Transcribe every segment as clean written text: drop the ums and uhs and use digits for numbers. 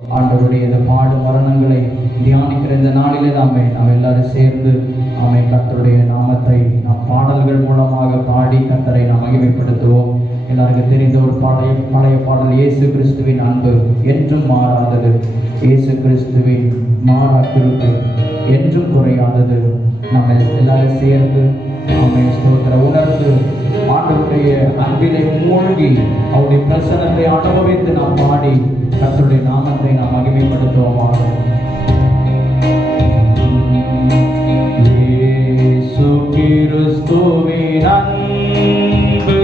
ஆண்டவருடைய இந்த பாடு மரணங்களை தியானிக்கிற இந்த நாளிலே நாம் எல்லாரும் சேர்ந்து கர்த்தருடைய நாமத்தை நாம் பாடல்கள் மூலமாக பாடி கர்த்தரை நாம் மகிமைப்படுத்துவோம். எல்லாருக்கும் தெரிந்த ஒரு பழைய பாடல், இயேசு கிறிஸ்துவின் அன்பு என்றும் மாறாதது, இயேசு கிறிஸ்துவின் மாறா கிருபை என்றும் குறையாதது. நம்ம எல்லாரும் சேர்ந்து ஸ்தோத்திர உணர்ந்து ஆண்டவருடைய அன்பிலே மூழ்கி அவருடைய பிரசனத்தை அனுபவித்து நாம் பாடி கர்த்தருடைய நாமத்தை நாம் மகிமைப்படுத்துவோமாக. இயேசு கிறிஸ்துவின் அன்பு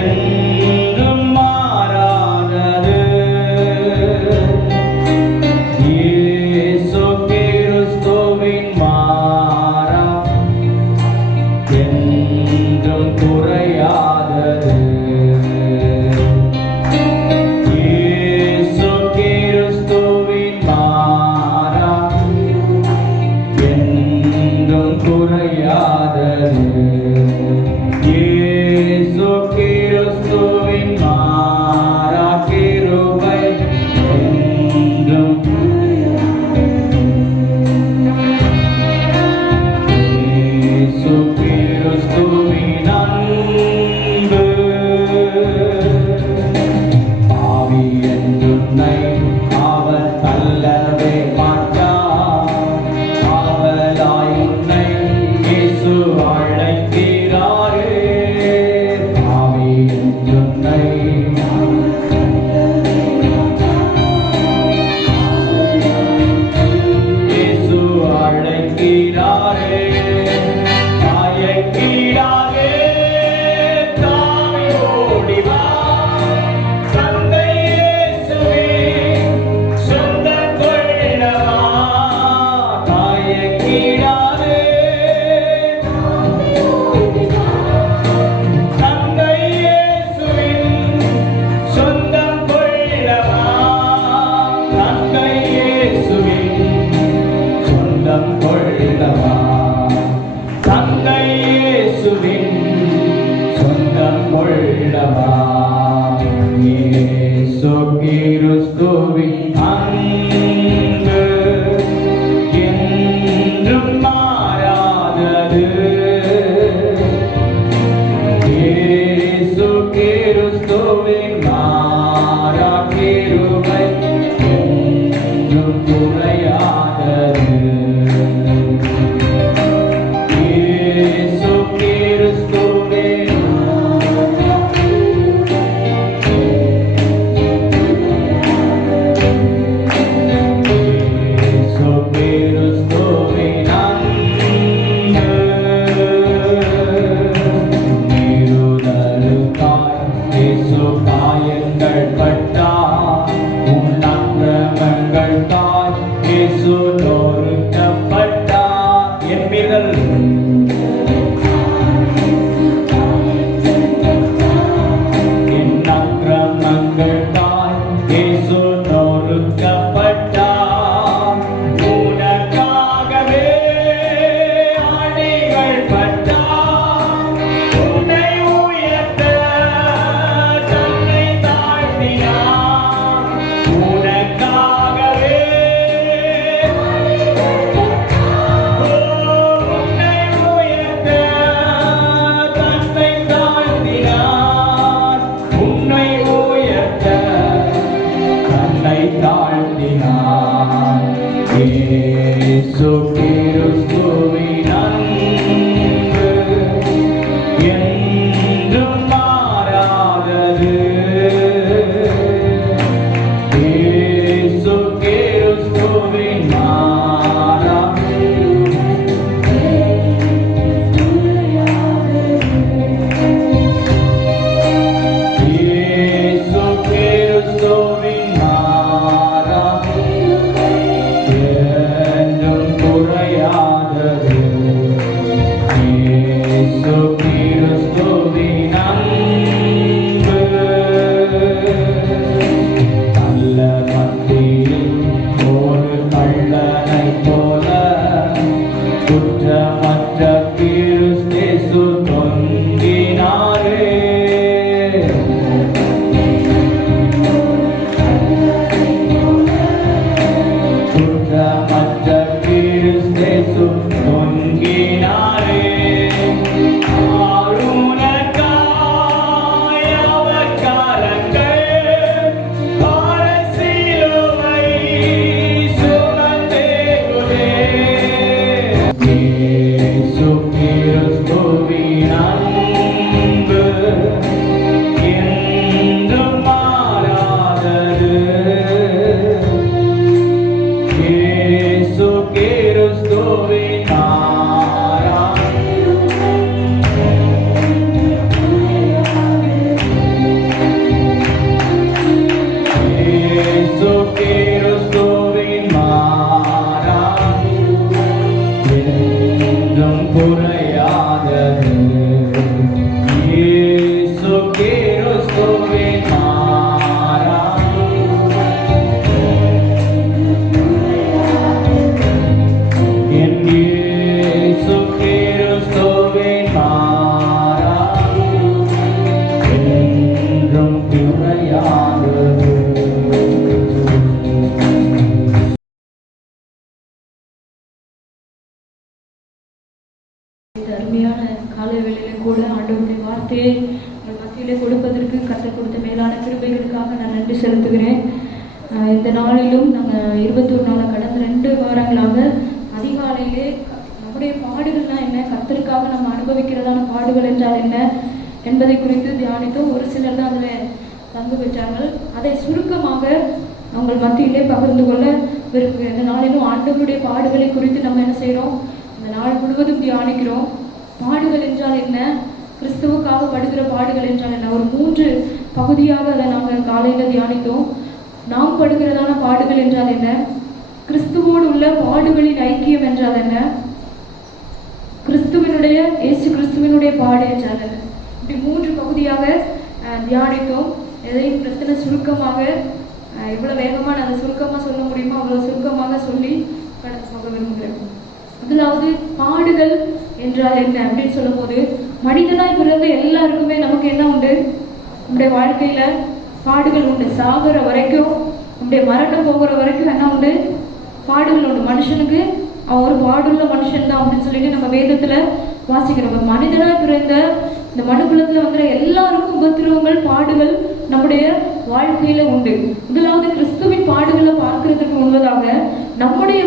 என்றும் மாறாதது, இயேசு கிறிஸ்துவின் மாறா என்றும் குறையாதது, இயேசு கிறிஸ்துவின் மாறா என்றும் குறையாதது, இயேசு கிறிஸ்துவின் மாறா கிருபை என்றும், இயேசு கிறிஸ்துவின் அன்பு பாவி என்றுன்னை அவர் தள்ளவே மாட்டார், ஆவலாய் உன்னை இயேசு அழைக்கிறாரே, பாவி என்றுன்னை இயேசு அழைக்கிறாரே, அழைக்கிறாரே, தாவி ஓடி வா, தந்தை இயேசுவே சொந்தம் கொள்ளவா, அழைக்கிறாரே, தந்தை இயேசுவின் சொந்தம் கொள்ளவா, தந்தை இயேசுவின் சொந்தம் கொள்ளவா, தந்தை இயேசுவின் சொந்தம் கொள்ளவா, இயேசு கிறிஸ்துவின் அன்பு என்றும் மாறாதது, இயேசு கிறிஸ்துவின் மாறா கிருபை என்றும் குறையாதது, இயேசு கிறிஸ்துவின் இயேசு கிறிஸ்துவின் அன்பு மீறுதலுக்காய் இயேசு வார்த்தையை உங்கள் மத்தியிலே கொடுப்பதற்கு கற்றுக் கொடுத்த மேலான கிருபைகளுக்காக நான் நன்றி செலுத்துகிறேன். இந்த நாளிலும் நாங்கள் 21 நாள் கடந்த 2 வாரங்களாக அதிகாலையிலே நம்முடைய பாடுகள்லாம் என்ன, கர்த்தருக்காக நம்ம அனுபவிக்கிறதான பாடுகள் என்றால் என்ன என்பதை குறித்து தியானித்தோம். ஒரு சிலர் தான் அதில் பங்கு பெற்றார்கள். அதை சுருக்கமாக உங்கள் மத்தியிலே பகிர்ந்து கொள்ள விரும்புகிறேன். இந்த நாளிலும் ஆண்டவருடைய பாடுகளை குறித்து நம்ம என்ன செய்கிறோம், இந்த நாள் முழுவதும் தியானிக்கிறோம். பாடுகள் என்றால் என்ன, கிறிஸ்துவுக்காக படுகிற பாடுகள் என்றால் என்ன, ஒரு 3 பகுதியாக அதை நாங்கள் காலையில் தியானித்தோம். நாம் படுகிறதான பாடுகள் என்றால் என்ன, கிறிஸ்துவோடு உள்ள பாடுகளின் ஐக்கியம் என்றால் என்ன, இயேசு கிறிஸ்துவினுடைய பாடு என்றால் என்ன, இப்படி 3 பகுதியாக தியானித்தோம். எதையும் பிரச்சனை சுருக்கமாக எவ்வளோ வேகமாக நான் அதை சுருக்கமாக சொல்ல முடியுமோ அவ்வளோ சுருக்கமாக சொல்லி கடந்து போக விரும்புகிறேன். முதலாவது பாடுகள் என்றால் என்ன அப்படின்னு சொல்லும் போது, மனிதனாய் பிறந்த எல்லாருக்குமே நமக்கு என்ன உண்டு, நம்முடைய வாழ்க்கையில பாடுகள் உண்டு. சாகிற வரைக்கும், நம்முடைய மரணம் போகிற வரைக்கும் என்ன உண்டு, பாடுகள் உண்டு. மனுஷனுக்கு அவன் ஒரு பாடுள்ள மனுஷன் தான் அப்படின்னு சொல்லிட்டு நம்ம வேதத்துல வாசிக்கிறோம். மனிதனாய் பிறந்த இந்த மனுக்குலத்துல வந்துற எல்லாருக்கும் உபத்திரவங்கள், பாடுகள் நம்முடைய வாழ்க்கையில உண்டு. முதலாவது கிறிஸ்துவின் பாடுகளை பார்க்கறதுக்கு முன்பதாக நம்முடைய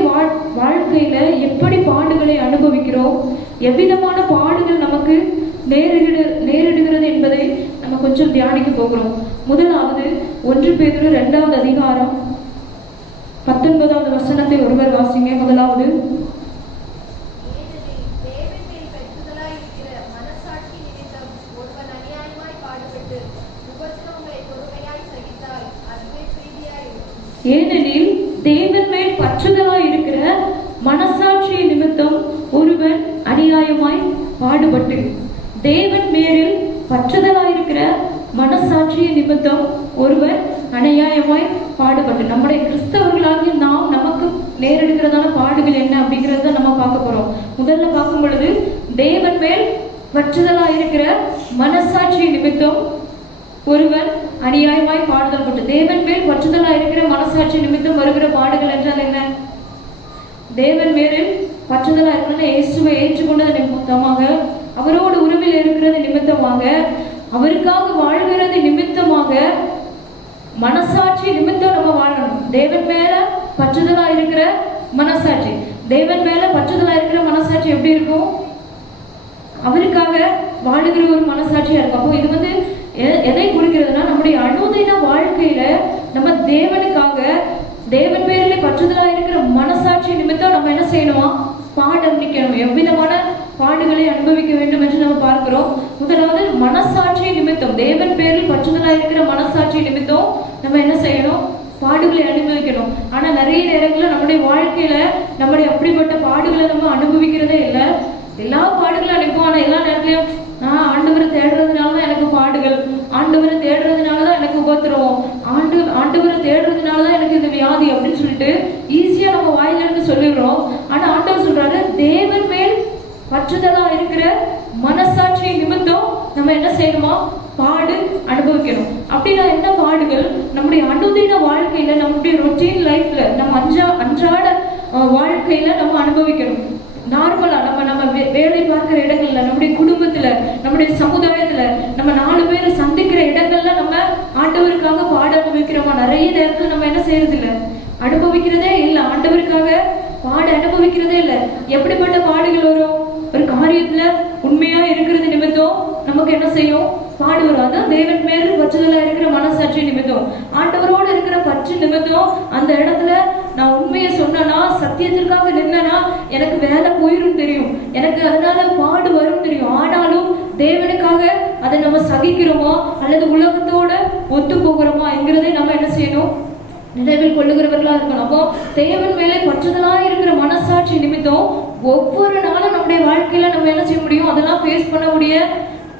வாழ்க்கையில எப்படி பாடுகளை அனுபவிக்கிறோம், எவ்விதமான பாடுகள் நமக்கு நேரிடுகிறது என்பதை நம்ம கொஞ்சம் தியானிக்க போகிறோம். முதலாவது 1 பேதுரு 2வது அதிகாரம் 19வது வசனத்தை ஒருவர் வாசிங்க. முதலாவது, ஏனெனில் தேவன் மேல் பற்றுதலாய் இருக்கிற மனசாட்சி நிமித்தம் ஒருவன் அநியாயமாய் பாடுபட்டு, தேவன் மேலில் பற்றுதலாய் இருக்கிற மனசாட்சிய நிமித்தம் ஒருவன் அநியாயமாய் பாடுபட்டு. நம்முடைய கிறிஸ்தவர்களாகிய நாம் நமக்கு நேரிடுகிறதான பாடுகள் என்ன அப்படிங்கிறத நம்ம பார்க்க போறோம். முதல்ல பார்க்கும் பொழுது, தேவன் மேல் பற்றுதலாய் இருக்கிற மனசாட்சி நிமித்தம் ஒருவன் அநியாயமாய் பாடுதல் பட்டு. தேவன் மேல் பற்றுதலாய் இருக்கிற மனசாட்சி நிமித்தம் வருகிற பாடுகள் என்றால் என்ன, தேவன் மேலில் பற்றுதலாய் இருக்கிற இயேசுவை ஏற்றுக்கொண்டது நிமித்தமாக, அவரோடு உறவில் இருக்கிறது நிமித்தமாக, அவருக்காக வாழ்கிறது நிமித்தமாக, மனசாட்சி நிமித்தம் நம்ம வாழணும். தேவன் மேல பற்றுதலா இருக்கிற மனசாட்சி, தேவன் மேல பற்றுதலா இருக்கிற மனசாட்சி எப்படி இருக்கும், அவருக்காக வாழுகிற ஒரு மனசாட்சியா இருக்கும். அப்போ இது எதை குறிக்கிறதுனா, நம்முடைய அனுதின வாழ்க்கையில நம்ம தேவனுக்காக, தேவன் பேரிலே பற்றுதலா இருக்கிற மனசாட்சி நிமித்தம் நம்ம என்ன செய்யணுமா, பாடம்பிக்கணும். எவ்விதமான பாடுகளை அனுபவிக்க வேண்டும் என்று நம்ம பார்க்கிறோம். முதலாவது மனசாட்சி நிமித்தம், தேவன் பேரில் பற்றுதலா இருக்கிற மனசாட்சி நிமித்தம் நம்ம என்ன செய்யணும், பாடுகளை அனுபவிக்கணும். ஆனா நிறைய நேரங்களில் நம்முடைய வாழ்க்கையில நம்முடைய அப்படிப்பட்ட பாடுகளை நம்ம அனுபவிக்கிறதே இல்லை. எல்லா பாடுகளும் அனுப்போம், ஆனா எல்லா நேரத்திலையும் நான் ஆண்டவரை தேடுறதுனாலதான் எனக்கு பாடுகள், ஆண்டவரை தேடுறதுனாலதான் எனக்கு உபத்திரவம், ஆண்டவரை தேடுறதுனாலதான் எனக்கு இந்த வியாதி அப்படின்னு சொல்லிட்டு ஈஸியா நம்ம வாயில இருந்து சொல்லிடுறோம். ஆனா ஆண்டவர் சொல்றாரு, தேவன் மேல் பற்றுதலா இருக்கிற மனசாட்சி நிமித்தம் நம்ம என்ன செய்யணுமா, பாடு அனுபவிக்கணும். அப்படின்னா என்ன பாடுகள், நம்முடைய அனுதின வாழ்க்கையில, நம்முடைய ரொட்டீன் லைஃப்ல, நம்ம அன்றாட வாழ்க்கையில நம்ம அனுபவிக்கணும். நார்மலா நம்ம வேலை பார்க்கிற இடங்கள்ல, நம்முடைய குடும்பத்துல, நம்முடைய சமுதாயத்துல, நம்ம 4 பேரை சந்திக்கிற இடங்கள்ல நம்ம ஆண்டவருக்காக பாட அனுபவிக்கிறோமா? நிறைய நேரத்துல நம்ம என்ன செய்யறது இல்லை, அனுபவிக்கிறதே இல்லை. ஆண்டவருக்காக பாட அனுபவிக்கிறதே இல்லை. எப்படிப்பட்ட பாடுகள் வரும், ஒரு காரியத்துல உண்மையா இருக்கிறது நிமித்தம் நமக்கு என்ன செய்யும், பாடு வரும். அதான் தேவன் மேல பற்றுதலா இருக்கிற மனசாட்சி நிமித்தம், ஆண்டவரோடு இருக்கிற பற்று நிமித்தம். அந்த இடத்துல நான் உண்மையை சொன்னா, சத்தியத்திற்காக நின்னா எனக்கு வேலை போயிரும் தெரியும், எனக்கு அதனால பாடு வரும் தெரியும். ஆனாலும் தேவனுக்காக அதை நம்ம சகிக்கிறோமா அல்லது உலகத்தோட ஒத்து போகிறோமா என்கிறதை நம்ம என்ன செய்யணும், நினைவில் கொள்ளுகிறவர்களா இருக்கணும். அப்போ தேவன் மேலே பற்றுதலா இருக்கிற மனசாட்சி நிமித்தம் ஒவ்வொரு நாளும் நம்முடைய வாழ்க்கையில நம்ம என்ன செய்ய முடியும், அதெல்லாம் ஃபேஸ் பண்ணக்கூடிய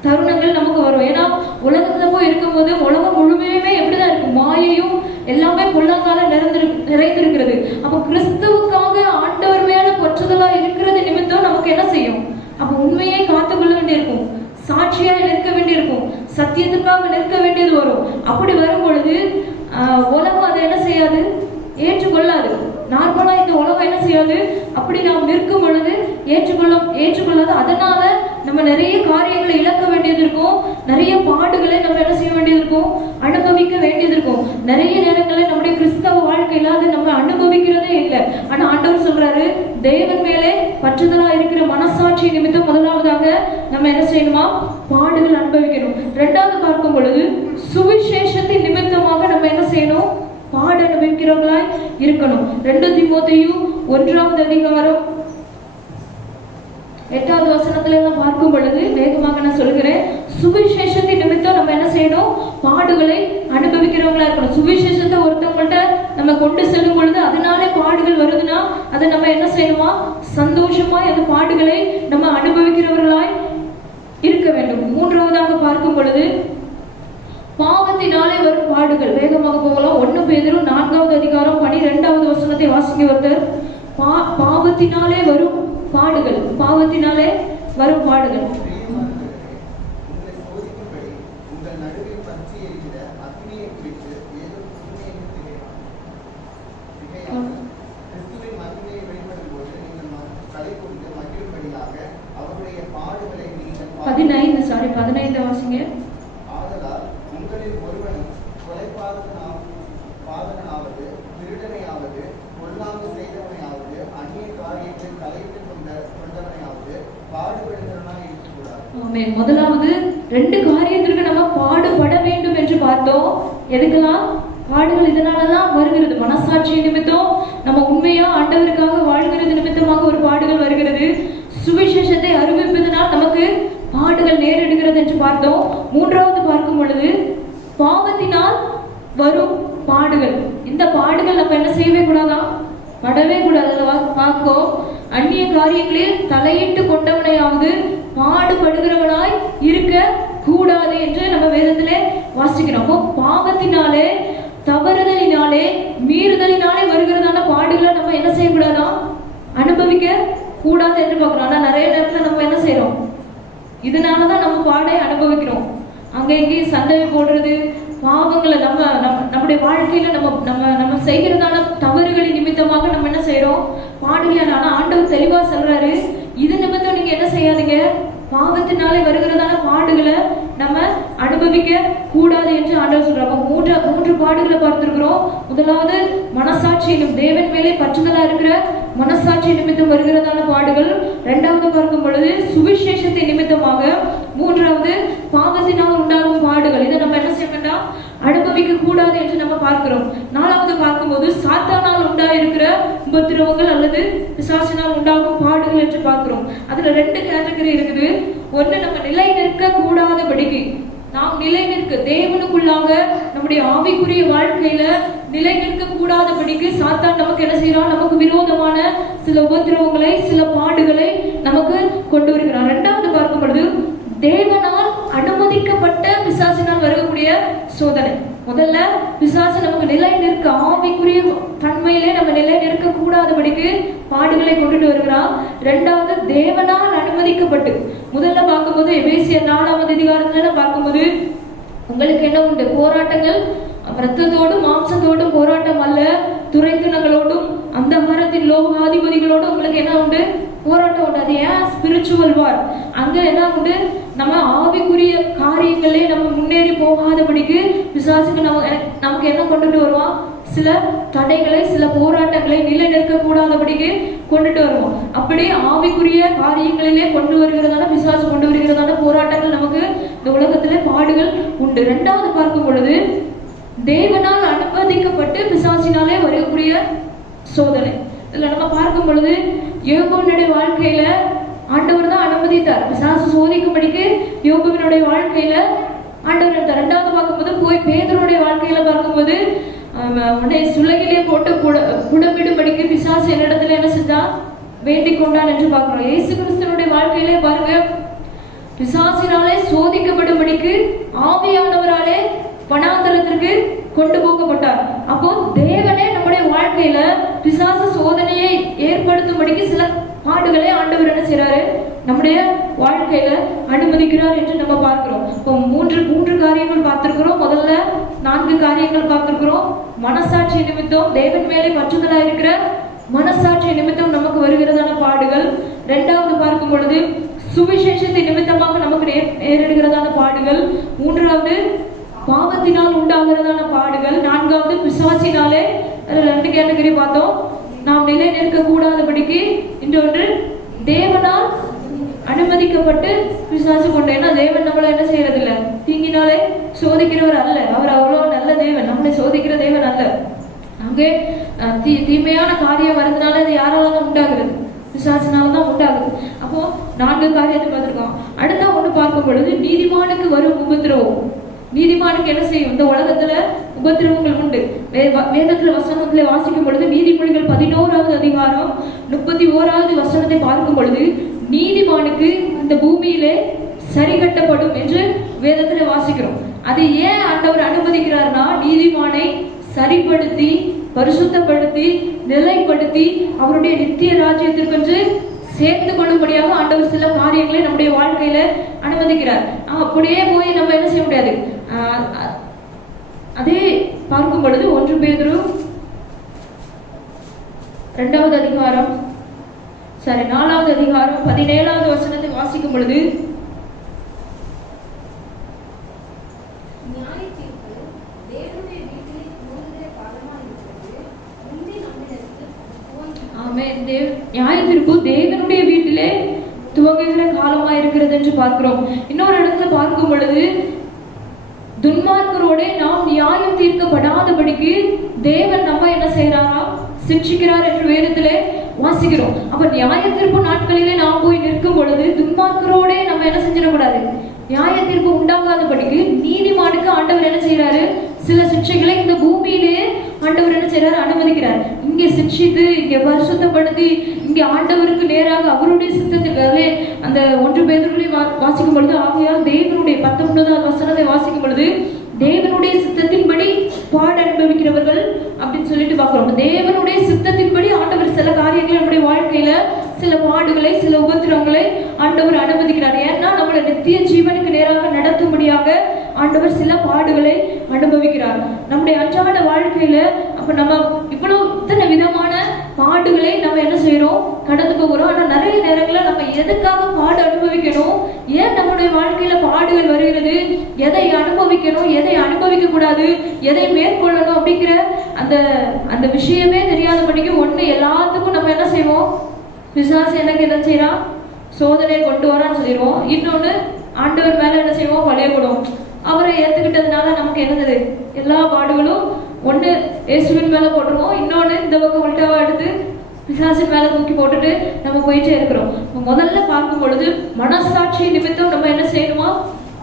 தருணங்கள் நமக்கு வரும். ஏன்னா உலகத்துல போய் இருக்கும்போது உலகம் முழுமையுமே எப்படிதான் இருக்கு, மாயையும் எல்லாமே பொல்லாங்கால நிறைந்திருக்கிறது. அப்போ கிறிஸ்துவுக்காக ஆண்டவர் மேல பற்றுதலா இருக்கிறது நிமித்தம் நமக்கு என்ன செய்யும், அப்ப உண்மையை காத்துக்கொள்ள வேண்டியிருக்கும், சாட்சியா நிற்க வேண்டியிருக்கும், சத்தியத்துக்காக நிற்க வேண்டியது வரும். அப்படி வரும் பொழுது உலகம் அதை என்ன செய்யாது, ஏற்றுக்கொள்ளாது. நார்மலா இந்த உலகம் என்ன செய்யாது, அப்படி நாம் நிற்கும் பொழுது ஏற்றுக்கொள்ளாது. அதனால நம்ம நிறைய காரியங்களை இழக்க வேண்டியது இருக்கும், நிறைய பாடுகளை நம்ம என்ன செய்ய வேண்டியது இருக்கும், அனுபவிக்க வேண்டியது இருக்கும். நிறைய நேரங்களில் நம்முடைய கிறிஸ்தவ வாழ்க்கையில அதை நம்ம அனுபவிக்கிறதே இல்லை. ஆனா ஆண்டவர் சொல்றாரு, தேவன் மேலே பற்றுதலா இருக்கிற மனசாட்சி நிமித்தம் முதலாவதாக நம்ம என்ன செய்யணுமா, பாடுகள் அனுபவிக்கணும். இரண்டாவது பார்க்கும் பொழுது சுவிசேஷத்தின் நிமித்தமாக நம்ம என்ன செய்யணும், பாடு அனுபவிக்கிறவர்களாய் இருக்கணும். 2 தீமோத்தேயு 1ஆம் அதிகாரம் 8வது வசனத்துல எல்லாம் பார்க்கும் பொழுது வேகமாக நான் சொல்கிறேன், சுவிசேஷத்தின் நிமித்தம் நம்ம என்ன செய்யணும், பாடுகளை அனுபவிக்கிறவங்களா இருக்கணும். சுவிசேஷத்தை ஒருத்தவங்கள்ட்ட நம்ம கொண்டு செல்லும் பொழுது அதனாலே பாடுகள் வருதுன்னா அதை நம்ம என்ன செய்யணுமா, சந்தோஷமா அந்த பாடுகளை நம்ம அனுபவிக்கிறவர்களாய் இருக்க வேண்டும். மூன்றாவதாக பார்க்கும் பொழுது பாவத்தினாலே வரும் பாடுகள். வேகமாக போகலாம். 1 பேதுரு 4வது அதிகாரம் 12வது வசனத்தை வாசிக்க ஒருத்தர். பாவத்தினாலே வரும் பாடுகள், பாவத்தினாலே வரும் பாடுகள். பதினைந்து வாசிங்க. முதலாவது 2 காரியத்திற்கு நம்ம பாடுபட வேண்டும் என்று பார்த்தோம். எதுக்கெல்லாம் பாடுகள்? இதனாலதான் வருகிறது. மனசாட்சி நிமித்தம் நம்ம உண்மையா ஆண்டவருக்காக வாழ்கிறது நிமித்தமாக ஒரு பாடுகள் வருகிறது. சுவிசேஷத்தை அறிவிப்பதனால் நமக்கு பாடுகள் நேரிடுகிறது என்று பார்த்தோம். மூன்றாவது பார்க்கும் பொழுது பாவத்தினால் வரும் பாடுகள். இந்த பாடுகள் நம்ம என்ன செய்யவே கூடாதான், படவே கூடாது. பார்ப்போம், அந்நிய காரியங்களில் தலையிட்டு கொண்டவனையாவது பாடுபடுகிறவனாய் இருக்க கூடாது என்று நம்ம வேதத்திலே வாசிக்கிறோம். பாவத்தினாலே, தவறுதலினாலே, மீறுதலினாலே வருகிறதான பாடுகளை நம்ம என்ன செய்யக்கூடாதான், அனுபவிக்க கூடாது என்று பார்க்கிறோம். ஆனா நிறைய நேரத்துல நம்ம என்ன செய்யறோம், இதனாலதான் நம்ம பாடை அனுபவிக்கிறோம். அங்க எங்கேயும் சண்டை போடுறது, பாவங்களை நம்முடைய வாழ்க்கையில நம்ம செய்கிறதான தவறுகளின் நிமித்தமாக நம்ம என்ன செய்யறோம், பாடுகளை. ஆனா ஆண்டவர் தெளிவா சொல்றாரு, இது நிமித்தம் நீங்க என்ன செய்யாதீங்க, பாவத்தினாலே வருகிறதான பாடுகளை நம்ம அனுபவிக்க கூடாது என்று ஆண்டவர் சொல்றாங்க. மூன்று பாடுகளை பார்த்திருக்கிறோம். முதலாவது மனசாட்சி, தேவன் மேலே பற்றுதலா இருக்கிற மனசாட்சி நிமித்தம் வருகிறதான பாடுகள். இரண்டாவது பார்க்கும் பொழுது சுவிசேஷத்தை நிமித்தமாக. மூன்றாவது பாவத்தினால் உண்டாகும் பாடுகள். இதை நம்ம என்ன செய்ய வேண்டாம், அனுபவிக்க கூடாது என்று நம்ம பார்க்கிறோம். நாலாவது பார்க்கும்போது சாத்தானால் உண்டாயிருக்கிற உபத்திரவங்கள் அல்லது பிசாசினால் உண்டாகும் பாடுகள் என்று பார்க்கிறோம். அதுல 2 கேட்டகரி இருக்குது. ஒண்ணு, நம்ம நிலை நிற்க கூடாதபடிக்கு, நாம் நிலை நிற்க தேவனுக்குள்ளாக நம்முடைய ஆவிக்குரிய வாழ்க்கையில நிலை நிற்க கூடாதபடிக்கு சாத்தான் நமக்கு என்ன செய்யறான், நமக்கு விரோதமான சில உபத்திரவங்களை, சில பாடுகளை நமக்கு கொண்டு வருகிறான். இரண்டாவது பார்க்கும் பொழுது தேவனால் அனுமதிக்கப்பட்ட பிசாசினால் வரக்கூடிய சோதனை. முதல்ல பிசாசு நமக்கு நிலை நிற்க, ஆவிக்குரிய தன்மையிலே நம்ம நிலை நிற்க கூடாதபடிக்கு பாடுகளை கொண்டுட்டு வருகிறான். இரண்டாவது தேவனால் அனுமதிக்கப்பட்டு. முதல்ல பார்க்கும்போது எபேசியர் 4ஆம் அதிகாரத்துல பார்க்கும்போது, உங்களுக்கு என்ன உண்டு, போராட்டங்கள் இரத்தத்தோடும் மாம்சத்தோடும் போராட்டம் அல்ல, துரைத்தனங்களோடும் அந்தகாரத்தின் லோகாதிபதிகளோடும் உங்களுக்கு என்ன உண்டு, போராட்டம் உண்டு. அது ஏன் ஸ்பிரிச்சுவல் வார். அங்க என்ன உண்டு, நம்ம ஆவிக்குரிய காரியங்களே நம்ம முன்னேறி போகாதபடிக்கு பிசாசுக்கு நமக்கு என்ன கொண்டுட்டு வருவான், சில தடைகளை, சில போராட்டங்களை நிலை நிற்க கூடாதபடிக்கு கொண்டுட்டு வருவோம். அப்படி ஆவிக்குரிய காரியங்களிலே கொண்டு வருகிறதான பிசாசு கொண்டு வருகிறதான போராட்டங்கள் நமக்கு இந்த உலகத்திலே பாடுகள் உண்டு. இரண்டாவது பார்க்கும் பொழுது தேவனால் அனுமதிக்கப்பட்டு பிசாசினாலே வரக்கூடிய சோதனை. இதுல நம்ம பார்க்கும் பொழுது யோபுவினுடைய வாழ்க்கையில ஆண்டவர் தான் அனுமதித்தார் பிசாசு சோதிக்கும்படிக்கு. யோபுவினுடைய வாழ்க்கையில ஆண்டவர் எடுத்தார். இரண்டாவது பார்க்கும்போது போய் பேதுருடைய வாழ்க்கையில பார்க்கும்போது சுலகிலே போட்டு குடமிடும்படிக்கு பிசாசு என்னிடத்துல என்ன செஞ்சா, வேண்டிக் கொண்டான் என்று பார்க்கிறோம். இயேசு கிறிஸ்துவனுடைய வாழ்க்கையிலே பாருங்க, பிசாசினாலே சோதிக்கப்படும்படிக்கு ஆவியானவராலே வனாந்தரத்திற்கு கொண்டு போகப்பட்டார். அப்போ தேவனே நம்முடைய வாழ்க்கையில பிசாசு சோதனையை ஏற்படுத்தும்படிக்கு சில பாடுகளை ஆண்டவர் என்ன செய்யறாரு, நம்முடைய வாழ்க்கையில அனுமதிக்கிறார் என்று நம்ம பார்க்கிறோம். இப்போ மூன்று காரியங்கள் பார்த்திருக்கிறோம். முதல்ல 4 காரியங்கள் பார்த்திருக்கிறோம். மனசாட்சி நிமித்தம், தேவன் மேலே பற்றுதலா இருக்கிற மனசாட்சி நிமித்தம் நமக்கு வருகிறதான பாடுகள். இரண்டாவது பார்க்கும் பொழுது சுவிசேஷத்தின் நிமித்தமாக நமக்கு நேரிடுகிறதான பாடுகள். மூன்றாவது பாவத்தினால் உண்டாகிறதான பாடுகள். நான்காவது பிசாசினாலே, 2 கேட்டகரி பார்த்தோம். நாம் நிலை நிற்க கூடாதபடிக்கு. இன்னொன்று தேவனால் அனுமதிக்கப்பட்டு பிசாசு கொண்டு. ஏன்னா தேவன் நம்மளை என்ன செய்யறது இல்லை, தீங்கினாலே சோதிக்கிறவர் அல்ல. அவர் அவ்வளோ நல்ல தேவன், நம்மளை சோதிக்கிற தேவன் அல்ல. அங்கே தீமையான காரியம் வரதுனால அது யாரால தான் உண்டாகிறது, பிசாசினால தான் உண்டாகுது. அப்போ 4 காரியத்தை பார்த்துருக்கோம். அடுத்த ஒண்ணு பார்க்கும் பொழுது நீதிமானுக்கு வரும் உபத்திரவம். நீதிமானுக்கு என்ன செய்யும், இந்த உலகத்துல உபத்திரவங்கள் உண்டு. வேதத்துல வசனத்துல வாசிக்கும் பொழுது நீதிமொழிகள் 11வது அதிகாரம் 31வது வசனத்தை பார்க்கும் பொழுது நீதிமானுக்கு இந்த பூமியிலே சரி கட்டப்படும் என்று வேதத்துல வாசிக்கிறோம். அதை ஏன் ஆண்டவர் அனுமதிக்கிறார்னா, நீதிமானை சரிப்படுத்தி பரிசுத்தப்படுத்தி நிலைப்படுத்தி அவருடைய நித்திய ராஜ்யத்திற்கு சேர்த்து கொள்ளும்படியாக ஆண்டவர் சில காரியங்களை நம்முடைய வாழ்க்கையில அனுமதிக்கிறார். அப்படியே போய் நம்ம என்ன செய்ய முடியாது. அதே பார்க்கும் பொழுது 1 பேதுரு 2வது அதிகாரம் 4வது அதிகாரம் 17வது வசனத்தை வாசிக்கும் பொழுது, நியாயத்திற்கு தேவனுடைய வீட்டிலே துவங்குகிற காலமா இருக்கிறது என்று பார்க்கிறோம். இன்னொரு இடத்துல பார்க்கும் பொழுது துன்மார்க்கரோட நாம் நியாயம் தீர்க்கப்படாதபடிக்கு தேவன் நம்ம என்ன செய்யறாரா, சிக்ஷிக்கிறார் என்று வேதத்திலே வாசிக்கிறோம். அப்ப நியாய தீர்ப்பு நாட்களிலே நாம் போய் நிற்கும் பொழுது துன்மார்க்கரோட நம்ம என்ன செஞ்சிடக்கூடாது, நியாய தீர்ப்பு உண்டாகாதபடிக்கு நீதிமானுக்கு ஆண்டவர் என்ன செய்யறாரு, சில சிக்ஷைகளை இந்த பூமியிலே ஆண்டவர் என்ன செய்யறாரு, அனுமதிக்கிறார். இங்கே சிக்ஷித்து, இங்கே பரிசுத்தப்படுத்தி, இங்கே ஆண்டவருக்கு நேராக அவருடைய சித்தத்துக்கு அந்த 1 பேதுருவை வாசிக்கும் பொழுது, ஆகையால் தேவனுடைய 19வது வசனத்தை வாசிக்கும் பொழுது தேவனுடைய சித்தத்தின்படி பாட அனுபவிக்கிறவர்கள் அப்படின்னு சொல்லிட்டு பார்க்கிறோம். தேவனுடைய சித்தத்தின்படி ஆண்டவர் சில காரியங்களை நம்முடைய வாழ்க்கையில சில பாடுகளை சில உபத்திரவங்களை ஆண்டவர் அனுமதிக்கிறார். ஏன்னா நம்மளை நித்திய ஜீவனுக்கு நேராக நடத்தும்படியாக ஆண்டவர் சில பாடுகளை அனுபவிக்கிறார் நம்முடைய அன்றாட வாழ்க்கையில. அப்ப நம்ம இத்தனை விதமான பாடுகளை நம்ம என்ன செய்யறோம், கடந்து போகிறோம். ஆனா நிறைய நேரங்களில் நம்ம எதுக்காக பாடு அனுபவிக்கணும், ஏன் நம்முடைய வாழ்க்கையில பாடுகள் வருகிறது, எதை அனுபவிக்கணும், எதை அனுபவிக்க கூடாது, எதை மேற்கொள்ளணும் அப்படிங்கிற அந்த விஷயமே தெரியாதபடிக்கு ஒண்ணு எல்லாத்துக்கும் நம்ம என்ன செய்வோம், பிசாசு எனக்கு என்ன செய்யறான், சோதனை கொண்டு வரான்னு சொல்லிடுவோம். இன்னொன்னு ஆண்டவர் மேல என்ன செய்வோம், பழையப்படும். அவரை ஏத்துக்கிட்டதுனால நமக்கு என்னது, எல்லா பாடுகளும் ஒண்ணு இயேசுவின் மேல போட்டுருவோம், இன்னொன்னு இந்த பக்கம் உள்டாவா எடுத்து பிசாசின் மேல தூக்கி போட்டுட்டு நம்ம போயிட்டே இருக்கிறோம். முதல்ல பார்க்கும் பொழுது மனசாட்சி நிமித்தம் நம்ம என்ன செய்யணுமா,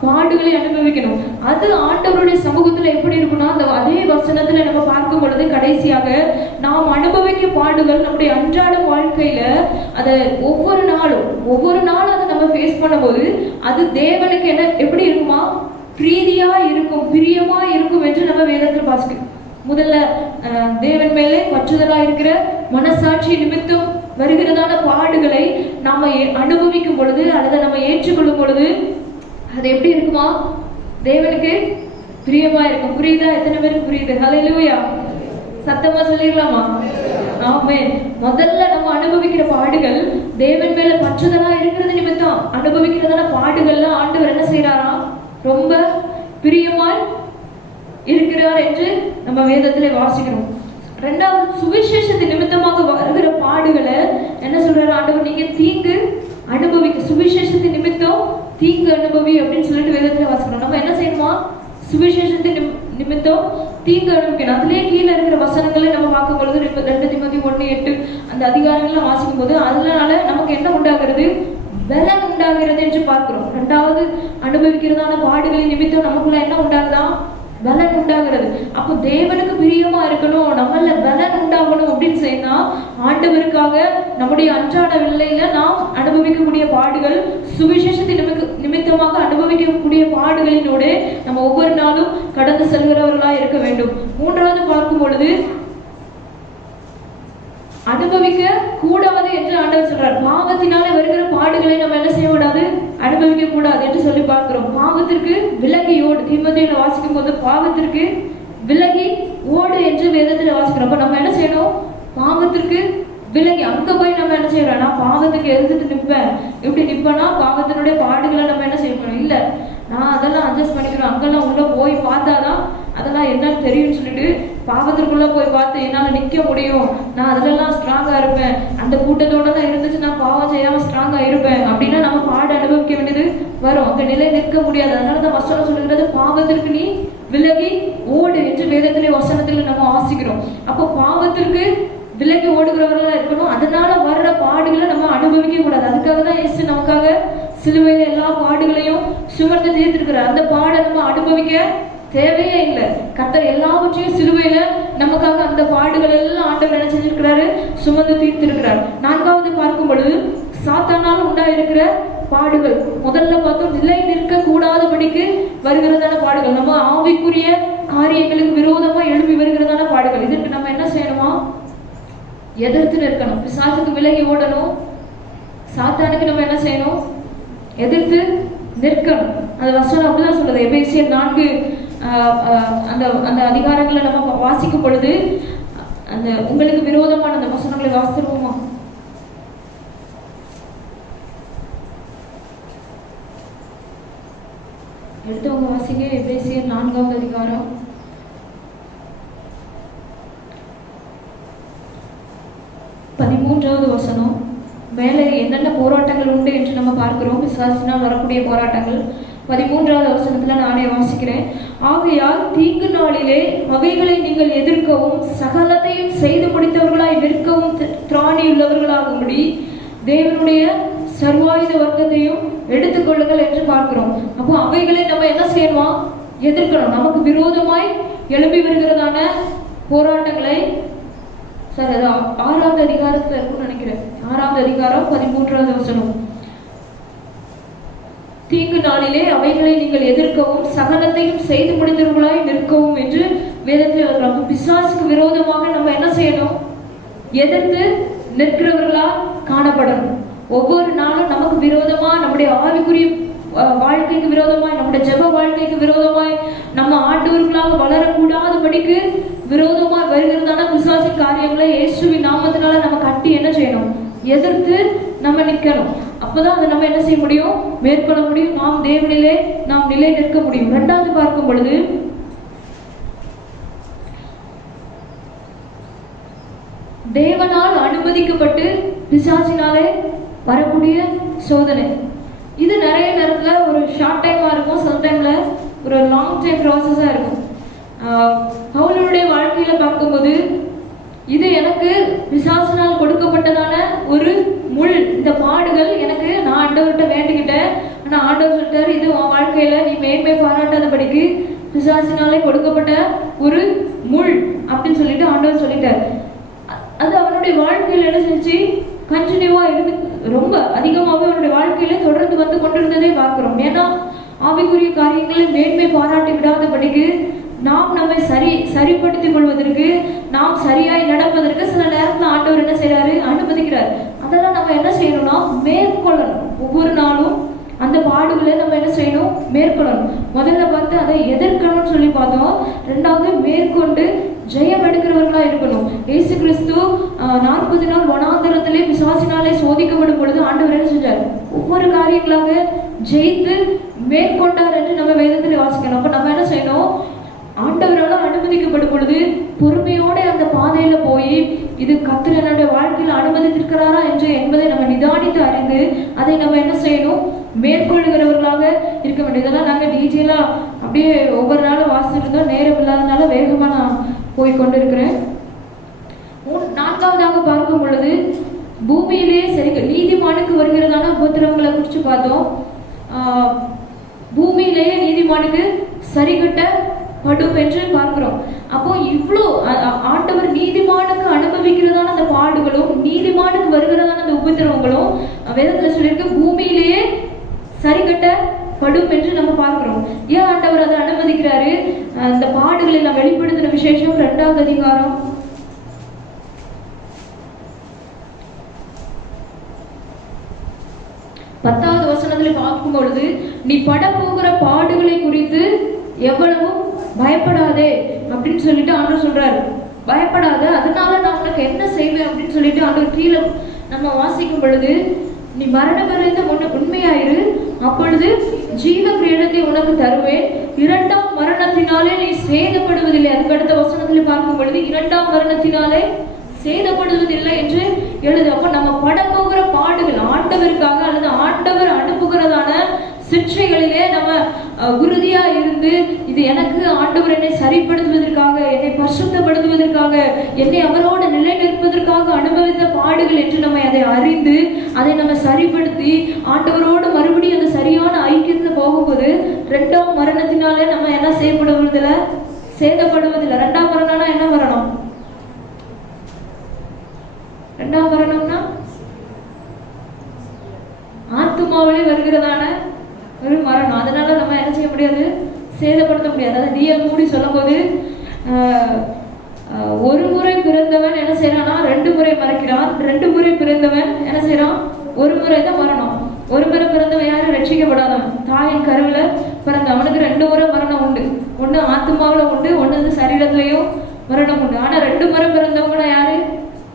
பாடுகளை அனுபவிக்கணும். அது ஆண்டவருடைய சமூகத்துல எப்படி இருக்குன்னா, அந்த அதே வசனத்துல நம்ம பார்க்கும் பொழுது கடைசியாக நாம் அனுபவிக்க பாடுகள் நம்முடைய அன்றாட வாழ்க்கையில அதை ஒவ்வொரு நாளும் அதை நம்ம ஃபேஸ் பண்ணும்போது அது தேவனுக்கு என்ன எப்படி இருக்குமா, பிரீதியா இருக்கும், பிரியமா இருக்கும் என்று நம்ம வேதத்தில் வாசிக்கிறோம். முதல்ல தேவன் மேலே பற்றுதலா இருக்கிற மனசாட்சி நிமித்தம் வருகிறதான பாடுகளை நாம அனுபவிக்கும் பொழுது அல்லது நம்ம ஏற்றுக்கொள்ளும் பொழுது அது எப்படி இருக்குமா, தேவனுக்கு பிரியமா இருக்கும். புரியுதா? எத்தனை பேருக்கு புரியுது? ஹல்லேலூயா, சத்தமா சொல்லிடலாமா? ஆமென். முதல்ல நம்ம அனுபவிக்கிற பாடுகள் தேவன் மேல பற்றுதலா இருக்கிறது நிமித்தம் அனுபவிக்கிறதான பாடுகள்ல ஆண்டவர் என்ன செய்யறாராம், ரொம்ப பிரியமாய் இருக்கிறார் என்று நம்ம வேதத்திலே வாசிக்கிறோம். 2வது சுவிசேஷத்தின் நிமித்தமாக வருகிற பாடுகளை என்ன சொல்றாரு ஆண்டவர், நீங்க தீங்கு அனுபவிக்க, சுவிசேஷத்தின் நிமித்தம் தீங்கு அனுபவி அப்படின்னு சொல்லிட்டு வேதத்துல வாசிக்கிறோம். நம்ம என்ன செய்யணுமா, சுவிசேஷத்தின் நிமித்தம் தீங்கு அனுபவிக்கணும். அதுலேயே கீழே இருக்கிற வசனங்களை நம்ம பார்க்கும் பொழுது 2 தீமோத்தேயு 1:8 அந்த அதிகாரங்கள்லாம் வாசிக்கும் போது அதனால நமக்கு என்ன உண்டாகிறது, பலன் உண்டாகிறது என்று பார்க்கிறோம். 2வது அனுபவிக்கிறதான பாடுகளின் நிமித்தம் நமக்குள்ள என்ன உண்டாகுதா, பலன் உண்டாகிறது. அப்போ தேவனுக்கு பிரியமா இருக்கணும், நம்மள பலன் உண்டாகணும் அப்படின்னு சொன்னா ஆண்டவருக்காக நம்முடைய அன்றாட வேளையில நாம் அனுபவிக்கக்கூடிய பாடுகள், சுவிசேஷத்தின் நிமித்தமாக அனுபவிக்கக்கூடிய பாடுகளினோடு நம்ம ஒவ்வொரு நாளும் கடந்து செல்கிறவர்களா இருக்க வேண்டும். 3வது பார்க்கும் பொழுது அனுபவிக்க கூடாது என்று ஆண்டவர் சொல்றார். பாவத்தினாலே வருகிற பாடுகளை நம்ம என்ன செய்யக்கூடாது, அனுபவிக்க கூடாது என்று சொல்லி பார்க்கிறோம். பாவத்திற்கு விலகி ஓடு, தீமோத்தேயுல வாசிக்கும் போது பாவத்திற்கு விலகி ஓடு என்று வேதத்துல வாசிக்கிறோம். அப்ப நம்ம என்ன செய்யணும், பாவத்திற்கு விலகி அங்க போய் நம்ம என்ன செய்யறோம், நான் பாவத்துக்கு எதிர்த்து நிற்பேன், இப்படி நிற்பேன்னா பாவத்தினுடைய பாடுகளை நம்ம என்ன செய்யணும், இல்ல நான் அதெல்லாம் அட்ஜஸ்ட் பண்ணிக்கிறோம், அங்கெல்லாம் உள்ள போய் பார்த்தாதான் அதெல்லாம் என்னன்னு தெரியும்னு சொல்லிட்டு பாவத்திற்குள்ள போய் பார்த்து என்னால நிக்க முடியும், நான் அதுலலாம் ஸ்ட்ராங்கா இருப்பேன், அந்த கூட்டத்தோட தான் இருந்துச்சு நான் பாவம் செய்யாம ஸ்ட்ராங்கா இருப்பேன் அப்படின்னா நம்ம பாடு அனுபவிக்க வேண்டியது வரும். அங்க நிலை நிற்க முடியாது. அதனாலதான் வசனம் சொல்லுகிறது பாவத்திற்கு நீ விலகி ஓடு என்று வேதத்திலே வசனத்துல நம்ம வாசிக்கிறோம். அப்போ பாவத்திற்கு விலகி ஓடுகிறவர்களா இருக்கணும். அதனால வர்ற பாடுகளை நம்ம அனுபவிக்க கூடாது. அதுக்காக தான் இயேசு நமக்காக சிலுவையில எல்லா பாடுகளையும் சுமந்து தீர்த்திருக்கிறார். அந்த பாடை நம்ம அனுபவிக்க தேவையே இல்லை. கர்த்தர் எல்லாவற்றையும் சிலுவையில நமக்காக அந்த பாடுகள் எல்லாம் ஆண்டவர் என்ன செஞ்சிருக்கிறாரு, சுமந்து தீர்த்திருக்கிறார். நான்காவது பார்க்கும் பொழுது சாத்தானால் உண்டாயிருக்கிற பாடுகள். முதல்ல பார்த்தோம் நிலை நிற்க கூடாதபடிக்கு வருகிறதான பாடுகள், நம்ம ஆவிக்குரிய காரியங்களுக்கு விரோதமா எழுப்பி வருகிறதான பாடுகள். இதற்கு நம்ம என்ன செய்யணுமா, எதிர்த்து நிற்கணும். பிசாசுக்கு விலகி ஓடணும். சாத்தானுக்கு நம்ம என்ன செய்யணும், எதிர்த்து நிற்கணும். அந்த வசனம் அப்படிதான் சொல்றது. எபேசியர் 4 அந்த அந்த அதிகாரங்களை நம்ம வாசிக்கும் பொழுது அந்த உங்களுக்கு விரோதமான அந்த வசனங்களை வாசித்துருவோமா? எடுத்தவங்க வாசிங்க. எபேசியர் 4ஆவது அதிகாரம் 13வது வசனம். மேலே என்னென்ன போராட்டங்கள் உண்டு என்று நம்ம பார்க்கிறோம். விசுவாசினால் வரக்கூடிய போராட்டங்கள் 13வது வசனத்துல நானே வாசிக்கிறேன். ஆகையால் தீங்கு நாளிலே அவைகளை நீங்கள் எதிர்க்கவும் சகலத்தையும் செய்து முடித்தவர்களாய் நிற்கவும் திராணியுள்ளவர்களாகும்படி தேவனுடைய சர்வாயுத வர்க்கத்தையும் எடுத்துக்கொள்ளுங்கள் என்று பார்க்கிறோம். அப்போ அவைகளை நம்ம என்ன செய்யணும், எதிர்க்கணும். நமக்கு விரோதமாய் எழுப்பி வருகிறதான போராட்டங்களை, சார் அது 6வது அதிகாரத்துல இருக்கும்னு நினைக்கிறேன். 6வது அதிகாரம் 13வது வசனம். தீங்கு நாளிலே அவைகளை நீங்கள் எதிர்க்கவும் சகலத்தையும் செய்து முடித்தவர்களாய் நிற்கவும் என்று வேதத்தில் வருகிறோம். பிசாசுக்கு விரோதமாக நம்ம என்ன செய்யணும், எதிர்த்து நிற்கிறவர்களா காணப்படணும். ஒவ்வொரு நாளும் நமக்கு விரோதமா, நம்முடைய ஆவிக்குரிய வாழ்க்கைக்கு விரோதமாய், நம்முடைய ஜெப வாழ்க்கைக்கு விரோதமாய், நம்ம ஆண்டவர்களாக வளரக்கூடாதபடிக்கு விரோதமாய் வருகிறதான பிசாசின் காரியங்களை இயேசுவின் நாமத்தினால நம்ம கட்டி என்ன செய்யணும், எதிர்த்து நம்ம நிற்கணும். அப்பதான் அதை நம்ம என்ன செய்ய முடியும், மேற்கொள்ள முடியும். நாம் தேவனிலே நாம் நிலை நிற்க முடியும். 2வது பார்க்கும் பொழுது தேவனால் அனுமதிக்கப்பட்டு பிசாசினாலே வரக்கூடிய சோதனை. இது நிறைய நேரத்துல ஒரு ஷார்ட் டைமா இருக்கும், சில டைம்ல ஒரு லாங் டைம் ப்ராசஸா இருக்கும். பவுலுடைய வாழ்க்கையில பார்க்கும்போது இது எனக்கு பிசாசினால் கொடுக்கப்பட்டதான ஒரு முள். இந்த பாடுகள் எனக்கு நான் ஆண்டவர்கிட்ட வேண்டிக்கிட்டேன். ஆனா ஆண்டவர் சொல்லிட்டாரு, இது உன் வாழ்க்கையில நீ மேன்மை பாராட்டாதபடிக்கு பிசாசினாலே கொடுக்கப்பட்ட ஒரு முள் அப்படின்னு சொல்லிட்டு ஆண்டவர் சொல்லிட்டாரு. அது அவனுடைய வாழ்க்கையில என்ன செஞ்சு கண்டினியூவா இருந்து ரொம்ப அதிகமாகவே அவனுடைய வாழ்க்கையில தொடர்ந்து வந்து கொண்டிருந்ததே பார்க்கிறோம். ஏன்னா ஆவிக்குரிய காரியங்களை மேன்மை பாராட்டி விடாதபடிக்கு நாம் நம்மை சரிப்படுத்திக் கொள்வதற்கு, நாம் சரியாய் நடப்பதற்கு சில நேரத்துல ஆண்டவர் என்ன செய்யறாரு, அனுமதிக்கிறார். அதெல்லாம் நம்ம என்ன செய்யணும்னா மேற்கொள்ளணும். ஒவ்வொரு நாளும் அந்த பாடுகளை நம்ம என்ன செய்யணும், மேற்கொள்ளணும். முதல்ல பார்த்து அதை எதிர்க்கணும்னு சொல்லி பார்த்தோம். 2வது மேற்கொண்டு ஜெயம் எடுக்கிறவர்களா இருக்கணும். இயேசு கிறிஸ்து 40 நாள் வனாந்தரத்திலே பிசாசினாலே சோதிக்கப்படும் பொழுது ஆண்டவர் என்ன செஞ்சார், ஒவ்வொரு காரியங்களாக ஜெயித்து மேற்கொண்டார் என்று நம்ம வேதத்தில் வாசிக்கணும். அப்ப நம்ம என்ன செய்யணும், ஆண்டவரால் அனுமதிக்கப்படும் பொழுது பொறுமையோட அந்த பாதையில போய் இது கர்த்தர் என்னுடைய வாழ்க்கையில் அனுமதித்திருக்கிறாரா என்று என்பதை நம்ம நிதானித்து அறிந்து அதை நம்ம என்ன செய்யணும், மேற்கொள்ளுகிறவர்களாக இருக்க வேண்டும். இதெல்லாம் நாங்க டீட்டெயிலா அப்படியே ஒவ்வொரு நாளும் வாசிட்டு இருந்தோம். நேரம் இல்லாதனால வேகமா நான் போய் கொண்டிருக்கிறேன். 4வதாக பார்க்கும் பொழுது பூமியிலேயே சரி நீதிமானுக்கு வருகிறதான உபத்திரவங்களை குறித்து பார்த்தோம். பூமியிலேயே நீதிமானுக்கு சரிகட்டப்படும் என்று பார்க்கிறோம். அப்போ இவ்வளோ ஆண்டவர் நீதிமானுக்கு அனுபவிக்கிறதான அந்த பாடுகளும் நீதிமானுக்கு வருகிறதான அந்த உபத்திரவங்களும் வேதத்துல சொல்லியிருக்கு பூமியிலேயே சரிகட்டப்படும் என்று நம்ம பார்க்கிறோம். ஏன் ஆண்டவர் அதை அனுமதிக்கிறாரு? அந்த பாடுகளை எல்லாம் வெளிப்படுத்தின விசேஷம் 2வது அதிகாரம் 10வது வசனத்துல பார்க்கும் பொழுது, நீ பட போகிற பாடுகளை குறித்து எவ்வளவும் பயப்படாதே அப்படின்னு சொல்லிட்டு ஆண்டவர் சொல்றாரு. பயப்படாத, அதனால நான் உனக்கு என்ன செய்வேன் அப்படின்னு சொல்லிட்டு ஆண்டவர் கீழே நம்ம வாசிக்கும் பொழுது, நீ மரணம் அறிந்த உண்மையாயிரு, அப்பொழுது ஜீவ கிரீடத்தை உனக்கு தருவேன், இரண்டாம் மரணத்தினாலே நீ சேதப்படுவதில்லை. அதுக்கடுத்த வசனத்தில் பார்க்கும் பொழுது இரண்டாம் மரணத்தினாலே சேதப்படுவதில்லை என்று எழுது. அப்ப நம்ம படப்போகிற பாடுகள் ஆண்டவருக்காக அல்லது ஆண்டவர் அனுப்புகிறதான சிற்றைகளிலே நம்ம உறுதியா இருந்து, இது எனக்கு ஆண்டவர் என்னை சரிப்படுத்துவதற்காக, என்னை பரிசுத்தப்படுத்துவதற்காக, என்னை அவரோட நிலை நிற்பதற்காக அனுபவித்த பாடுகள் என்று நம்ம அதை அறிந்து அதை நம்ம சரிப்படுத்தி ஆண்டவரோடு மறுபடியும் அந்த சரியான ஐக்கியத்துல போகும்போது இரண்டாம் மரணத்தினாலே நம்ம என்ன செய்யப்படுவதில்லை, சேதப்படுவதில்லை. இரண்டாம் மரணம்னா என்ன மரணம்? இரண்டாம் மரணம்னா ஆத்துமாவிலே வருகிறதான ஒரு மரணம். அதனால நம்ம என்ன செய்ய முடியாது, சேதப்படுத்த முடியாது. அதாவது டிஎல் மூடி சொல்லும் போது ஒரு முறை பிறந்தவன் என்ன செய்யறான்னா 2 முறை மறைக்கிறான், 2 முறை பிறந்தவன் என்ன செய்யறான், ஒரு முறை தான் மரணம். ஒரு முறை பிறந்தவன் யாரும் ரட்சிக்கப்படாதவன், தாயின் கருவில பிறந்த அவனுக்கு 2 முறை மரணம் உண்டு. ஒண்ணு ஆத்மாவில உண்டு, ஒண்ணு வந்து சரீரத்திலையும் மரணம் உண்டு. ஆனா 2 முறை பிறந்தவங்க யாரு,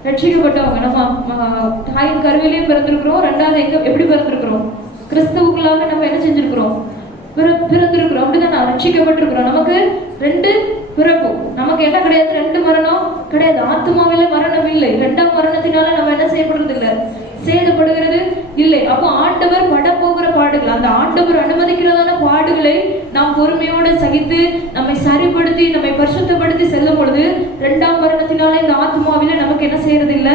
ரட்சிக்கப்பட்டவங்க. நம்ம தாயின் கருவிலையும் பிறந்திருக்கிறோம், ரெண்டாவது எப்படி பிறந்திருக்கிறோம், கிறிஸ்துவுக்குள்ளாக நம்ம என்ன செஞ்சிருக்கிறோம், பிறந்திருக்கிறோம். அப்படிதான் ரட்சிக்கப்பட்டிருக்கிறோம். நமக்கு 2 பிறப்பு, நமக்கு என்ன கிடையாது, 2 மரணம் கிடையாது. ஆத்மாவில மரணம் இல்லை, 2ஆம் மரணத்தினால நம்ம என்ன செய்யப்படுறது இல்லை, சேதப்படுகிறது இல்லை. அப்போ ஆண்டவர் படப்போகிற பாடுகள், அந்த ஆண்டவர் அனுமதிக்கிறதான பாடுகளை நாம் பொறுமையோடு சகித்து நம்மை சரிப்படுத்தி நம்மை பரிசுத்தப்படுத்தி செல்லும் பொழுது 2ஆம் மரணத்தினால இந்த ஆத்மாவில நமக்கு என்ன செய்யறது இல்லை,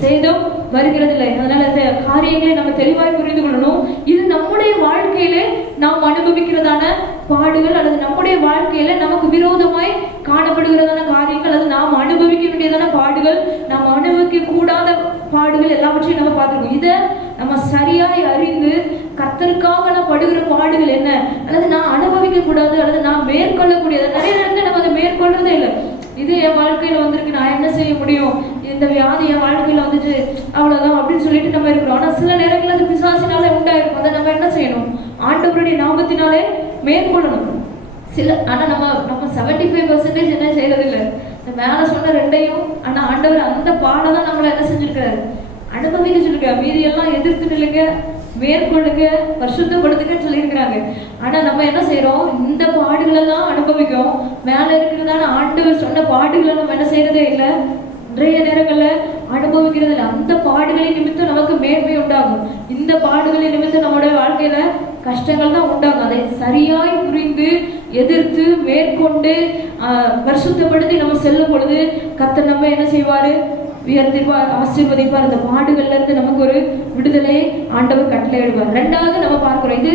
சேதம் வருகிறது இல்லை. அதனால இந்த காரியங்களை நம்ம தெளிவாய் புரிந்து கொள்ளணும். இது நம்முடைய வாழ்க்கையிலே நாம் அனுபவிக்கிறதான பாடுகள் அல்லது நம்முடைய வாழ்க்கையில நமக்கு விரோதமாய் காணப்படுகிறதான காரியங்கள், அது நாம் அனுபவிக்க வேண்டியதான பாடுகள், நாம் அனுபவிக்க கூடாத பாடுகள் எல்லாவற்றையும் நம்ம பார்த்துருக்கோம். இதை நம்ம சரியாய் அறிந்து கர்த்தருக்காக நான் படுகிற பாடுகள் என்ன, அல்லது நான் அனுபவிக்க கூடாது அல்லது நான் மேற்கொள்ளக்கூடியது. நிறைய நேரத்தில் நம்ம அதை மேற்கொள்றதே இல்லை. இது என் வாழ்க்கையில வந்திருக்கு, நான் என்ன செய்ய முடியும், இந்த வியாதி என் வாழ்க்கையில வந்துச்சு, அவ்வளவுதான் அப்படின்னு சொல்லிட்டு நம்ம இருக்கிறோம். ஆனா சில நேரங்கள் அது பிசாசினாலே உண்டாயிருக்கும். அதை நம்ம என்ன செய்யணும், ஆண்டவருடைய நாமத்தினாலே மேற்கொள்ளணும். ஆனா நம்ம 75% என்ன செய்யறது இல்லை, இந்த மேல சொன்ன 2ஐயும். ஆனா ஆண்டவர் அந்த பாடதான் நம்மள என்ன செஞ்சிருக்காரு, அனுபவிக்க சொல்லிருக்காரு. மீதியெல்லாம் எதிர்த்து நில்லுங்க, மேற்கொள்ளுங்க, பரிசுத்தப்படுத்துங்கன்னு சொல்லியிருக்கிறாங்க. ஆனா நம்ம என்ன செய்யறோம், இந்த பாடுகள் எல்லாம் அனுபவிக்கும், மேல இருக்கிறதான ஆண்டவர் சொன்ன பாடுகளை நம்ம என்ன செய்யறதே இல்லை, நிறைய நேரங்கள்ல அனுபவிக்கிறது இல்லை. அந்த பாடுகளின் நிமித்தம் நமக்கு மேன்மை உண்டாகும், இந்த பாடுகளின் நிமித்தம் நம்முடைய வாழ்க்கையில கஷ்டங்கள் தான் உண்டாகும். அதை சரியாய் புரிந்து எதிர்த்து மேற்கொண்டு பரிசுத்தப்படுத்தி நம்ம செல்லும் பொழுது கர்த்தர் நம்ம என்ன செய்வாரு, உயர்த்திப்பார், ஆசீர்வதிப்பார். அந்த பாடுகள்ல இருந்து நமக்கு ஒரு விடுதலையை ஆண்டவர் கட்டளையிடுவார். 2வது நம்ம பார்க்கிறோம், இது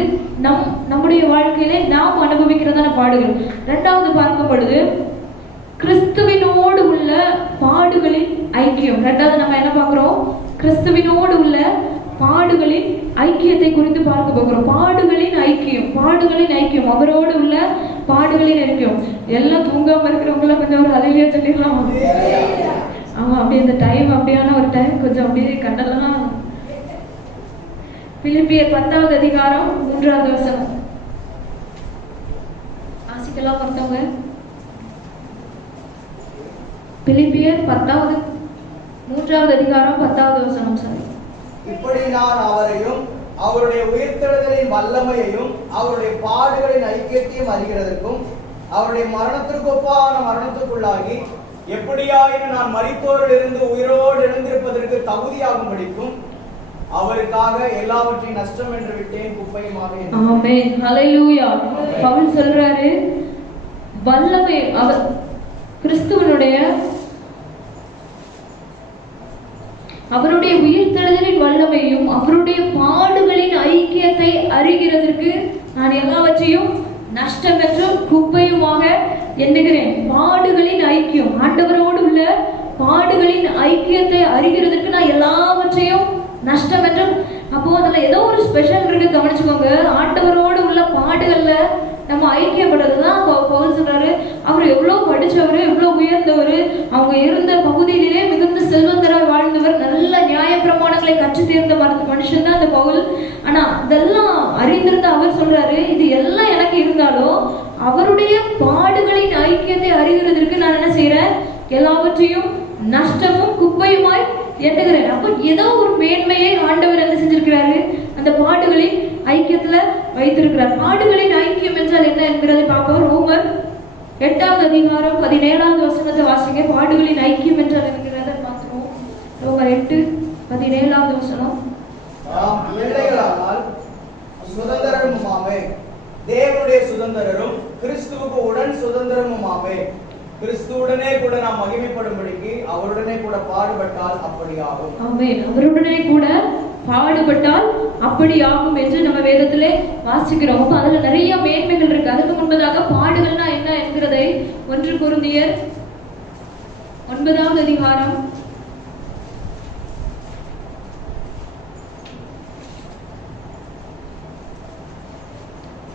நம்முடைய வாழ்க்கையிலே நாம் அனுபவிக்கிறதான பாடுகள். 2வது பார்க்கும் பொழுது கிறிஸ்துவினோடு உள்ள பாடுகளின் ஐக்கியம். 2வது நம்ம என்ன பார்க்கிறோம், கிறிஸ்துவினோடு உள்ள பாடுகளின் ஐக்கியத்தை குறித்து பார்க்க போகிறோம். பாடுகளின் ஐக்கியம், பாடுகளின் ஐக்கியம், அவரோடு உள்ள பாடுகளின் ஐக்கியம். எல்லாம் தூங்காம இருக்கிறவங்கள கொஞ்சம் ஒரு அலையிலேயே சொல்லிடலாம். ஆமா, அப்படி இந்த டைம் அப்படியான ஒரு டைம் கொஞ்சம் அப்படியே கண்டெல்லாம். பிலிப்பியர் 10வது அதிகாரம் 3வது வசனம் வாசிக்கலாம் ஒருத்தவங்க. பிலிப்பியர் 3வது அதிகாரம் 10வது வசனம். சார், இப்படி நான் அவரையும் அவருடைய உயிர்த்தெழுதலின் வல்லமையையும் அவருடைய பாடுகளின் ஐக்கியத்தையும் அறிகிறதற்கும் அவருடைய மரணத்திற்கு ஒப்பான மரணத்துக்குள்ளாகி எப்படியாயினும் நான் மரித்தோரில் இருந்து உயிரோடு எழுந்திருப்பதற்கு தகுதியாகும் படிக்கும் அவருக்காக எல்லாவற்றையும் நஷ்டம் என்று விட்டேன், குப்பையுமாக. ஆமென், ஹல்லேலூயா. பவுல் சொல்றாரு, வல்லமை அவர் கிறிஸ்துவனுடைய அவருடைய உயிர்த்தெழுதலின் வல்லமையும் அவருடைய பாடுகளின் ஐக்கியத்தை அறிகிறதற்கு நான் எல்லாவற்றையும் நஷ்டம் என்றும் குப்பையுமாக எண்ணுகிறேன். பாடுகளின் ஐக்கியம், ஆண்டவரோடு உள்ள பாடுகளின் ஐக்கியத்தை அறிகிறதுக்கு நான் எல்லாவற்றையும் நஷ்டம் என்றும். அப்போ அதுல ஏதோ ஒரு ஸ்பெஷல் இருக்கு, கவனிச்சுக்கோங்க. ஆண்டவரோடு உள்ள பாடுகள்ல நம்ம ஐக்கியப்படுறதுதான் பவுல் சொல்றாரு. அவர் எவ்வளவு படிச்சவர், எவ்வளவு உயர்ந்தவர், அவங்க இருந்த பகுதியிலே மிகுந்த செல்வந்தராய் வாழ்ந்தவர், நல்ல நியாய பிரமாணங்களை கற்று தேர்ந்த மனுஷன் தான் அந்த பவுல். ஆனா இதெல்லாம் அறிந்திருந்த அவர் சொல்றாரு, இது எல்லாம் எனக்கு இருந்தாலும் அவருடைய பாடுகளின் ஐக்கியத்தை அறிகிறதற்கு நான் என்ன செய்யறேன், எல்லாவற்றையும் நஷ்டமும் குப்பையுமாய் எண்ணுகிறேன். அப்போ ஏதோ ஒரு மேன்மையை ஆண்டவர் என்ன செஞ்சிருக்கிறாரு, அந்த பாடுகளின் ஐக்கியத்துல வைத்திருக்கிறார். பாடுகளின் ஐக்கியம் என்றால் என்ன என்கிறதை பார்ப்போம். ரோமர் 8வது அதிகாரம் 17வது வசனத்தை வாசிங்க. பாடுகளின் ஐக்கியம் என்றால் என்கிறதை பார்க்கிறோம். ரோமர் 8:17வது வசனம். பிள்ளைகளானால் சுதந்திரமுமாமே, தேவனுடைய சுதந்திரரும் கிறிஸ்துவுக்கு உடன் சுதந்திரமுமாமே, கிறிஸ்துவுடனே கூட நாம் மகிமைப்படும்படிக்கு அவருடனே கூட பாடுபட்டால் அப்படி ஆகும். ஆமென். அவருடனே கூட பாடுபட்டால் அப்படி ஆகும் என்று நம்ம வேதத்திலே வாசிக்கிறோம். அப்ப அதுல நிறைய மேன்மைகள் இருக்கு. அதுக்கு முன்பதாக பாடுகள்னா என்ன என்கிறதை 1 கொரிந்தியர் 9வது அதிகாரம்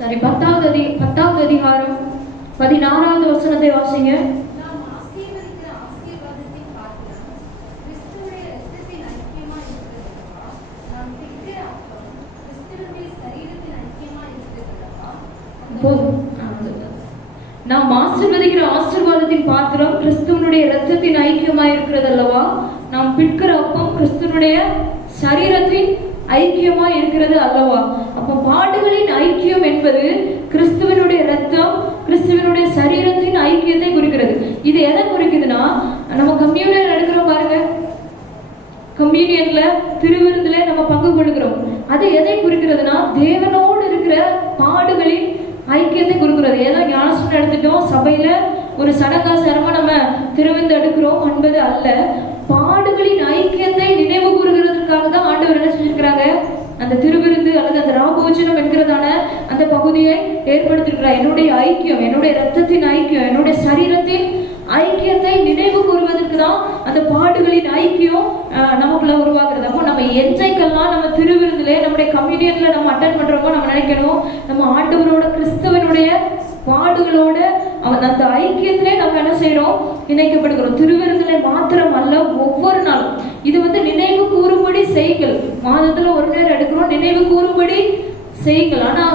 10வது அதிகாரம் 16வது வசனத்தை வாசிங்க. நாம் ஆசீர்வதிக்கிற ஆசீர்வாதத்தின் பாத்திரம் கிறிஸ்துவனுடைய இரத்தத்தின் ஐக்கியமாய் இருக்கிறது அல்லவா? நாம் பிற்கிற அப்பம் கிறிஸ்துவனுடைய சரீரத்தின் ஐக்கியமாய் இருக்கிறது அல்லவா? அப்ப பாடுகளின் ஐக்கியம் என்பது கிறிஸ்துவனுடைய இரத்தம், கிறிஸ்துவனுடைய சரீரத்தின் ஐக்கியத்தை குறிக்கிறது. இது எதை குறிக்குதுன்னா, நம்ம கம்யூனியன் எடுக்கிறோம் பாருங்க, கம்யூனியன்ல திருவிருந்துல நம்ம பங்கு கொள்கிறோம். அது எதை குறிக்கிறதுனா, தேவனோடு இருக்கிற பாடுகளின் ஐக்கியத்தை குறிக்கிறது. ஏதோ ஞானஸ்நானம் எடுத்துட்டோம், சபையில ஒரு சடங்காசாரமா நம்ம திருவிருந்து எடுக்கிறோம் என்பது அல்ல. பாடுகளின் ஐக்கியத்தை நினைவு கூறுகிறதுக்காக தான் ஆண்டவர் என்ன செஞ்சிருக்கிறாங்க, அந்த திருவிருந்து அல்லது அந்த ராபோஜனம் என்கிறதான அந்த பகுதியை ஏற்படுத்திருக்கிறார். என்னுடைய ஐக்கியம், என்னுடைய ரத்தத்தின் ஐக்கியம், என்னுடைய சரீரத்தின் ஐக்கியத்தை நினைவு கூறுவதற்கு தான் அந்த பாடுகளின் ஐக்கியம் நமக்குள்ள உருவாகிறது. அப்போ நம்ம என்றைக்கெல்லாம் நம்ம திருவிருந்திலே நம்முடைய கம்யூனியன்ல நம்ம அட்டன் பண்றோமோ நம்ம நினைக்கணும், நம்ம ஆண்டவரோட கிறிஸ்தவனுடைய பாடுகளோட அந்த ஐக்கியத்திலே நம்ம என்ன செய்யறோம், இணைக்கப்படுகிறோம். திருவிருந்திலே மாத்திரம் அல்ல, ஒவ்வொரு நாளும் இது நினைவு கூறும்படி செய்யுங்கள். மாதத்துல ஒரு நேரம் எடுக்கிறோம், நினைவு கூறும்படி செய்யுங்கள். ஆனா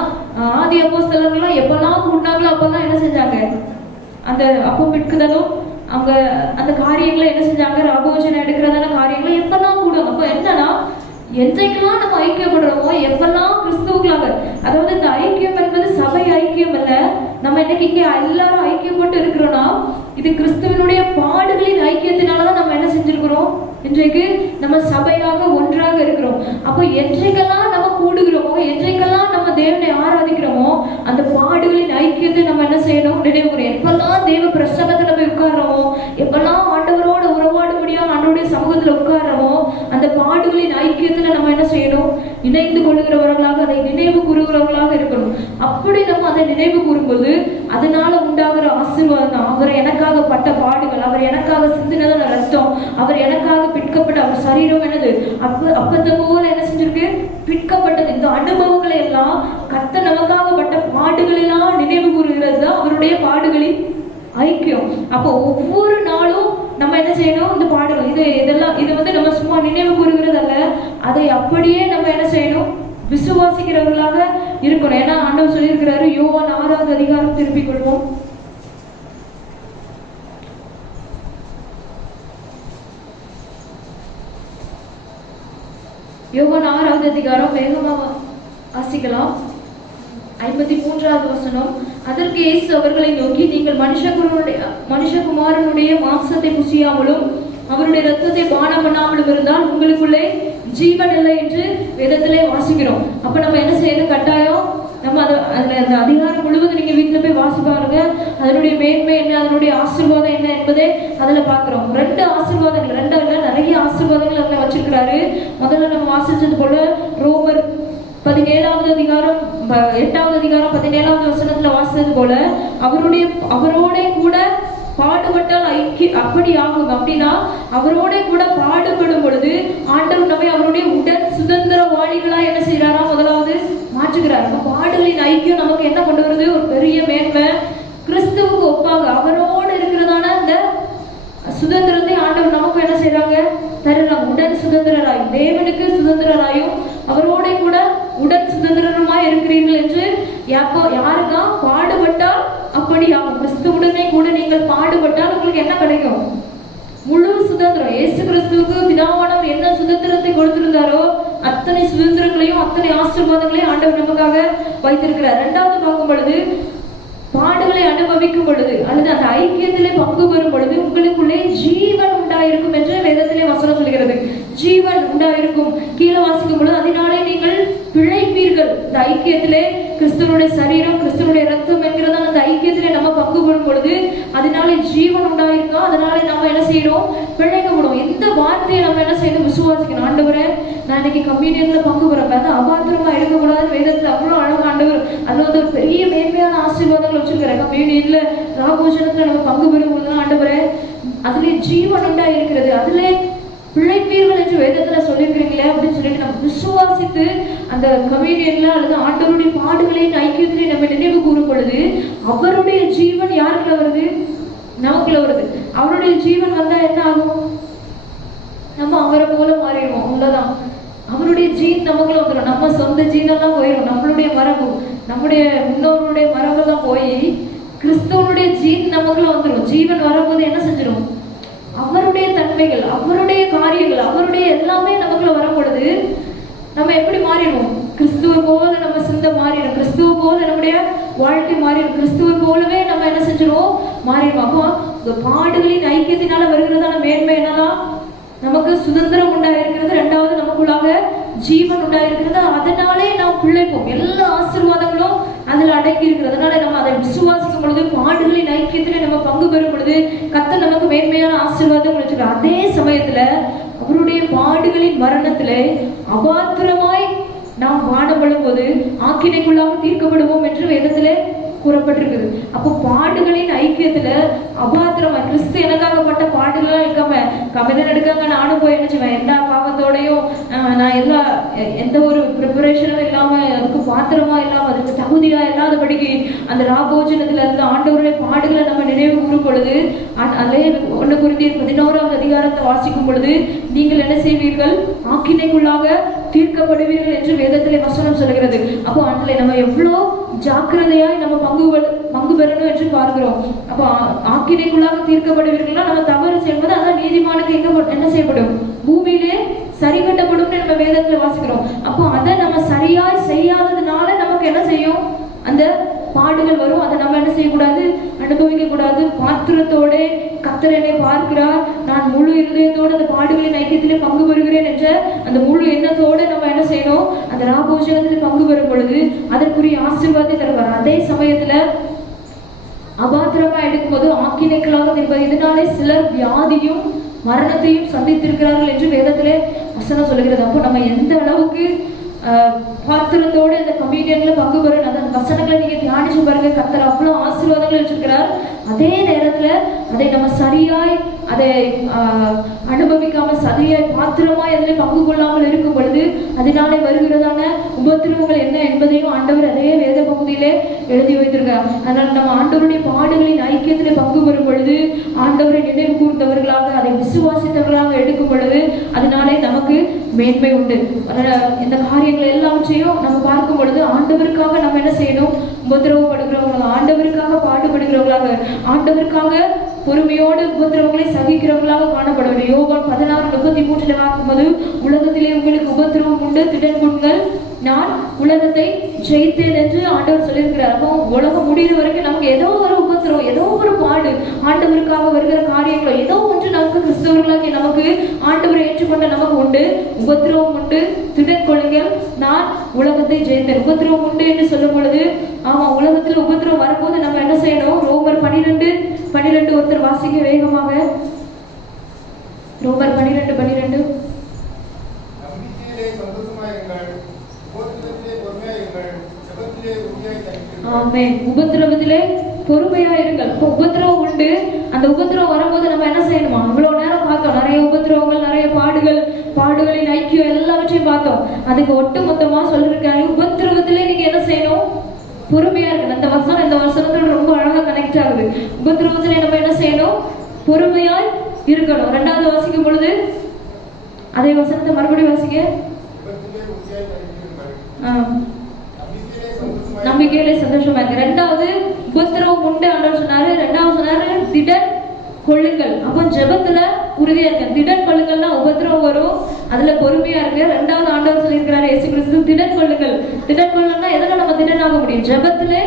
ஆதி அப்போஸ்தலர்கள்லாம் எப்பெல்லாம் கூட்டினாங்களோ அப்பெல்லாம் என்ன செஞ்சாங்க, அந்த அப்பம் பிற்குதலும் அவங்க அந்த காரியங்களை என்ன செஞ்சாங்க, ராபோஜனம் எடுக்கிறதான காரியங்களை எப்பெல்லாம் கூடும். அப்ப என்னன்னா, என்றைக்கெல்லாம் நம்ம ஐக்கியப்படுறோமோ, எப்பெல்லாம் கிறிஸ்துவுக்களாக, அதாவது இந்த ஐக்கியம் என்பது சபை ஐக்கியம் அல்ல. நம்ம இன்னைக்கு இங்க எல்லாரும் ஐக்கியப்பட்டு இருக்கிறோம்னா இது கிறிஸ்துவனுடைய பாடுகளின் ஐக்கியத்தினாலதான் நம்ம என்ன செஞ்சிருக்கிறோம், இன்றைக்கு நம்ம சபையாக ஒன்றாக இருக்கிறோம். அப்போ என்றைக்கெல்லாம் நம்ம கூடுகிறோமோ, என்றைக்கெல்லாம் நம்ம தேவனை ஆராதிக்கிறோமோ, அந்த பாடுகளின் ஐக்கியத்தை நம்ம என்ன செய்யணும், நினைவு கூறும். எப்பெல்லாம் தேவ பிரசன்னத்துல போய் உட்கார்றோமோ, எப்பெல்லாம் ஆண்டவரோட உறவாட முடியாம ஆண்டவருடைய சமூகத்துல உட்கார்றோமோ, அந்த பாடுகளின் ஐக்கியத்துல நம்ம என்ன செய்யணும், இணைந்து கொள்ளுகிறவர்களாக, அதை நினைவு கூறுகிறவர்களாக இருக்கணும். அப்படி நம்ம அதை நினைவு கூறும்போது அதனால உண்டாகிற ஆசீர்வாதம், அவர் எனக்காக பட்ட பாடுகள், அவர் எனக்காக சிந்தினதான ரத்தம், அவர் எனக்காக பிற்கப்பட்ட அவர் சரீரம் என்னது, அப்பத்தை போல என்ன செஞ்சிருக்கு, பிற்கப்பட்டது. இந்த அனுபவங்களை எல்லாம் கர்த்தர் நமக்காக பட்ட பாடுகள் எல்லாம் நினைவு கூறுகிறது தான் அவருடைய பாடுகளின் ஐக்கியம். அப்போ ஒவ்வொரு நாளும் நம்ம என்ன செய்யணும், இந்த பாடுகள் இதெல்லாம் இது நம்ம சும்மா நினைவு கூறுகிறது அல்ல, அதை அப்படியே நம்ம என்ன செய்யணும், விசுவாசிக்கிறவர்களாக இருக்கணும். ஏன்னா ஆண்டவர் சொல்லியிருக்கிறாரு, யோவான் 6வது அதிகாரம் திருப்பிக் கொள்வோம். யோவான் 6வது அதிகாரம் வேகமாக வாசிக்கலாம். 53வது வசனம். அதற்கு இயேசு அவர்களை நோக்கி, நீங்கள் மனுஷகுமாரனுடைய மாம்சத்தை புசியாமலும் அவருடைய ரத்தத்தை பானம் பண்ணாமலும் இருந்தால் உங்களுக்குள்ளே ஜீவன் இல்லை என்று வேதத்திலே வாசிக்கிறோம். அப்ப நம்ம என்ன செய்யணும், கட்டாயம் நம்ம அந்த அதிகாரம் முழுவதும் நீங்க வீட்டுல போய் வாசி பாருங்க. அதனுடைய மேன்மை என்ன, அதனுடைய ஆசீர்வாதம் என்ன என்பதை அதுல பாக்குறோம். 2 ஆசீர்வாதங்கள், 2 இல்ல நிறைய ஆசீர்வாதங்கள் அதுல வச்சிருக்கிறாரு. முதல்ல நம்ம வாசிச்சது போல ரோமர் 17வது அதிகாரம் 8வது அதிகாரம் 17வது வசனத்துல வாசிச்சது போல அவரோட கூட பாடுபட்டால் அப்படி ஆகும். அப்படின்னா அவரோட கூட பாடுபடும் பொழுது ஆண்டவர் நம்மை அவருடைய உடன் சுதந்திரவாளிகளா என்ன செய்யறாரா, முதலாவது மாற்றுகிறார். பாடுகளின் ஐக்கியம் நமக்கு என்ன கொண்டு வருது, ஒரு பெரிய மேன்மை. கிறிஸ்துவுக்கு ஒப்பாக அவரோடு இருக்கிறதான அந்த சுதந்திரத்தை ஆண்டவர் நமக்கு என்ன செய்யறாங்க, தருகிறாங்க. உடன் சுதந்திரராய், தேவனுக்கு சுதந்திரராயும் அவரோட கூட உடன் சுதந்திரமாய் இருக்கிறீர்கள் என்று யாருக்கா பாடுபட்டால் அப்படி பாடும்படியாக கிறிஸ்துவுடனே கூட நீங்கள் பாடுபட்டால் உங்களுக்கு என்ன கிடைக்கும்? முழு சுதந்திரம். இயேசு கிறிஸ்துவுக்கு பிதாவானவர் என்ன சுதந்திரத்தை கொடுத்திருந்தாரோ அத்தனை சுதந்திரங்களையும் அத்தனை ஆசீர்வாதங்களையும் ஆண்டவர் நமக்காக வைத்திருக்கிறார். இரண்டாவது பார்க்கும் பொழுது, பாடுகளை அனுபவிக்கும் பொழுது அல்லது அந்த ஐக்கியத்திலே பங்கு பெறும் பொழுது உங்களுக்குள்ளே ஜீவன் உண்டாயிருக்கும் என்று வேதத்திலே வசனம் சொல்கிறது. ஜீவன் உண்டாயிருக்கும். கீழே வாசிக்கும் பொழுது, அதனாலே நீங்கள் பிழைப்பீர்கள். இந்த ஐக்கியத்திலே கிறிஸ்துவனுடைய சரீரம், கிறிஸ்துவனுடைய ரத்தம் என்கிறதான அந்த ஐக்கியத்திலே நம்ம பங்கு பெறும் பொழுது அதனாலே ஜீவன் உண்டாயிருக்கோம். அதனாலே நம்ம என்ன செய்யறோம்? பிழைக்கப்படும். இந்த வார்த்தையை நம்ம என்ன செய்யணும்? விசுவாசிக்கணும். ஆண்டவரே, நான் இன்னைக்கு கம்யூனியன்ல பங்கு பெறப்ப அது அபாத்திரமா இருக்கக்கூடாது. வேதத்துல அவ்வளவு அழகா ஆண்டவர் அதுல வந்து ஒரு பெரிய மேன்மையான ஆசீர்வாதங்கள் வச்சிருக்கிற கம்யூனியன்ல ராபோஜனத்துல நம்ம பங்கு பெறும் பொழுதுதான் ஆண்டவரே அதுல ஜீவன் உண்டா இருக்கிறது, அதுல பிழைப்பீர்கள் என்று வேதத்துல சொல்லியிருக்கிறீங்களே அப்படின்னு சொல்லிட்டு நம்ம விசுவாசித்து அந்த கம்யூனியன்ல அல்லது ஆண்டவருடைய பாடுகளின் ஐக்கியத்திலே நம்ம நினைவு கூறும் பொழுது அவருடைய ஜீவன் யாருக்குள்ள வருது? நமக்குள்ள வருது. அவருடைய ஜீவன் வந்தா என்ன ஆகும்? நம்ம அவரை போல மாறிடுவோம். அவ்வளவுதான். அவருடைய ஜீன் நமக்குள்ள வந்துடும். நம்ம சொந்த ஜீனெல்லாம் போயிடும். நம்மளுடைய மரபு, நம்முடைய முன்னோருடைய மரபெல்லாம் போய் கிறிஸ்துவனுடைய ஜீன் நமக்குள்ள வந்துடும். ஜீவன் வரும்போது என்ன செஞ்சிடும்? அவருடைய தன்மைகள், அவருடைய காரியங்கள், அவருடைய எல்லாமே நமக்குள்ள வரும் பொழுது நம்ம எப்படி மாறிடுவோம்? கிறிஸ்துவ போல நம்ம சிந்தை மாறிடும். கிறிஸ்துவ போல நம்முடைய வாழ்க்கை மாறிடும். கிறிஸ்துவ போலவே நம்ம என்ன செஞ்சிடும்? மாறிடுவோம். அப்போ பாடுகளின் ஐக்கியத்தினால வருகிறதான மேன்மை என்னன்னா, நமக்கு சுதந்திரம் உண்டாயிருக்கிறது. இரண்டாவது, நமக்குள்ளாக ஜீவன் உண்டாயிருக்கிறது. அதனாலே நாம் பிழைப்போம். எல்லா ஆசீர்வாதங்களும் அதுல அடங்கி இருக்கிறது. அதனால நம்ம அதை விசுவாசிக்கும் பொழுது, பாடுகளின் ஐக்கியத்திலே நம்ம பங்கு பெறும் பொழுது கர்த்தர் நமக்கு மேன்மையான ஆசீர்வாதம் வச்சிருக்கார். அதே சமயத்துல அவருடைய பாடுகளின் மரணத்திலே அபாத்திரமாய் நாம் வாடப்படும் போது ஆக்கினைக்குள்ளாக தீர்க்கப்படுவோம் என்று வேதத்திலே கூறப்பட்டிருக்குது. அப்போ பாடுகளின் ஐக்கியத்துல அபாத்திரமா கிறிஸ்து எனக்காகப்பட்ட பாடுகள்லாம் இருக்காம கவிதை எடுக்காங்க நானும் போய் நினைச்சுவேன் எல்லா பாவத்தோடையும் நான் எந்த ஒரு ப்ரிப்பரேஷனும் இல்லாம அதுக்கு பாத்திரமா இல்லாம அதுக்கு தகுதியா இல்லாதபடிக்கு அந்த ராபோஜனத்துல இருந்து ஆண்டவருடைய பாடுகளை நம்ம நினைவு கூறும் பொழுது அதே 1 கொரிந்தியர் 11ஆம் அதிகாரத்தை வாசிக்கும் பொழுது நீங்கள் என்ன செய்வீர்கள்? ஆக்கினைக்குள்ளாக தீர்க்கப்படுவீர்கள் என்று வேதத்திலே வசனம் சொல்கிறது. அப்போ அதுல நம்ம எவ்வளோ ஜாக்கிரதையாய் நம்ம பங்கு பெறணும் என்று பார்க்கிறோம். அப்போ ஆக்கினைக்குள்ளாக தீர்க்கப்படுவீர்கள்னா நம்ம தவறு செய்வது அதான் நீதிமானுக்கு என்ன செய்யப்படும்? பூமியிலே சரி கட்டப்படும் நம்ம வேதத்துல வாசிக்கிறோம். அப்போ அதை நம்ம சரியாய் செய்யாததுனால நமக்கு என்ன செய்யும்? அந்த பாடுகள் வரும். அதை நம்ம என்ன செய்யக்கூடாது? அனுபவிக்க கூடாது. பாத்திரத்தோட கர்த்தர் என்னை பார்க்கிறார், நான் முழு இருதயத்தோடு அந்த பாடுகளின் ஐக்கியத்திலே பங்கு பெறுகிறேன் என்ற அந்த முழு எண்ணத்தோடு நம்ம என்ன செய்யணும்? அந்த ராபோஜனத்தில் பங்கு பெறும் பொழுது அதற்குரிய ஆசீர்வாதத்தை தருவார். அதே சமயத்துல அபாத்திரமா எடுக்கும்போது ஆக்கினைகளாக இருப்பது. இதனாலே சிலர் வியாதியும் மரணத்தையும் சந்தித்திருக்கிறார்கள் என்று வேதத்திலே வசனம் சொல்லுகிறது. அப்போ நம்ம எந்த அளவுக்கு பாத்திரத்தோடு அந்த கம்யூனியன்ல பங்கு பெறணும். அந்த வசனங்களை நீங்க தியானிச்சு பாருங்க. கர்த்தர் அவ்வளவு ஆசீர்வாதங்கள் வச்சிருக்கிறார். அதே நேரத்துல அதை நம்ம சரியாய் அதை அனுபவிக்காம சரியாய் பாத்திரமாய் அதில் பங்கு கொள்ளாமல் இருக்கும் பொழுது அதனாலே வருகிறதான உபத்திரவங்கள் என்ன என்பதையும் ஆண்டவர் அதே வேத பகுதியிலே எழுதி வைத்திருக்கிறார். அதனால நம்ம ஆண்டவருடைய பாடுகளின் ஐக்கியத்திலே பங்கு பெறும் பொழுது ஆண்டவரை நினைவு கூர்ந்தவர்களாக அதை விசுவாசித்தவர்களாக எடுக்கும் பொழுது அதனாலே நமக்கு மேன்மை உண்டு. இந்த காரியங்கள் எல்லாவற்றையும் நம்ம பார்க்கும் பொழுது ஆண்டவருக்காக நம்ம என்ன செய்யணும்? உபத்திரவப்படுகிறவங்களாக, ஆண்டவருக்காக பாடுபடுகிறவர்களாக, ஆண்டவருக்காக பொறுமையோடு உபத்திரவங்களை சகிக்கிறவர்களாக காணப்பட வேண்டும். யோவான் 16:33 பார்க்கும்போது உலகத்திலே உங்களுக்கு உபத்திரவம் உண்டு, திடன் கொள்ளுங்கள், நான் உலகத்தை ஜெயித்தேன் என்று ஆண்டவர் சொல்லியிருக்கிறார். அப்போ உலகம் முடிகிற வரைக்கும் நமக்கு ஏதோ ஒரு உபத்திரவம், ஏதோ ஒரு பாடு, ஆண்டவருக்காக வருகிற காரியங்களோ ஏதோ ஒன்று நமக்கு கிறிஸ்தவர்களாகி நமக்கு ஆண்டவரை ஏற்றுக்கொண்ட நமக்கு உண்டு. உபத்திரவம் உண்டு, திடன் கொள்ளுங்கள், நான் உலகத்தை ஜெயித்தேன். உபத்திரவம் உண்டு என்று சொல்லும் பொழுது ஆமா, உலகத்தில் உபத்திரவம் வரும்போது நம்ம என்ன செய்யணும்? ரோமர் 12:12 ஒருத்தர் வாசிக்க வேகமாக. ரோமர் 12:12 ஆமென். உபத்திரவத்திலே பொறுமையா இருங்கள். உபத்திரவம் உண்டு. அந்த உபத்திரவம் வரும்போது நம்ம என்ன செய்யணுமா? இவ்வளவு நேரம் பார்த்தோம், நிறைய உபத்திரவங்கள், நிறைய பாடுகள், பாடுகளின் ஐக்கியம் எல்லாவற்றையும் பார்த்தோம். அதுக்கு ஒட்டு மொத்தமா சொல்லிருக்காரு, உபத்திரவத்திலே நீங்க என்ன செய்யணும்? பொறுமையா இருக்கு. அந்த வசனம் இந்த வசனத்துல ரொம்ப அழகா கனெக்ட் ஆகுது. உபத்திரவத்திலே நம்ம என்ன செய்யணும்? பொறுமையாய் இருக்கணும். 2வது வாசிக்கும் பொழுது அதே வசனத்தை மறுபடியும் வாசிக்க. நம்பிக்கையிலே சந்தோஷமா இருக்கு. ரெண்டாவது உபத்திரவம் உண்டு ஆண்டவர் சொன்னாரு. ரெண்டாவது சொன்னாரு திடன் கொள்ளுங்கள். அப்போ ஜெபத்துல உறுதியா இருக்க. திடன் கொள்ளுங்கள்னா உபத்திரவம் வரும், அதுல பொறுமையா இருக்கு. ரெண்டாவது ஆண்டவர் சொல்லியிருக்கிறாரு இயேசு கிறிஸ்து திடன் கொள்ளுங்கள். திடன் கொள்ளுங்கன்னா எதுல நம்ம திடனாக முடியும்? ஜெபத்துல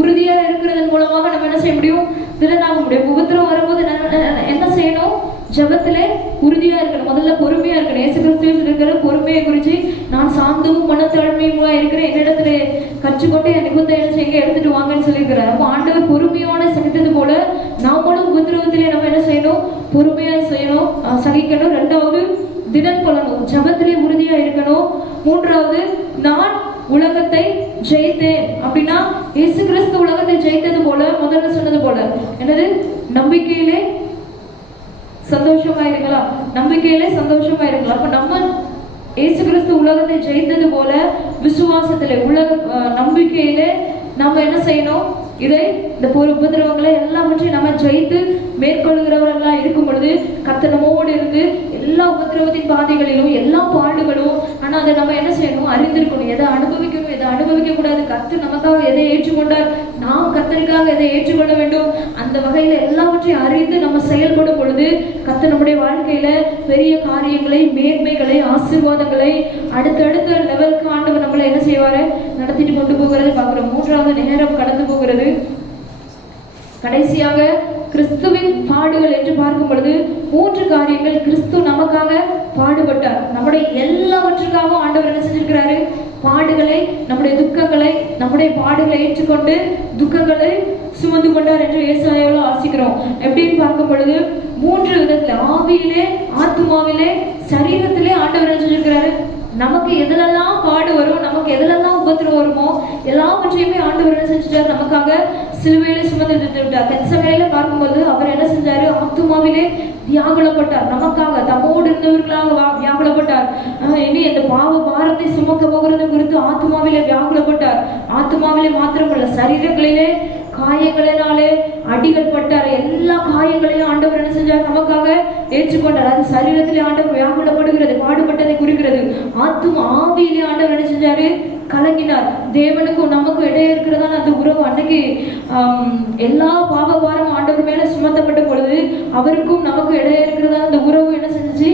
உறுதியா இருக்கிறதன் மூலமாக நம்ம என்ன செய்ய முடியும்? திடனாக முடியும். உபத்திரவம் வரும்போது என்ன செய்யணும்? ஜெபத்திலே உறுதியா இருக்கணும். முதல்ல பொறுமையா இருக்கணும். இயேசு கிறிஸ்து இருக்கிற பொறுமையை குறித்து நான் சாந்தமும் மனத்தாழ்மையுமா இருக்கிறேன், என்னிடத்துல கற்றுக்கொண்டு என் நிபுணத்தை என்ன செய்ய எடுத்துட்டு வாங்கன்னு சொல்லியிருக்கிறார். அப்போ ஆண்டவர் பொறுமையோட சகித்தது போல நாமளும் உபத்திரவத்திலே நம்ம என்ன செய்யணும்? பொறுமையா செய்யணும், சகிக்கணும். ரெண்டாவது திடன் கொள்ளணும், ஜெபத்திலே உறுதியா இருக்கணும். மூன்றாவது நான் உலகத்தை ஜெயித்தேன். அப்படின்னா இயேசு கிறிஸ்து உலகத்தை ஜெயித்தது போல, முதல்ல சொன்னது போல என்னது? நம்பிக்கையிலே சந்தோஷமா இருக்கலாம். நம்பிக்கையிலே சந்தோஷமா இருக்கலாம். அப்ப நம்ம இயேசு கிறிஸ்து உலகத்தை ஜெயித்தது போல விசுவாசத்திலே நம்பிக்கையிலே நம்ம என்ன செய்யணும்? இதை இந்த உபதிரவங்களை எல்லாவற்றையும் நம்ம ஜெயித்து மேற்கொள்கிறவர்களா இருக்கும் பொழுது கர்த்தர் நம்மோடு இருந்து எல்லா உபதிரவத்தின் பாதைகளிலும் எல்லா பாடுகளும், ஆனா அதை நம்ம என்ன செய்யணும்? அறிந்திருக்கணும். எதை அனுபவிக்கணும், எதை அனுபவிக்க கூடாது. கர்த்தர் நமக்காக எதை ஏற்றுக்கொண்டார், நாம் கர்த்தருக்காக எதை ஏற்றுக்கொள்ள வேண்டும், அந்த வகையில எல்லாவற்றையும் அறிந்து நம்ம செயல்படும் பொழுது கர்த்தர் நம்முடைய வாழ்க்கையில பெரிய காரியங்களை, மேன்மைகளை, ஆசீர்வாதங்களை அடுத்தடுத்த லெவலுக்கு ஆண்டவர் நம்மளை என்ன செய்வாரு? நடத்திட்டு கொண்டு போகிறது பார்க்கிறோம். மூன்றாவது நேரம் கடந்து போகிறது. கடைசியாக கிறிஸ்துவின் பாடுகள் என்று பார்க்கும் பொழுது 3 காரியங்கள். கிறிஸ்து நமக்காக பாடுபட்டார். நம்முடைய எல்லாவற்றுக்காகவும் ஆண்டவர் என்ன செஞ்சிருக்கிறாரு? பாடுகளை, நம்முடைய துக்கங்களை, நம்முடைய பாடுகளை ஏற்றுக்கொண்டு துக்கங்களை சுமந்து கொண்டார் என்று ஏசாயாவில் வாசிக்கிறோம். எப்படின்னு பார்க்கும் பொழுது 3 விதத்துல, ஆவியிலே, ஆத்துமாவிலே, சரீரத்திலே ஆண்டவர் என்ன செஞ்சிருக்கிறாரு? நமக்கு எதுலெல்லாம் பாடு வரும், நமக்கு எதுலெல்லாம் உபத்திரம் வருமோ எல்லாவற்றையுமே ஆண்டவர் என்ன செஞ்சுட்டார்? நமக்காக சிலுவையில சுமந்து விட்டார். கெத்சமேனில பார்க்கும்போது அவர் என்ன செஞ்சாரு? ஆத்துமாவிலே வியாகுலப்பட்டார். நமக்காக தம்மோடு இருந்தவர்களாக வியாகுலப்பட்டார். இனி இந்த பாவ பாரத்தை சுமக்க போகிறது குறித்து ஆத்துமாவிலே வியாகுலப்பட்டார். ஆத்துமாவிலே மாத்திரமல்ல, சரீரங்களிலே காயங்களினாலே அடிகள் பட்டார். எல்லா காயங்களையும் ஆண்டவர் என்ன செஞ்சார்? நமக்காக ஏற்றுக்கொண்டார். அது சரீரத்திலே ஆண்டவர் வியாகுலப்படுகிறது, பாடுபட்டதை குறிக்கிறது. ஆவியிலே ஆண்டவர் என்ன செஞ்சாரு? கலங்கினார். தேவனுக்கும் நமக்கும் இடையே இருக்கிறதான அந்த உறவு அன்னைக்கு எல்லா பாவபாரம் ஆண்டவர் மேல சுமத்தப்பட்ட பொழுது அவருக்கும் நமக்கும் இடையே இருக்கிறதான அந்த உறவு என்ன செஞ்சுச்சு?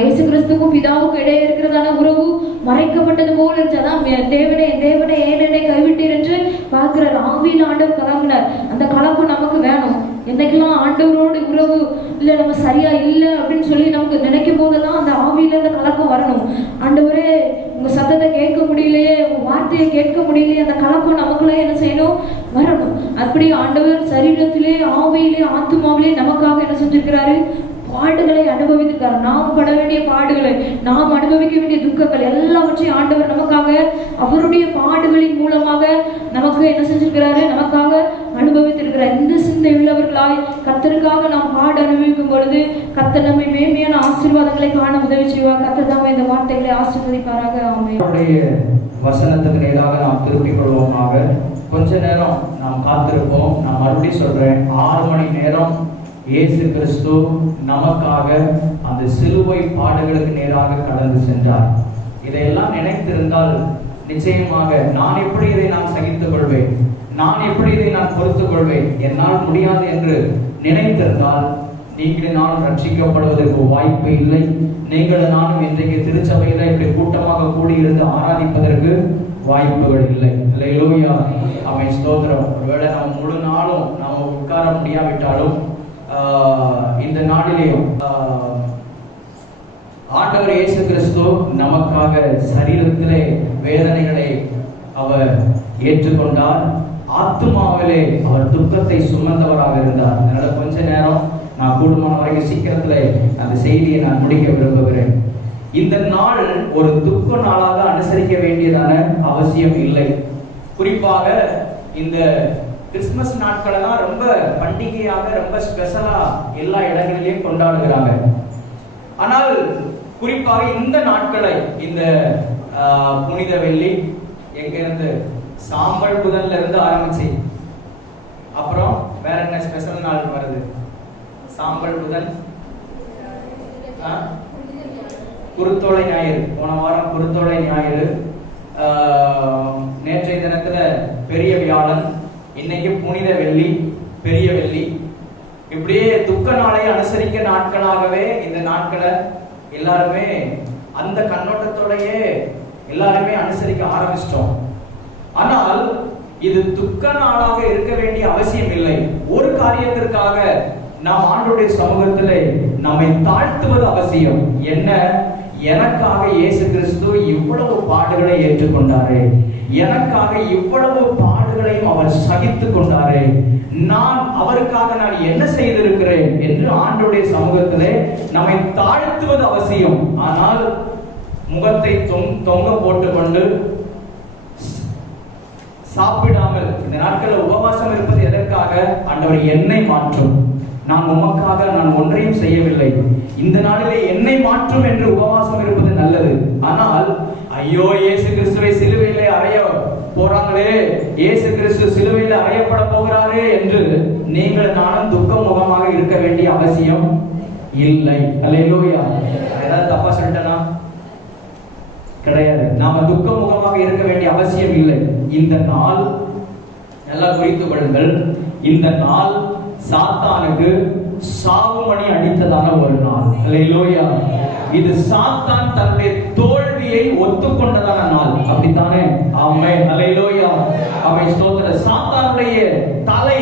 இயேசு கிறிஸ்துக்கும் பிதாவுக்கும் இடையே இருக்கிறதான உறவு மறைக்கப்பட்டது போல இருந்துச்சாதான். தேவனே தேவனே ஏன் என்னை கைவிட்டீர் என்று பார்க்கிறார். ஆவியில் ஆண்டவர் கலங்கினார். அந்த கலப்பு நமக்கு வேணும். என்னைக்கெல்லாம் ஆண்டவரோடு உறவு இல்லை, நம்ம சரியா இல்லை அப்படின்னு சொல்லி நமக்கு நினைக்கும் போதெல்லாம் அந்த ஆவியில அந்த கலக்கம் வரணும். ஆண்டவரே உங்க சத்தத்தை கேட்க முடியலையே, உங்க வார்த்தையை கேட்க முடியலையே, அந்த கலக்கம் நமக்குள்ளே என்ன செய்யணும்? வரணும். அப்படி ஆண்டவர் சரீரத்திலே, ஆவியிலே, ஆத்துமாவிலே நமக்காக என்ன செஞ்சிருக்கிறாரு? பாடுகளை அனுபவித்திருக்காரு. நாம் பட வேண்டிய பாடுகளை, நாம் அனுபவிக்க வேண்டிய துக்கங்கள் எல்லாவற்றையும் ஆண்டவர் நமக்காக அவருடைய பாடுகளின் மூலமாக நமக்கு என்ன செஞ்சிருக்கிறாரு? நமக்காக அனுபவித்திருக்கிறார். இந்த சிந்தை உள்ளவர்களாய் கர்த்தருக்காக நாம் பாடு அனுபவிக்கும் பொழுது கர்த்தர் நம்மை மேன்மையான ஆசீர்வாதங்களை காண உதவி செய்வார். கர்த்தர் தாமே இந்த வார்த்தைகளை ஆசீர்வதிப்பாராக. ஆமென். வசனத்துக்கு நேராக நாம் திருப்பிக் கொள்வோமாக. கொஞ்ச நேரம் நாம் காத்திருப்போம். நான் மறுபடியும் சொல்றேன், 6 மணி நேரம் இயேசு கிறிஸ்து நமக்காக அந்த சிலுவை பாடுகளுக்கு நேராக கடந்து சென்றார். இதையெல்லாம் நினைத்திருந்தால் நிச்சயமாக நான் எப்படி இதை நான் சகித்துக் கொள்வேன், நான் எப்படி இதை நான் பொறுத்துக் கொள்வேன், என்னால் முடியாது என்று நினைத்திருந்தால் நீங்கள் நானும் ரட்சிக்கப்படுவதற்கு வாய்ப்பு இல்லை. நீங்கள் நானும் இன்றைக்கு திருச்சபையில இப்படி கூட்டமாக கூடியிருந்து ஆராதிப்பதற்கு வாய்ப்புகள் இல்லை. அல்லேலூயா. ஆமென். ஸ்தோத்திரம். ஒருவேளை நாம் முழு நாளும் நாம் உட்கார முடியாவிட்டாலும் இந்த நாளிலேயும் ஆண்டவர் இயேசு கிறிஸ்து நமக்காக சரீரத்திலே வேதனைகளை அவர் ஏற்றுக்கொண்டார். ஆத்துமாவிலே அவர் துக்கத்தை சுமந்தவராக இருந்தார். அதனால கொஞ்ச நேரம் நான் கூடுமான வரைக்கும் சீக்கிரத்துல அந்த செய்தியை நான் முடிக்க விரும்புகிறேன். இந்த நாள் ஒரு துக்க நாளாக அனுசரிக்க வேண்டியதான அவசியம் இல்லை. குறிப்பாக இந்த கிறிஸ்துமஸ் நாட்களை தான் ரொம்ப பண்டிகையாக, ரொம்ப ஸ்பெஷலா எல்லா இடங்களிலையும் கொண்டாடுகிறாங்க. ஆனால் குறிப்பாக இந்த நாட்களை, இந்த புனித வெள்ளி எங்க இருந்து, சாம்பல் புதன்ல இருந்து ஆரம்பிச்சு அப்புறம் வேற என்ன ஸ்பெஷல் நாள் வருது? சாம்பல் புதன், குருத்தோலை ஞாயிறு, போன வாரம் குருத்தோலை ஞாயிறு, நேற்றைய தினத்துல பெரிய வியாழன், இன்னைக்கு புனித வெள்ளி, பெரிய வெள்ளி. இப்படியே துக்க நாளை அனுசரிக்க நாட்களாகவே இந்த நாட்களை எல்லாருமே அந்த கண்ணோட்டத்தோடயே எல்லாருமே அனுசரிக்க ஆரம்பிச்சிட்டோம். ஆனால் இது துக்க நாளாக இருக்க வேண்டிய அவசியம் இல்லை. ஒரு காரியத்திற்காக நாம் ஆண்டவருடைய சமூகத்தில் நம்மை தாழ்த்துவது அவசியம். என்ன? எனக்காக இயேசு கிறிஸ்து இவ்வளவு பாடுகளை ஏற்றுக்கொண்டாரே, எனக்காக இவ்வளவு பாடுகளையும் அவர் சகித்துக் கொண்டாரே, நான் அவருக்காக நான் என்ன செய்திருக்கிறேன் என்று ஆண்டவருடைய சமூகத்திலே நம்மை தாழ்த்துவது அவசியம். ஆனால் முகத்தை தொங்க போட்டுக்கொண்டு சாப்பிடாமல் இந்த நாட்களில் உபவாசம் இருப்பது எதற்காக? ஆண்டவர் என்னை மாற்றும், நான் உமக்காக நான் ஒன்றையும் செய்யவில்லை, இந்த நாளிலே என்னை மாற்றும் என்று உபவாசம் இருப்பது நல்லது. ஆனால் ஐயோ இயேசு கிறிஸ்துவை சிலுவையிலே அறைய போறாங்களே, இயேசு கிறிஸ்து சிலுவையிலே அறையப்பட போகிறாரே என்று நீங்கள் நானும் துக்க முகமாக இருக்க வேண்டிய அவசியம் இல்லை. அல்லேலூயா. ஏதாவது தப்பா சொல்லிட்டேனா? கிடையாது. நாம துக்க முகமாக இருக்க வேண்டிய அவசியம் இல்லை. இந்த நாள் நல்லா குறித்துக் கொள்ளுங்கள். இந்த நாள் சாத்தானுக்கு சாவு மணி அடித்ததான ஒரு நாள். அல்லேலூயா. இது சாத்தான் தன்னுடைய தோல்வியை ஒத்துக்கொண்டதான நாள். அப்படித்தானே? ஆமென். அல்லேலூயா. ஆமென். ஸ்தோத்திரம். சாத்தானுடைய தலை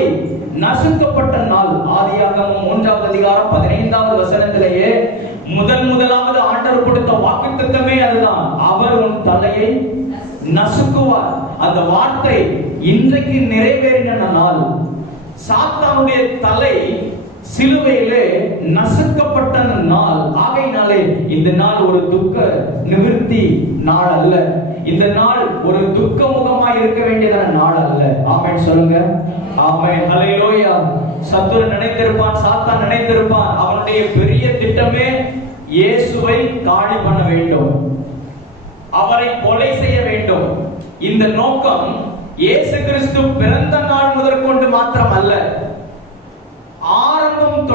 நசுக்கப்பட்ட நாள். ஆதியாகமம் 3வது அதிகாரம் 15வது வசனத்திலேயே முதலாவது ஆண்டவர் கொடுத்த வாக்குத்தத்தமே அதுதான். அவர் உன் தலையை நசுக்குவார். அந்த வார்த்தை இன்றைக்கு நிறைவேறின நாள். சாத்தானுடைய தலை சிலுவையிலே நசுக்கப்பட்ட நாள். ஆகையினாலே இந்த நாள் ஒரு துக்க நிவர்த்தி நாள் அல்ல. இந்த நாள் ஒரு துக்க முகமாய் இருக்க வேண்டியதான நாள் அல்ல. ஆமென் சொல்லுங்க. ஆமென். ஹல்லேலூயா. சத்துரு நினைத்திருப்பான், சாத்தான் நினைத்திருப்பான், அவனுடைய பெரிய திட்டமே இயேசுவை காலி பண்ண வேண்டும், அவரை கொலை செய்ய வேண்டும். இந்த நோக்கம் இயேசு கிறிஸ்து பிறந்த நாள் முதற்கொண்டு மாத்திரம் அல்ல. ஆரம்பம்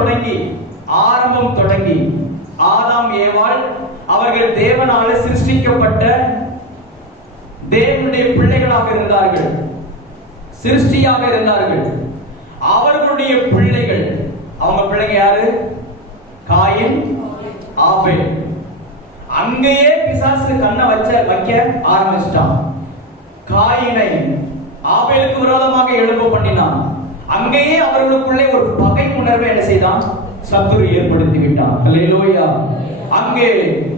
தொடங்கி ஆதாம் ஏவாள் அவர்கள் தேவனால சிருஷ்டிக்கப்பட்ட தேவனுடைய பிள்ளைகளாக இருந்தார்கள், சிருஷ்டியாக இருந்தார்கள். அவர்களுடைய பிள்ளைகள், அவங்க பிள்ளைங்க யாரு? காயின், ஆபேல். அங்கேயே பிசாசு கண்ணை வைக்க ஆரம்பிச்சிட்டான். காயினை ஆபேலுக்கு விரோதமாக எழும்ப பண்ணினான். அங்கேயே அவர்களுக்குள்ளே ஒரு பகை உணர்வை என்ன செய்தான்? சத்துரு ஏற்படுத்தி விட்டான். அல்லேலூயா. அங்கே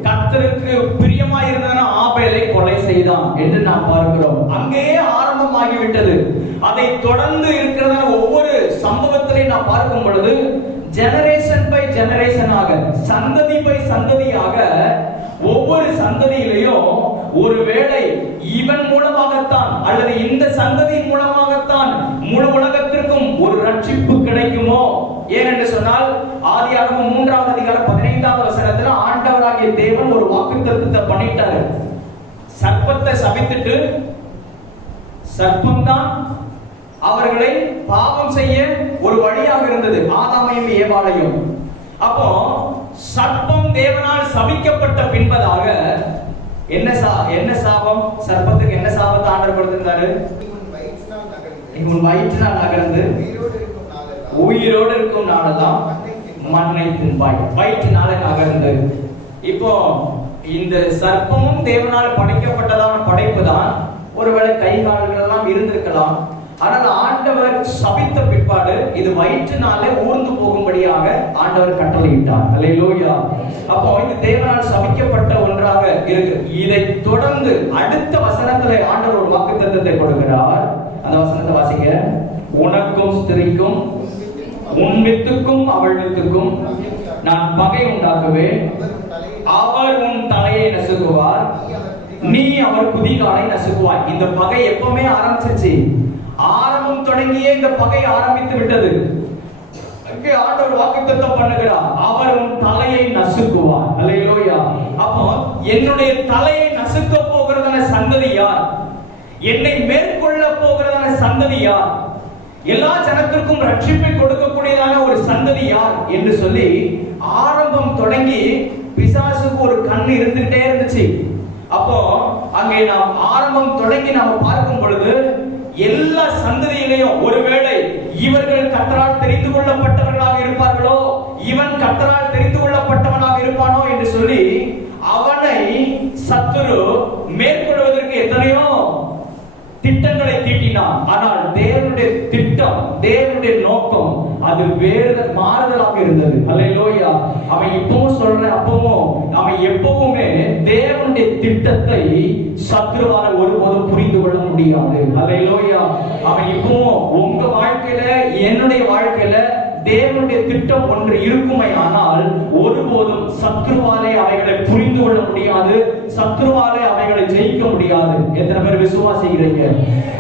கர்த்தருக்கு பிரியமாய் இருந்தன ஆபேலை கொலை செய்தான் என்று நாம் பார்க்கிறோம். அங்கேயே ஆரம்பமாகிவிட்டது. அதை தொடர்ந்து இருக்கிறதான ஒவ்வொரு சம்பவத்திலையும் நாம் பார்க்கும் பொழுது ஜெனரேஷன் பை ஜெனரேஷனாக, சந்ததி பை சந்ததியாக, ஒவ்வொரு சந்ததியிலையும் ஒருவேளை இவன் மூலமாகத்தான் அல்லது இந்த சந்ததியின் மூலமாகத்தான் முழு உலகத்திற்கும் ஒரு ரட்சிப்பு கிடைக்குமோ? ஏனென்று சொன்னால் ஆதியாகமம் 3வது அதிகாரம் 15வது வசனத்துல ஆண்டவராகிய தேவன் ஒரு வாக்குத்தத்தத்தை பண்ணிட்டாரு. சர்ப்பத்தை சபித்துட்டு, சர்ப்பம்தான் அவர்களை பாவம் செய்ய ஒரு வழியாக இருந்தது, ஆதாமையும் ஏவாளையும். அப்போ சர்ப்பம் தேவனால் சபிக்கப்பட்ட பின்பதாக என்ன சாபம்? சர்ப்பத்துக்கு என்ன சாபத்தை ஆண்டவர் கொடுத்திருந்தாரு? உன் வயிற்றினால் நகர்ந்து உயிரோடு இருக்கும் நாளெல்லாம் மண்ணை தின்பாய். வயிற்றினால நகர்ந்து. இப்போ இந்த சர்ப்பமும் தேவனால் படைக்கப்பட்டதான படைப்பு தான். ஒருவேளை கை கால்கள் எல்லாம் இருந்திருக்கலாம். ஆனால் ஆண்டவர் சபித்த பிற்பாடு இது வயிற்றினாலே ஊர்ந்து போகும்படியாக ஆண்டவர் கட்டளையிட்டார். அல்லேலூயா. அப்போ இது தேவனால் சபிக்கப்பட்ட ஒன்றாக இருக்கு. இதை தொடர்ந்து அடுத்த வசனத்திலே ஆண்டவர் ஒரு வாக்குத்தத்தத்தை கொடுக்கிறார். அந்த வசனத்தை வாசிங்க. உனக்கும் ஸ்திரீக்கும் உன் வித்துக்கும் அவள் வித்துக்கும் நான் பகை உண்டாக்குவேன், அவர் உன் தலையை நசுக்குவார், நீ அவர் குதிகாலை நசுக்குவாய். இந்த பகை எப்பவுமே ஆரம்பிச்சிருச்சு. ஆரம்பம் தொடங்கியே இந்த பகை ஆரம்பித்து விட்டது. ஆண்டவர் வாக்குத்தத்தம் பண்ணுகிறார், அவர் உன் தலையை நசுக்குவார். அல்லேலூயா. அப்போ என்னுடைய தலையை நசுக்க போகிறதான சந்ததி யார்? என்னை மேற்கொள்ள போகிறதான சந்ததி யார்? எல்லா ஜனத்திற்கும் ரட்சிப்பை கொடுக்கக்கூடியதான ஒரு சந்ததி யார் என்று சொல்லி ஆரம்பம் தொடங்கி பிசாசுக்கு ஒரு கண் இருந்துட்டே இருந்துச்சு. அப்போ அங்கே நாம் ஆரம்பம் தொடங்கி நாம் பார்க்கும் பொழுது எல்லா சந்ததியிலையும் ஒருவேளை இவர்கள் கர்த்தரால் தெரிந்து கொள்ளப்பட்டவர்களாக இருப்பார்களோ, இவன் கர்த்தரால் தெரிந்து கொள்ளப்பட்டவனாக இருப்பானோ என்று சொல்லி அவனை சத்துரு மேற்கொள்வதற்கு எத்தனையோ திட்டங்களை தீட்டினான். ஆனால் தேவனுடைய திட்டம், தேவனுடைய நோக்கம் அது வேறு மாறுதலாக இருந்தது. அல்லேலூயா. அவன் இப்பவும் சொல்றேன், அப்பவும் அவன் எப்பவுமே தேவனுடைய திட்டத்தை சத்துருவால ஒருபோதும் புரிந்து கொள்ள முடியாது. அல்லேலூயா. அவன் இப்பவும் உங்க வாழ்க்கையில, என்னுடைய வாழ்க்கையில தேவனுடைய திட்டம் ஒன்று இருக்குமே, ஆனால் ஒருபோதும் சத்துருவாலே அவைகளை புரிந்து கொள்ள முடியாது, சத்துருவாலே அவைகளை ஜெயிக்க முடியாது. எத்தனை பேர் விசுவாசிக்கிறீங்க?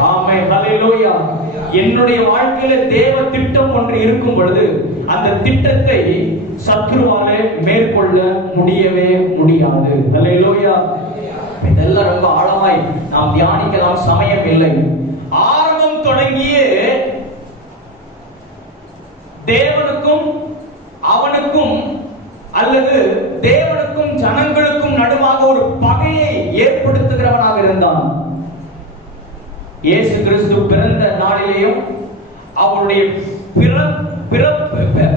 ஆமென். ஹல்லேலூயா. என்னுடைய வாழ்க்கையில தேவ திட்டம் ஒன்று இருக்கும் பொழுது அந்த திட்டத்தை சத்துருவாலே மேற்கொள்ள முடியவே முடியாது. ஹல்லேலூயா. இதெல்லாம் ரொம்ப ஆழமாய் நாம் தியானிக்கலாம், சமயம் இல்லை. ஆரம்பம் தொடங்கியே தேவனுக்கும் அவனுக்கும் அல்லது தேவனுக்கும் ஜனங்களுக்கும் நடுவாக ஒரு பகையை ஏற்படுத்துகிறவனாக இருந்தான். இயேசு கிறிஸ்து பிறந்த நாளிலேயும் அவருடைய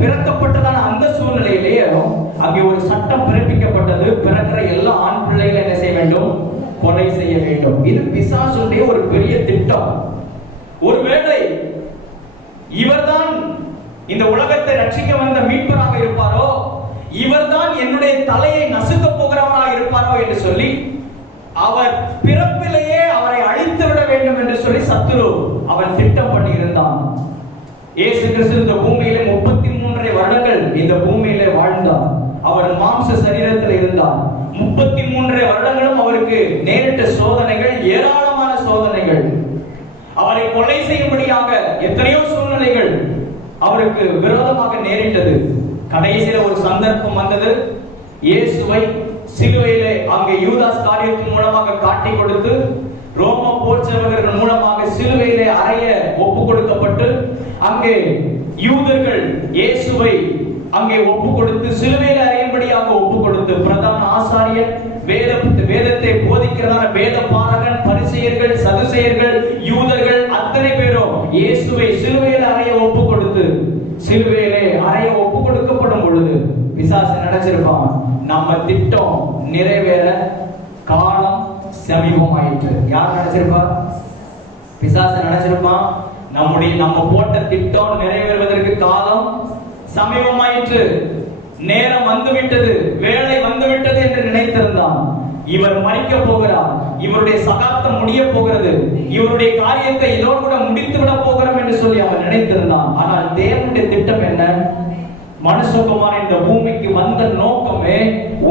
பிறக்கப்பட்டதான அந்த சூழ்நிலையிலேயும் அங்கே ஒரு சட்டம் பிறப்பிக்கப்பட்டது. பிறக்கிற எல்லா ஆண் பிள்ளைகளை என்ன செய்ய வேண்டும்? கொலை செய்ய வேண்டும். இது பிசாசுடைய ஒரு பெரிய திட்டம். ஒருவேளை இவர்தான் இந்த உலகத்தை ரட்சிக்க வந்த மீட்பராக இருப்பாரோ, இவர்தான் என்னுடைய தலையை நசுக்க போகிறவராக இருப்பாரோ என்று சொல்லி அவர் பிறப்பிலேயே அவரை அழித்து விட வேண்டும் என்று சொல்லி சத்துரு அவன் திட்டம் பண்ணி இருந்தான். இயேசு கிறிஸ்து இந்த பூமியிலே 33 வருடங்கள் இந்த பூமியிலே வாழ்ந்தார். அவர் மாம்ச சரீரத்தில் இருந்தார். 33 வருடங்களும் அவருக்கு நேரிட்ட சோதனைகள், ஏராளமான சோதனைகள். அவரை கொலை செய்யும்படியாக எத்தனையோ சூழ்நிலைகள் அவருக்கு விரோதமாக நேரிட்டது. கடைசியில ஒரு சந்தர்ப்பம் வந்தது. இயேசுவை சிலுவையிலே அங்கே யூதாஸ் காரியத்தின் மூலமாக காட்டி கொடுத்து, ரோம போர் சேவகர்கள் மூலமாக சிலுவையிலே அறைய ஒப்பு கொடுக்கப்பட்டு, அங்கே யூதர்கள் இயேசுவை அங்கே ஒப்பு கொடுத்து சிலுவையில் அறையும்படியாக ஒப்பு கொடுத்து, பிரதான ஆசாரியர், வேதத்தை போதிக்கிறதான வேத பாரகன், பரிசேயர்கள், சதுசேயர்கள், யூதர்கள் அத்தனை பேரும் இயேசுவை சிலுவையில் அறைய ஒப்பு கொடுத்து, சிலுவையிலே அறைய ஒப்பு கொடுக்கப்படும் பொழுது பிசாசு நினைச்சிருப்பான், நம்ம திட்டம் நிறைவேற காலம் சமீபமாயிற்று. யார் நினைச்சிருப்பா? பிசாசு நினைச்சிருப்பான், நம்ம போட்ட திட்டம் நிறைவேறுவதற்கு காலம் சமீபமாயிற்று, நேரம் வந்துவிட்டது, வேலை வந்துவிட்டது என்று நினைத்திருந்தான். இவர் மறிக்க போகிறார், இவருடைய சகாப்தம் முடிய போகிறது, இவருடைய காரியத்தை இதோடு கூட முடித்து விட போகிறோம் என்று சொல்லி அவன் நினைத்திருந்தான். ஆனால் தேவனுடைய திட்டம் என்ன? மனுஷகுமாரன் இந்த பூமிக்கு வந்த நோக்கமே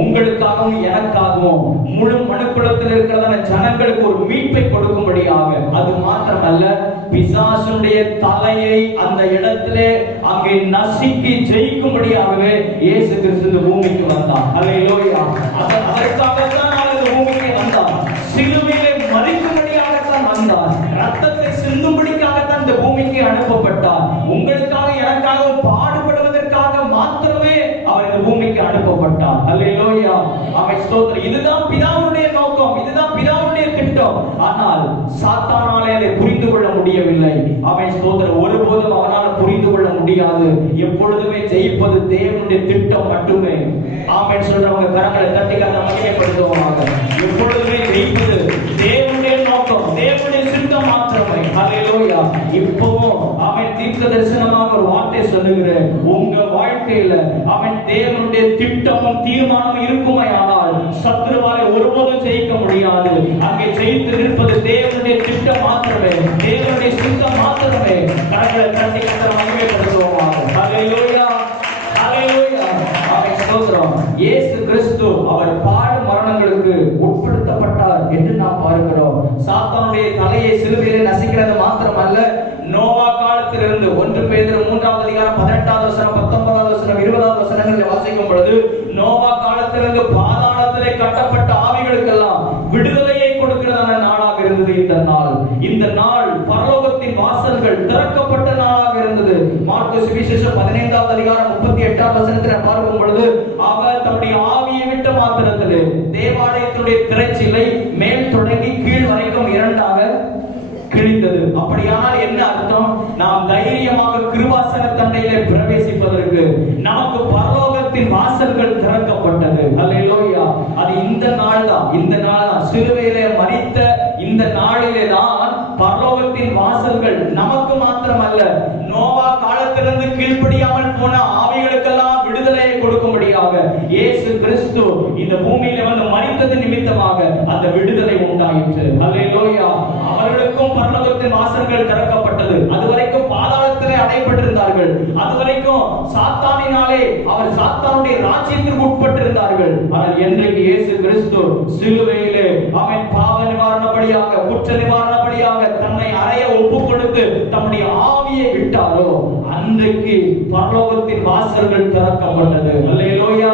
உங்களுக்காகவும் எனக்காகவும் முழு மனுக்குலத்தில் இருக்கிறதான ஜனங்களுக்கு ஒரு மீட்பை கொடுக்கும்படியாக. அது மாத்திரமல்ல, பிசாசுடைய தலையை அந்த இடத்திலே அங்கே நசுக்கி ஜெயிக்கும்படியாகவே இயேசு கிறிஸ்து இந்த பூமிக்கு வந்தார். அல்லேலூயா. அதற்காகத்தான் அவர் இந்த பூமிக்கு வந்தார். சிலுவையிலே மறிக்கும்படியாகத்தான் வந்தார். ரத்தத்தை சிந்தும்படியாகத்தான் இந்த பூமிக்கு அனுப்பப்பட்டார். உங்களுக்காக எனக்காக பாடுபடுவதற்காக மாத்திரமே அவர் இந்த பூமிக்கு அனுப்பப்பட்டார். அல்லேலூயா. ஆமென். ஸ்தோத்திரம். இதுதான் பிதாவுடைய நோக்கம், இதுதான் பிதாவுடைய திட்டம். ஆனால் சாத்தானாலே அதை புரிந்து கொள்ள முடியவில்லை. ஆமென். ஸ்தோத்திரம். ஒருபோதும் அவனால் புரிந்து கொள்ள முடியாது. எப்பொழுதுமே ஜெயிப்பது தேவனுடைய திட்டம் மட்டுமே. ஆமென். சொல்றவங்க கரங்களை தட்டி கதை மகிமைப்படுத்துவாங்க. எப்பொழுதுமே ஜெயிப்பது தேவனுடைய நோக்கம், தேவனுடைய சித்தம் மாத்திரமே. அல்லேலூயா. இப்பவும் அவன் தீர்க்க தரிசனமாக ஒரு வார்த்தை சொல்லுகிறேன். உங்க வாழ்க்கையில அவன் தேவனுடைய திட்டமும் தீர்மானமும் இருக்குமே, ஆனால் சத்துருவாலை ஒருபோதும் ஜெயிக்க முடியாது. அங்கே ஜெயித்து நிற்பது தேவனுடைய திட்டம் மாத்திரமே, தேவனுடைய சித்தம் மாத்திரமே. கரங்களை தட்டி கதை மகிமைப்படுத்துவாங்க. அல்லேலூயா. அல்லேலூயா. ஆமென். ஸ்தோத்திரம். இயேசு கிறிஸ்து அவர் பாடு மரணங்களுக்கு உட்படுத்தப்பட்டார் என்று நாம் பார்க்கிறோம். சாத்தானுடைய தலையை சிலுவையிலே நசுக்கிறது மாத்திரமல்ல, நோவா காலத்திலிருந்து 1 பேதுரு 3ஆம் அதிகாரம் 18வது வசனம், 19வது வசனம், 20வது வசனங்களில் வாசிக்கும் பொழுது, நோவா காலத்திலிருந்து பாதாளத்திலே கட்டப்பட்ட ஆவிகளுக்கெல்லாம் விடுதலையை கொடுக்கிறதான நாளாக இருந்தது இந்த நாள். இந்த நாள் பரலோகத்தின் வாசல்கள் திறக்கப்பட்ட நாளாக இருந்தது. மார்க்கு சுவிசேஷம் 15வது அதிகாரம் 38ஆம் வசனத்தில் பார்க்கும் பொழுது, அவர் தம்முடைய ஆவியை விட்ட மாத்திரத்திலே தேவாலயத்தில் ஆலயத்தினுடைய திரைச்சீலை மேல் தொடங்கி கீழ் வரைக்கும் இரண்டாக கிழித்தது. அப்படியானால் என்ன அர்த்தம்? நாம் தைரியமாக கிருபாசன தண்டையிலே பிரவேசிப்பதற்கு நமக்கு பரலோகத்தின் வாசல்கள் திறக்கப்பட்டது. அல்லேலூயா. அது இந்த நாள் தான் சிலுவையிலே மரித்த இந்த நாளிலே தான் பரலோகத்தின் வாசல்கள் நமக்கு மாத்திரமல்ல, நோவா காலத்திலிருந்து கீழ்ப்படியாமல் போன ஆவிகளுக்கெல்லாம் விடுதலையை கொடுக்கும்படியாக இயேசு கிறிஸ்து இந்த பூமியில வந்து மரித்தது நிமித்தமாக அந்த விடுதலை உண்டாயிற்று. அல்லேலூயா. அவர்களுக்கும் பரலோகத்தின் வாசல்கள் திறக்கப்பட்டது. அதுவரைக்கும் பாதாளத்திலே அடைபட்டிருந்தார்கள். அதுவரைக்கும் சாத்தானினாலே அவர் சாத்தானுடைய ராஜ்யத்திற்கு உட்பட்டிருந்தார்கள். ஆனால் என்றைக்கு இயேசு கிறிஸ்து சிலுவையிலே அவன் பாவ நிவாரணபடியாக குற்ற நிவாரணபடியாக தன்னை அறைய ஒப்பு கொடுத்து தம்முடைய ஆவியை விட்டாரோ அன்றைக்கு பரலோகத்தின் வாசல்கள் திறக்கப்பட்டது. அல்லேலூயா,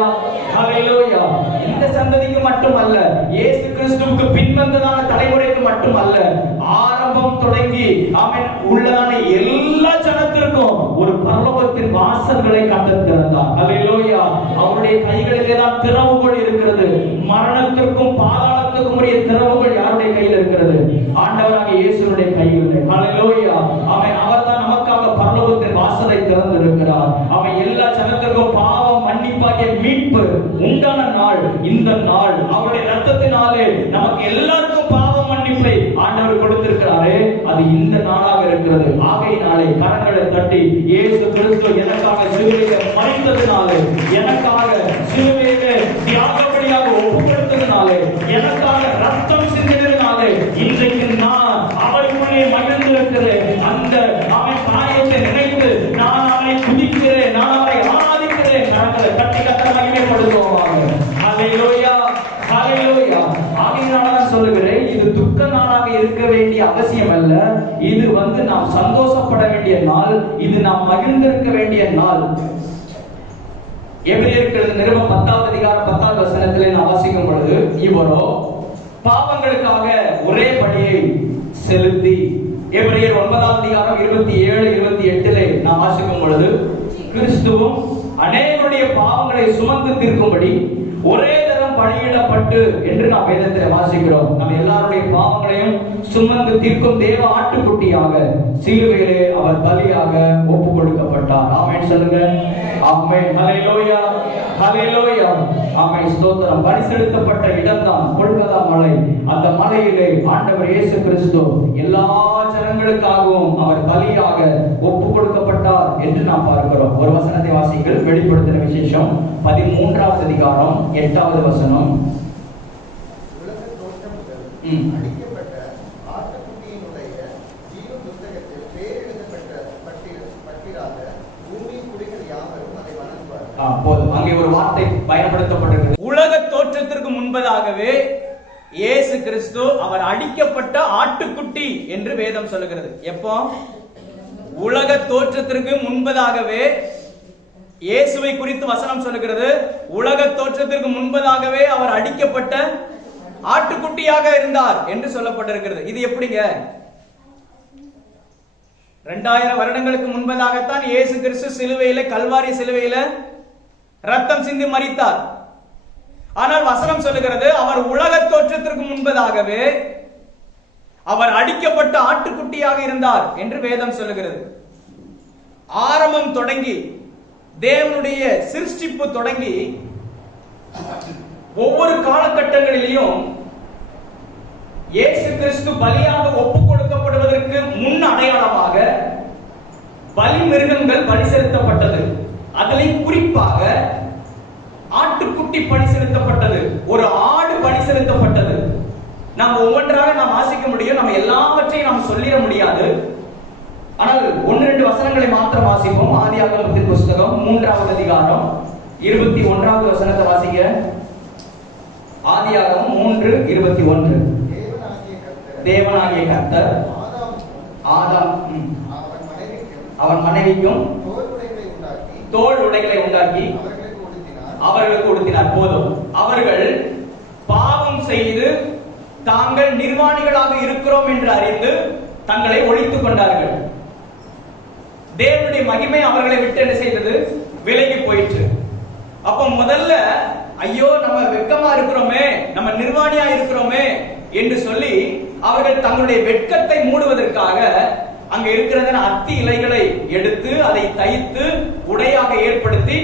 அல்லேலூயா. இந்த சந்ததிக்கு மட்டுமல்ல, இயேசு கிறிஸ்துவுக்கு பின்வந்ததான தலைமுறைக்கு மட்டுமல்ல, ஆரம்பம் தொடங்கி அவன் உள்ளதான எல்லா ஜனத்திற்கும் ஒரு பரலோகத்தின் வாசல்களை கண்டு திறந்தார். அல்லேலூயா. அவருடைய கைகளிலே தான் திறவுகோல் இருக்கிறது. மரணத்திற்கும் பாதாளத்திற்கும் உரிய திறவுகோல் யாருடைய கையில் இருக்கிறது? ஆண்டவராகிய இயேசுவுடைய கையில். அல்லேலூயா. அவர்தான் நமக்காக பரலோகத்தின் வாசலை திறந்து இருக்கிறார். அவன் எல்லா ஜனத்திற்கும் பாவம் மன்னிப்பாகிய மீட்பு உண்டான நாள் இந்த நாள். அவருடைய இரத்தத்தினாலே நமக்கு எல்லாருக்கும் பாவ மன்னிப்பை ஆண்டவர் கொடுத்திருக்கிறாரே, அது இந்த நாளாக இருக்கிறது. ஆகையினாலே கரங்களை தட்டி இயேசு கிறிஸ்து எனக்காக சிலுவையிலே மரித்ததினாலே, எனக்காக சிலுவையிலே தியாகப்படியாக ஒப்பு கொடுத்ததினாலே, எனக்காக ரத்தம் சிந்தினதினாலே இன்றைக்கு நான் அவருக்குள்ளே மகிழ்ந்திருக்கிறேன். அந்த அவன் காரியத்தை நினைத்து நான் அவனை துதிக்கிறேன், நான் அவரை ஆராதிக்கிறேன். கரங்களை தட்டி கத்தரை மகிமைப்படுத்துவோமாக. ஹல்லேலூயா, ஹல்லேலூயா. ஆகையினால சொல்லுகிறேன், இது துக்க நாளாக இருக்க வேண்டிய அவசியம் அல்ல. இது நாம் சந்தோஷப்பட வேண்டிய நாள். இது நாம் மகிழ்ந்திருக்க வேண்டிய நாள். எபிரேயர் நிருபம் 10வது அதிகாரம் 10வது வசனத்திலே நாம் வாசிக்கும் பொழுது, இவரோ பாவங்களுக்காக ஒரே பலியை செலுத்தி, எபிரேயர் 9வது அதிகாரம் 27 28 நாம் வாசிக்கும் பொழுது, கிறிஸ்துவும் அநேகருடைய பாவங்களை சுமந்து தீர்க்கும்படி ஒரே தரம் பலியிடப்பட்டு என்று நாம் வேதத்தில் வாசிக்கிறோம். நம்ம எல்லாருடைய பாவங்களையும் சுமந்து தீர்க்கும் தேவ ஆட்டுக்குட்டியாக சிலுவையிலே அவர் பலியாக ஒப்பு கொடுக்கப்பட்டார். ஆமென் சொல்லுங்க. ஆமென். ஹல்லேலூயா, ஹல்லேலூயா. ஆமென். ஸ்தோத்திரம். பலி செலுத்தப்பட்ட இடம்தான் கொல்கத்தா மலை. அந்த மலையிலே ஆண்டவர் இயேசு கிறிஸ்து எல்லா ஜனங்களுக்காகவும் அவர் பலியாக ஒப்பு கொடுக்கப்பட்டார் என்று நாம் பார்க்கிறோம். ஒரு வசனத்தை வாசிங்கள். வெளிப்படுத்தின விசேஷம் 13வது அதிகாரம் 8வது வசனம். அடிக்கப்பட்ட ஆட்டுக்குட்டியினுடைய ஜீவ புத்தகத்தில் பெயர் எழுதப்பட்ட பட்டிராத பூமியின் குடிகள் யாவரும் அதை வணங்குவார்கள். போதும். அங்கே ஒரு வார்த்தை பயன்படுத்தப்பட்டிருக்கிறது. உலக தோற்றத்திற்கு முன்பதாகவே இயேசு கிறிஸ்து அவர் அடிக்கப்பட்ட ஆட்டுக்குட்டி என்று வேதம் சொல்லுகிறது. எப்போ? உலக தோற்றத்திற்கு முன்பதாகவே இயேசுவை குறித்து வசனம் சொல்லுகிறது. உலக தோற்றத்திற்கு முன்பதாகவே அவர் அடிக்கப்பட்ட ஆட்டுக்குட்டியாக இருந்தார் என்று சொல்லப்பட்டிருக்கிறது. இது எப்படிங்க? 2000 வருடங்களுக்கு முன்பதாகத்தான் இயேசு கிறிஸ்து சிலுவையில, கல்வாரி சிலுவையில ரத்தம் சிந்தி மரித்தார். ஆனால் வசனம் சொல்லுகிறது, அவர் உலக தோற்றத்திற்கு முன்பதாகவே அவர் அடிக்கப்பட்ட ஆட்டுக்குட்டியாக இருந்தார் என்று வேதம் சொல்லுகிறது. ஆரம்பம் தொடங்கி, தேவனுடைய சிருஷ்டிப்பு தொடங்கி ஒவ்வொரு காலகட்டங்களிலும் இயேசு கிறிஸ்து பலியாக ஒப்பு கொடுக்கப்படுவதற்கு முன் அடையாளமாக பலி மிருகங்கள் பலி செலுத்தப்பட்டது. அதில் குறிப்பாக ஆட்டுக்குட்டி பலி செலுத்தப்பட்டது, ஒரு ஆடு பலி செலுத்தப்பட்டது. நாம் ஒவ்வொன்றாக நாம் வாசிக்க முடியும். நம்ம எல்லாவற்றையும் நாம் சொல்லிட முடியாது. ஆனால் 1-2 வசனங்களை மாத்திரம் வாசிப்போம். ஆதியாகமத்தின் புஸ்தகம் 3வது அதிகாரம் 21வது வசனத்தை வாசிக்க. ஆதியாகமம் 3:21. தேவனாகிய கர்த்தர் ஆதாம் அவன் மனைவிக்கும் தோல் உடைகளை உண்டாக்கி அவர்களுக்கு உடுத்தினார். போதும். அவர்கள் பாவம் செய்து தாங்கள் நிர்வாணிகளாக இருக்கிறோம் என்று அறிந்து தங்களை ஒழித்துக் கொண்டார்கள். தேவனுடைய மகிமை அவர்களை விட்டு என்ன செய்தது? விலகி போயிற்று. அப்ப முதல்ல ஐயோ நம்ம வெட்கமா இருக்கிறோமே, நம்ம நிர்வாணியா இருக்கிறோமே என்று சொல்லி அவர்கள் தங்களுடைய வெட்கத்தை மூடுவதற்காக அங்க இருக்கிற அத்தி இலைகளை எடுத்து அதை தைத்து உடையாக ஏற்படுத்தி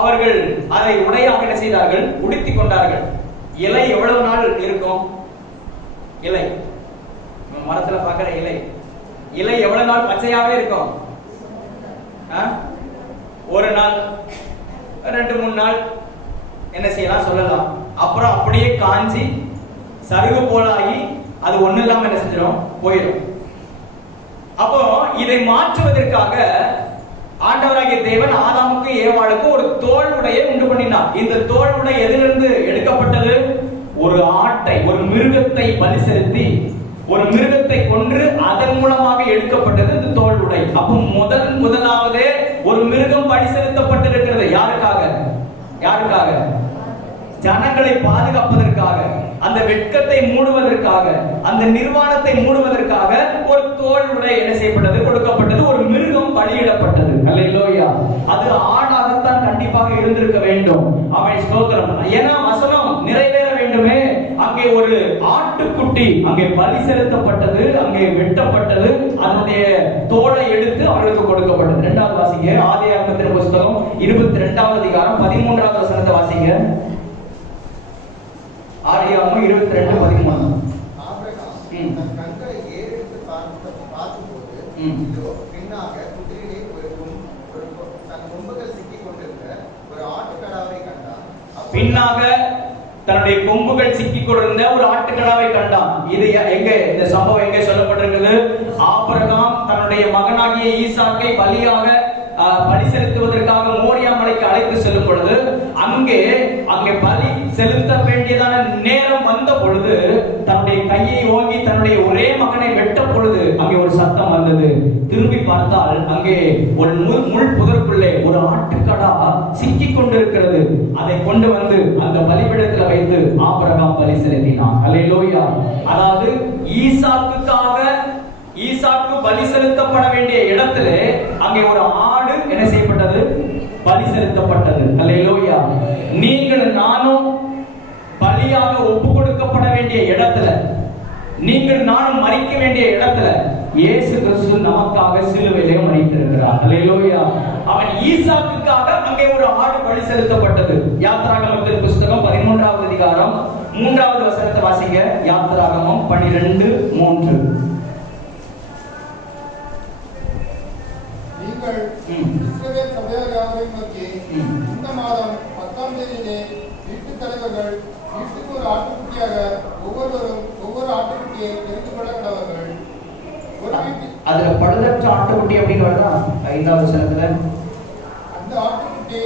அவர்கள் அதை உடையாக என்ன செய்தார்கள், உடுத்திக் கொண்டார்கள். இலை எவ்வளவு நாள் இருக்கும்? இலை மரத்துல பாக்குற இலை எவ்வளவு நாள் பச்சையாவே இருக்கும்? ஒரு நாள், 2-3 நாள் என்ன செய்யலாம் சொல்லலாம். அப்புறம் அப்படியே காஞ்சி சருகு போலாகி அது ஒண்ணு இல்லாம என்ன செஞ்சிடும், போயிடும். அப்போ இதை மாற்றுவதற்காக ஆண்டவராகிய தேவன் ஆதாமுக்கு ஏவாளுக்கு ஒரு தோல் உடையை உண்டு பண்ணினார். இந்த தோல் உடை எதிலிருந்து எடுக்கப்பட்டது? ஒரு ஆட்டை, ஒரு மிருகத்தை பலி செலுத்தி ஒரு மிருகத்தை கொன்று அதன் மூலமாக எடுக்கப்பட்டது இந்த தோல் உடை. அப்போ முதலாவதே ஒரு மிருகம் பலி செலுத்தப்பட்டிருக்கிறது. யாருக்காக? யாருக்காக? ஜனங்களை பாதுகாப்பதற்காக, அந்த வெட்கத்தை மூடுவதற்காக, அந்த நிர்வாணத்தை மூடுவதற்காக ஒரு தோல் உடை என்ன செய்யப்பட்டது, கொடுக்கப்பட்டது. ஒரு மிருகம் பலியிடப்பட்டது. அல்லேலூயா. அது ஆடாகத்தான் கண்டிப்பாக இருந்திருக்க வேண்டும். அவன் ஸ்தோத்திரம். ஏன்னா வசனம் நிறைவேற வேண்டுமே. அங்கே ஒரு ஆட்டுக்குட்டி அங்கே பலி செலுத்தப்பட்டது, அங்கே வெட்டப்பட்டது, அதனுடைய தோலை எடுத்து அவர்களுக்கு கொடுக்கப்பட்டது. 2வது வாசிங்க, ஆதியாகமத்தின் புத்தகம் 22வது அதிகாரம் 13வது வசனத்தை வாசிங்க. ஆதியாகமம் 22:13. ஆபிரகாம் தன் கண்களை ஏறெடுத்து பார்த்தபோது இதோ பின்னாக குதிரையிலே தன் கொம்புகள் சிக்கிக் கொண்டிருந்த ஒரு ஆட்டுக்கடாவை கண்டான். பின்னாக தன்னுடைய கொம்புகள் சிக்கிக் கொண்டிருந்த ஒரு ஆட்டுக்கடாவை கண்டான். இது எங்க, இந்த சம்பவம் எங்க சொல்லப்பட்டிருக்கிறது? ஆபிரகாம் தன்னுடைய மகனாகிய ஈசாக்கை பலியாக பலி செலுத்துவதற்காக மோரியா மலைக்கு அழைத்து செல்லும் பொழுது அங்கே பலி செலுத்த வேண்டியதான நேரம் வந்த பொழுது தன்னுடைய கையை ஓங்கி தன்னுடைய ஒரே மகனை வெட்ட பொழுது அங்கே ஒரு சத்தம் வந்தது. திரும்பி பார்த்தால் அங்கே ஒரு முள் புதருக்குள்ளே ஒரு ஆட்டுக்கடா சிக்கிக் கொண்டிருக்கிறது. அதை கொண்டு வந்து அந்த பலிபீடத்தில் வைத்து ஆபிரகாம் பலி செலுத்தினான். அல்லேலூயா. அதாவது ஈசாக்கு பலி செலுத்தப்பட வேண்டிய இடத்துல அங்கே ஒரு ஆடு என்ன செய்யப்பட்டது, பலி செலுத்தப்பட்டது. அல்லேலூயா. நீங்கள் நானும் பலியாக ஒப்பு கொடுக்கப்பட வேண்டிய இடத்துல, நீங்கள் நானும் மரிக்க வேண்டிய இடத்துல இயேசு கிறிஸ்து நமக்காக சிலுவையிலே மரித்திருக்கிறார். அல்லேலூயா. அவன் ஈசாக்குக்காக அங்கே ஒரு ஆடு பலி செலுத்தப்பட்டது. யாத்திராகமத்தின் புத்தகம் 13வது அதிகாரம் 3வது வசனத்தை வாசிங்க. யாத்திராகமம் 12:3. இஸ்ரவேல் சபையாரை நோக்கி, இந்த மாதம் 10ஆம் தேதியிலே வீட்டுத் தலைவர்கள் வீட்டுக்கு ஒரு ஆட்டுக்குட்டியாக ஒவ்வொருவரும் ஒவ்வொரு ஆட்டுக்குட்டியை தெரிந்து கொள்ள கடவர்கள். அதுல பழுதற்ற ஆட்டுக்குட்டி அப்படின்னு வருதா 5வது வசனத்துல? அந்த ஆட்டுக்குட்டி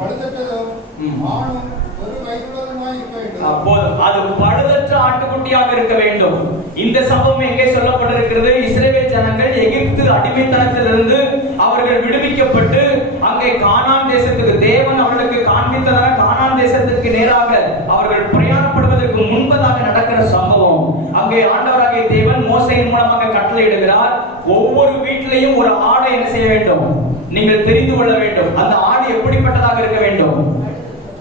பழுதற்றதும் ஆணும் ஒரு வயதுள்ளதுமாய் இருக்க வேண்டும். அப்போது அது பழுதற்ற ஆட்டுக்குட்டியாக இருக்க வேண்டும். இந்த சம்பவம் எங்கே சொல்லப்பட்டிருக்கிறது? இஸ்ரவேல் ஜனங்கள் எகிப்து அடிமைத்தனத்திலிருந்து அவர்கள் விடுவிக்கப்பட்டு அங்கே கானான் தேசத்துக்கு, தேவன் அவர்களுக்கு காண்பித்ததான கானான் தேசத்திற்கு நேராக அவர்கள் பிரயாணப்படுவதற்கு முன்பதாக நடக்கிற சம்பவம். அங்கே ஆண்டவராகிய தேவன் மோசேயின் மூலமாக கட்டளையிடுகிறார், ஒவ்வொரு வீட்டிலையும் ஒரு ஆடை என்ன செய்ய வேண்டும், நீங்கள் தெரிந்து கொள்ள வேண்டும். அந்த ஆடு எப்படிப்பட்டதாக இருக்க வேண்டும்?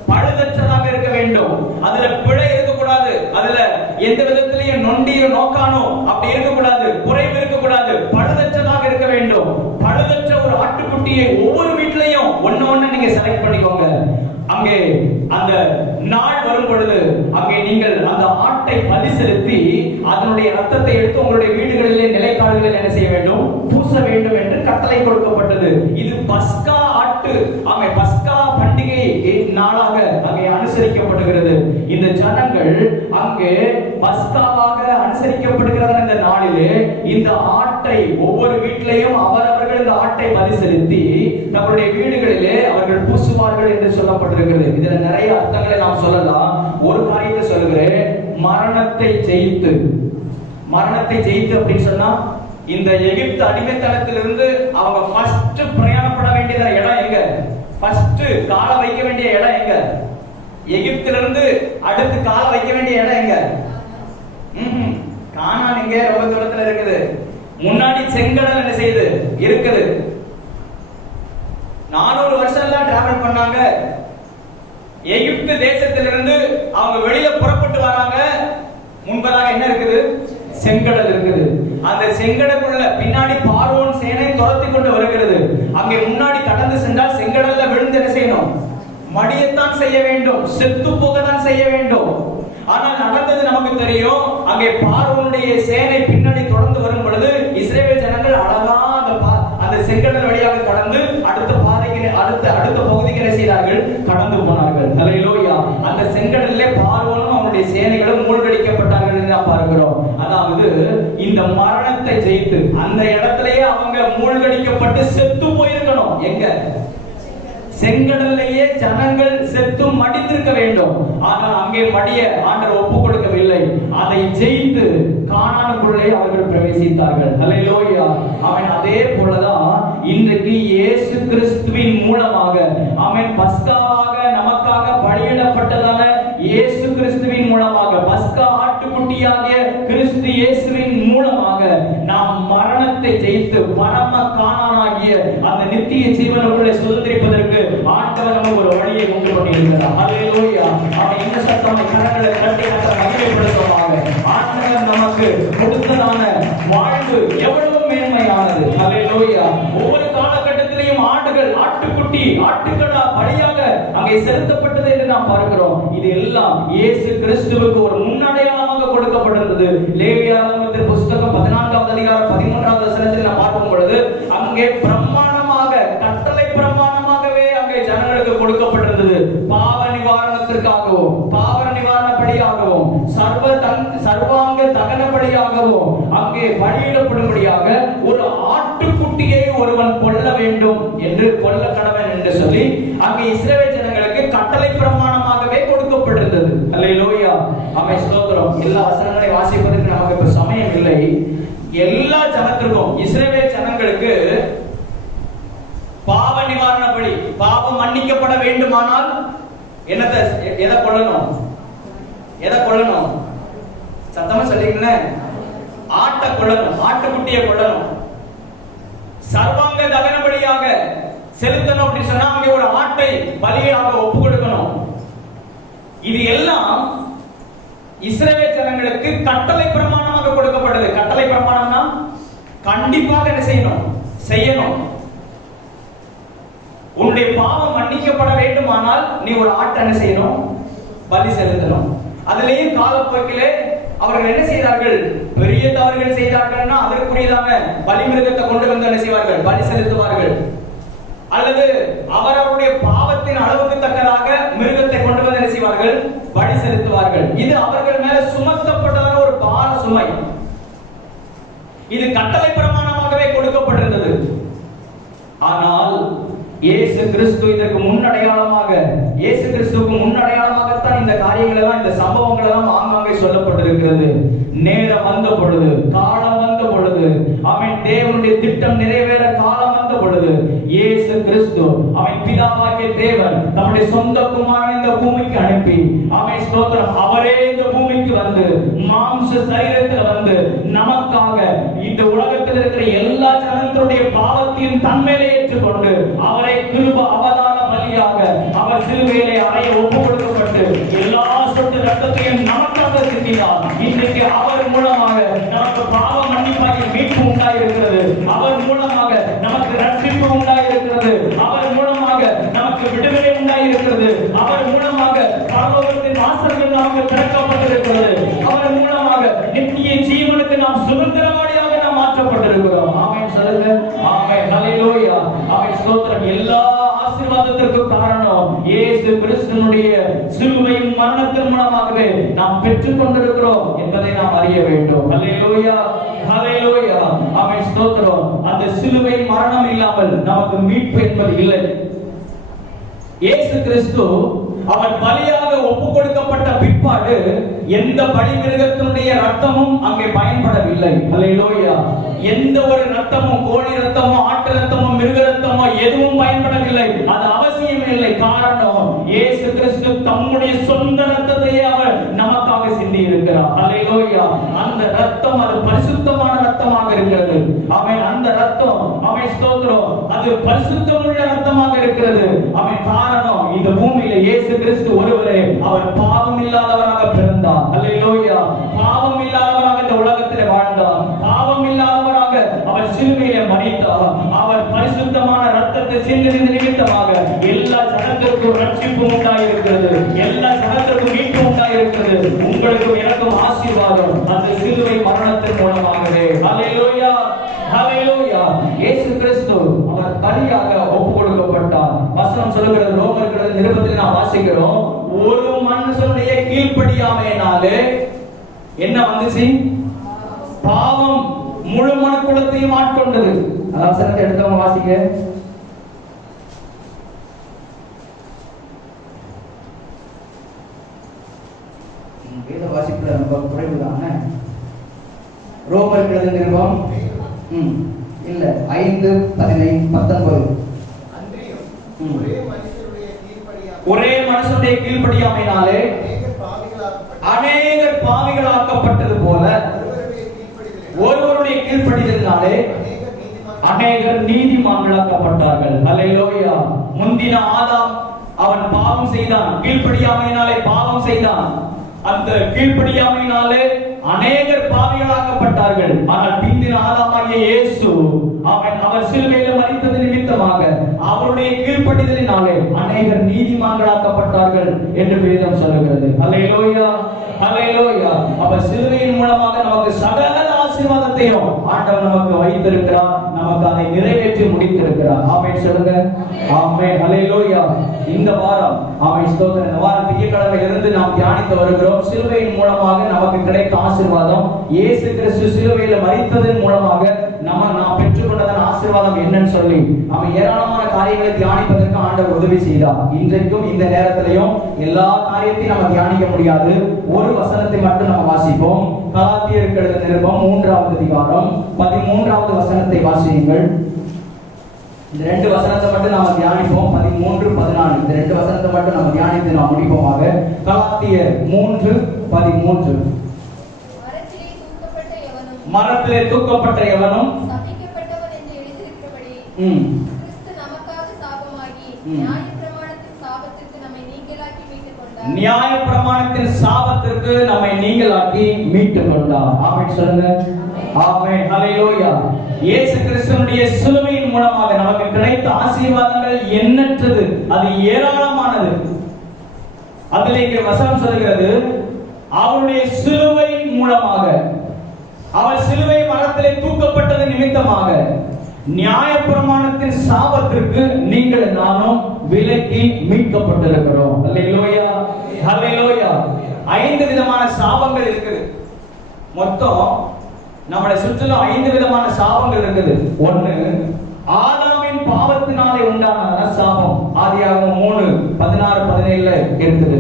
பழுதற்றதாக இருக்க வேண்டும். அதுல பிழை இருக்கக்கூடாது, அதுல எந்த விதத்திலையும் நொண்டியோ நோக்கானோ அப்படி இருக்கக்கூடாது, குறைவு இருக்கக்கூடாது, பழுதற்றதாக இருக்க வேண்டும். பழுதற்ற ஒரு ஆட்டுக்குட்டியை ஒவ்வொரு வீட்டிலையும் ஒண்ணு நீங்க செலக்ட் பண்ணிக்கோங்க. அங்கே அந்த நாள் வரும் பொழுது அங்கே நீங்கள் அந்த ஆட்டை பலி செலுத்தி அதனுடைய ரத்தத்தை எடுத்து உங்களுடைய வீடுகளிலே நிலைக்காடுகளில் என்ன செய்ய வேண்டும், பூச வேண்டும் என்று கட்டளை கொடுக்கப்பட்டது. இது பஸ்கா ஆட்டு, அங்கே பஸ்கா பண்டிகை நாளாக அங்கே அனுசரிக்கப்படுகிறது. இந்த ஜனங்கள் அங்கே பஸ்காவாக அனுசரிக்கப்படுகிற இந்த நாளிலே இந்த ஆட்டை ஒவ்வொரு வீட்டிலையும் அவரவர்கள் இந்த ஆட்டை பலி செலுத்தி நம்முடைய வீடுகளிலே அவர்கள் பூசுவார்கள் என்று சொல்லப்பட்டிருக்கிறது. இதுல நிறைய அர்த்தங்களை நாம் சொல்லலாம். ஒரு காரியத்தை சொல்லுகிறேன், மரணத்தை ஜெயித்து அப்படின்னு சொன்னா, இந்த எகிப்து அடிமைத்தனத்திலிருந்து அவங்க ஃபர்ஸ்ட் பிரயாணப்பட வேண்டிய இடம் எங்க, ஃபர்ஸ்ட் கால வைக்க வேண்டிய இடம் எங்க, எகிப்திலிருந்து அடுத்து கால வைக்க வேண்டிய இடம் எங்க, கானான் எங்க, ரொம்ப தூரத்துல இருக்குது. முன்னாடி செங்கடல் என்ன செய்யுது இருக்குது. 400 வருஷம் எல்லாம் டிராவல் பண்ணாங்க. எகிப்து தேசத்திலிருந்து அவங்க வெளியில புறப்பட்டு வராங்க. முன்பதாக என்ன இருக்குது? செங்கடல் இருக்குது. அந்த செங்கடலுக்குள்ள பின்னாடி பார்வோன் சேனை துரத்தி கொண்டு வருகிறது. அங்கே முன்னாடி கடந்து சென்றால் செங்கடல்ல விழுந்து என்ன செய்யணும்? மடியத்தான் செய்ய வேண்டும், செத்து போகத்தான் செய்ய வேண்டும். ஆனால் நடந்தது நமக்கு தெரியும். அங்கே பார்வோனுடைய சேனை பின்னாடி தொடர்ந்து வரும் பொழுது இஸ்ரவேல் ஜனங்கள் அழகா அந்த செங்கடல் வழியாக கடந்து அடுத்த பாதைக்கு அடுத்த பகுதிக்கு என்ன செய்தார்கள்? கடந்து போனார்கள். ஹல்லேலூயா. அந்த செங்கடல்ல பார்வோனும் அவனுடைய சேனைகளும் மூழ்கடிக்கப்பட்டார்கள் என்று நாம் பார்க்கிறோம். அதாவது இந்த மரணத்தை ஜெயித்து அந்த இடத்திலேயே அவங்க மூழ்கடிக்கப்பட்டு செத்து போயிருக்கணும். எங்க? செங்கடல்லையே ஜனங்கள் செத்து மடிந்திருக்க வேண்டும். ஆனால் அங்கே மடிய ஆண்டவர் ஒப்பு கொடுக்கவில்லை. அதை ஜெயித்து கானானுக்குள்ளே அவர்கள் பிரவேசித்தார்கள். ஹல்லேலூயா. அவன் அதே போலதான் இன்றைக்கு இயேசு கிறிஸ்துவின் மூலமாக அவன் பஸ்காவாக நமக்காக பலியிடப்பட்டதான இயேசு கிறிஸ்துவின் மூலமாக பஸ்கா ஆட்டுக்குட்டியாகிய கிறிஸ்து இயேசுவின் மூலமாக நாம் மரணத்தை ஜெயித்து பரம கானானாகிய அந்த நித்திய ஜீவனுக்குள்ளே சுதந்திரிப்பதற்கு ஆண்டவர் நமக்கு ஒரு வழியை உண்டு பண்ணியிருக்கிறார். ஹல்லேலூயா. அவன் இந்த சத்தமாய் கரங்களை தட்டி மகிமைப்படுத்துவாங்க. ஆண்டவர் நமக்கு கொடுத்ததான வாழ்வு எவ்வளவு மேன்மையானது. ஹல்லேலூயா. ஒவ்வொரு காலகட்டத்திலேயும் ஆடுகள் ஆட்டுக்குட்டி ஆட்டுக்கடா பலியாக அங்கே செலுத்தப்பட்டது என்று நாம் பார்க்கிறோம். இது எல்லாம் இயேசு கிறிஸ்துவுக்கு ஒரு முன்னடையாளமாக கொடுக்கப்பட்டிருந்தது. லேவியராகமத்தின் புத்தகம் 14வது அதிகாரம் 13வது வசனத்தில் நாம் பார்க்கும் பொழுது அங்கே பிரமாணமாக கட்டளை பிரமாணமாகவே அங்கே ஜனங்களுக்கு கொடுக்கப்பட்டிருந்தது. பாவ நிவாரணத்திற்காகவும் பாவ நிவாரண பலியாகவும் சர்வாங்க தகன பலியாகவும் அங்கே பலியிடப்படும்படியாக ஒரு ஆட்டுக்குட்டியை ஒருவன் கொல்ல வேண்டும் என்று கொல்ல கடவன் என்று சொல்லி அங்கே இஸ்ரவேல் ஜனங்களுக்கு கட்டளை பிரமாணமாகவே கொடுக்கப்பட்டிருந்தது. அல்லேலூயா. ஆமென். ஸ்தோத்திரம். எல்லா வசனங்களையும் வாசிப்பதற்கு நமக்கு இப்ப சமயம் இல்லை. எல்லா ஜனத்திற்கும் இஸ்ரவேல் ஜனங்களுக்கு பாவ நிவாரண பலி, பாவம் மன்னிக்கப்பட வேண்டுமானால் எதை கொல்லணும்? எதை கொல்லணும்? சத்தமா சொல்றீங்களே. ஆட்டை கொல்லணும், ஆட்டுக்குட்டியை கொல்லணும். சர்வாங்க தகன பலியாக செலுத்தணும் அப்படின்னு சொன்னா அங்கே ஒரு ஆட்டை பலியாக ஒப்பு கொடுக்கணும். இது எல்லாம் இஸ்ரவேல் ஜனங்களுக்கு கட்டளை பிரமாணமாக கொடுக்கப்பட்டது. கட்டளை பிரமாணம்னா கண்டிப்பாக என்ன செய்யணும். உன்னுடைய பாவம் மன்னிக்கப்பட வேண்டுமானால் நீ ஒரு ஆட்டை என்ன செய்யணும்? பலி செலுத்தணும். அதிலேயும் காலப்போக்கிலே அவர்கள் என்ன செய்தார்கள்? பெரிய தவறுகள் செய்தார்கள்னா அதற்குரியதான பலிமிருகத்தை கொண்டு வந்து என்ன செய்வார்கள்? பலி செலுத்துவார்கள். அல்லது அவரவருடைய பாவத்தின் அளவுக்கு தக்கதாக மிருகத்தை கொண்டு வந்து என்ன செய்வார்கள்? பலி செலுத்துவார்கள். இது அவர்கள் மேல சுமத்தப்பட்டதான ஒரு பார சுமை. இது கட்டளை பிரமாணமாகவே கொடுக்கப்பட்டிருந்தது. ஆனால் இயேசு கிறிஸ்து இதற்கு முன்னடையாளமாக, இயேசு கிறிஸ்துவுக்கு முன்னடையாளமாகத்தான் இந்த காரியங்கள் எல்லாம், இந்த சம்பவங்கள் எல்லாம் ஆங்காங்கே சொல்லப்பட்டிருக்கிறது. நேரம் வந்த பொழுது, காலம் வந்த பொழுது, அவன் தேவனுடைய திட்டம் நிறைவேற காலம் வந்த பொழுது இயேசு கிறிஸ்து அவன் பிதாவாகிய தேவன் தம்முடைய சொந்த குமாரனை இந்த பூமிக்கு அனுப்பி அவன் ஸ்தோத்திரம் அவரே இந்த பூமிக்கு வந்து மாம்ச சரீரத்தில் வந்து நமக்காக இந்த உலகத்தில் இருக்கிற எல்லா ஜனங்களுடைய பாவத்தையும் தன்மேலே ஏற்றுக்கொண்டு அவரை கிருப அவதார பலியாக அவர் சிலுவையிலே அறைய ஒப்பு கொடுக்கப்பட்டு எல்லா சொட்டு ரத்தத்தையும் நமக்காக சிந்தினார். இன்றைக்கு அவர் மூலமாக நமக்கு பாவ மன்னிப்பாகிய மீட்பு உண்டாயிருக்கிறது. அவர் மூலமாக நமக்கு ரட்சிப்பு உண்டாயிருக்கிறது. அவர் மூலமாக நமக்கு விடுதலை உண்டாயிருக்கிறது. அவர் மூலமாக பரலோகத்தின் வாசல்கள் நமக்கு திறக்கப்பட்டிருக்கிறது. அவர் மூலமாக நித்திய ஜீவனுக்கு நாம் சுதந்திரவாளியாக நாம் மாற்றப்பட்டிருக்கிறோம். ஆமென் சொல்லுங்க. ஆமென். ஹல்லேலூயா. ஆமென். ஸ்தோத்திரம். எல்லா ஆசீர்வாதத்திற்கு காரணம் இயேசு கிறிஸ்துவினுடைய சிலுவையின் மரணத்தின் மூலமாகவே நாம் பெற்றுக் கொண்டிருக்கிறோம் என்பதை நாம் அறிய வேண்டும். ஹல்லேலூயா. ஹல்லேலூயா. ஆமென். ஸ்தோத்திரம். அந்த சிலுவை மரணம் இல்லாமல் நமக்கு மீட்பு என்பது இல்லை. இயேசு கிறிஸ்து அவர் பலியாக ஒப்பு கொடுக்கப்பட்ட பிற்பாடு எந்த பலி மிருகத்தினுடைய ரத்தமும் அங்கே பயன்படவில்லை. ஹல்லேலூயா. எந்த ஒரு ரத்தமும், கோழி ரத்தமோ ஆட்டு ரத்தமோ மிருக ரத்தமோ எதுவும் பயன்படவில்லை. அது அவசியம் இல்லை. காரணம் இயேசு கிறிஸ்து தம்முடைய சொந்த ரத்தத்தையே அவர் நமக்காக சிந்தி இருக்கிறார். ஹல்லேலூயா. அந்த ரத்தம் அது பரிசுத்தமான ரத்தமாக இருக்கிறது. அவன் அந்த ரத்தம் அவன் ஸ்தோத்திரம் அது பரிசுத்தமுள்ள ரத்தமாக இருக்கிறது. அவன் காரணம் இந்த பூமியில இயேசு கிறிஸ்து ஒருவரே அவர் பாவம் இல்லாதவராக பிறந்தார். அல்லேலூயா. பாவம் இல்லாதவராக இந்த உலகத்திலே வாழ்ந்தார். பாவம் இல்லாதவராக அவர் சிலுவையிலே மரித்தார். அவர் பரிசுத்தமான ரத்தத்தை சிந்தின நிமித்தமாக எல்லா ஜனத்திற்கும் ரட்சிப்பு உண்டாயிருக்கிறது. எல்லா ஜனத்திற்கும் மீட்பு உண்டாயிருக்கிறது. உங்களுக்கும் எனக்கும் ஆசீர்வாதம் அந்த சிலுவை மரணத்தின் மூலமாகவே. அல்லேலூயா, ஹல்லேலூயா. இயேசு கிறிஸ்து அவர் பலியாக ஒப்பு கொடுக்கப்பட்டார். வசனம் சொல்லுகிறது, ரோமர் நிருபத்தில் நாம் வாசிக்கிறோம், ஒரு மனுஷனுடைய கீழ்ப்படியாமையினாலே என்ன வந்துச்சு? பாவம் முழு மனுக்குலத்தையும் ஆட்கொண்டது. வசனத்தை எடுத்தவங்க வாசிக்க. வேத வாசிப்புல ரொம்ப குறைவுதானே. ரோமர் நிருபம் இல்ல 5:19. ஒரே மனுஷனுடைய கீழ்ப்படியாமையினாலே அநேகர் பாவிகளாக்கப்பட்டது போல ஒருவருடைய கீழ்ப்படிதலினாலே அநேகர் நீதிமான்களாக்கப்பட்டார்கள். அல்லேலூயா. முந்தின ஆதாம் அவன் பாவம் செய்தான், கீழ்ப்படியாமையினாலே பாவம் செய்தான். அந்த கீழ்ப்படியாமையினாலே அநேகர் பாவிகளாக்கப்பட்டார்கள். ஆனால் பிந்தின ஆதாமாகிய இயேசு அவர் சிலுவையில் மரித்தது நிமித்தமாக அவருடைய கீழ்ப்படிதலினாலே அநேகர் நீதிமான்களாக்கப்பட்டார்கள் என்று வேதம் சொல்லுகிறது. அல்லேலூயா, அல்லேலூயா. அவர் சிலுவையின் மூலமாக நமக்கு சகல ஆசீர்வாதத்தையும் ஆண்டவர் நமக்கு வைத்திருக்கிறார். நமக்கு அதை நிறைவேற்றி முடித்திருக்கிறார். ஆமென் சொல்லுங்க. ஆமென், அல்லேலூயா. இந்த வாரம் ஆமென் ஸ்தோத்திரம். இந்த வாரம் திங்கட்கிழமையிலிருந்து நாம் தியானித்து வருகிறோம். சிலுவையின் மூலமாக நமக்கு கிடைத்த ஆசீர்வாதம், இயேசு கிறிஸ்து சிலுவையில் மரித்ததன் மூலமாக நாம் பெற்றுக்கொண்டதன் ஆசீர்வாதம் என்னன்னு சொல்லி நம்ம ஏராளமான காரியங்களை தியானிப்பதற்கு ஆண்டவர் உதவி செய்தார். இன்றைக்கும் இந்த நேரத்திலையும் எல்லா காரியத்தையும் நம்ம தியானிக்க முடியாது. ஒரு வசனத்தை மட்டும் நம்ம வாசிப்போம். கலாத்தியருக்கு எழுதின நிருபம் 3வது அதிகாரம் 13வது வசனத்தை வாசியுங்கள். இந்த ரெண்டு வசனத்தை மட்டும் நாம தியானிப்போம். 13, 14 இந்த ரெண்டு வசனத்தை மட்டும் நம்ம தியானித்து நாம் முடிப்போமாக. கலாத்தியர் 3:13. மரத்திலே தூக்கப்பட்ட எவனும் சபிக்கப்பட்டவன் என்று எழுதியிருக்கிறபடி கிறிஸ்து நமக்காக சாபமாகி நியாயப்பிரமாணத்தின் சாபத்திற்கு நம்மை நீங்களாக்கி மீட்டுக் கொண்டார். நியாயப்பிரமாணத்தின் சாபத்திற்கு நம்மை நீங்களாக்கி மீட்டுக் கொண்டார். ஆமென் சொல்லுங்க. ஆமென், ஹல்லேலூயா. இயேசு கிறிஸ்துவினுடைய சிலுவையின் மூலமாக நமக்கு கிடைத்த ஆசீர்வாதங்கள் எண்ணற்றது, அது ஏராளமானது. அதில் இங்கே வசனம் சொல்கிறது, அவருடைய சிலுவையின் மூலமாக, அவர் சிலுவை மரத்திலே தூக்கப்பட்டது நிமித்தமாக நியாயப்பிரமாணத்தின் சாபத்திற்கு நீங்கள் நானும் விலக்கி மீட்கப்பட்டிருக்கிறோம். அல்லேலூயா, ஹல்லேலூயா. 5 விதமான சாபங்கள் இருக்குது. மொத்தம் நம்மளை சுற்றிலும் 5 விதமான சாபங்கள் இருக்குது. 1, ஆதாமின் பாவத்தினாலே உண்டான சாபம். ஆதியாகமம் 3:16-17 இருக்குது.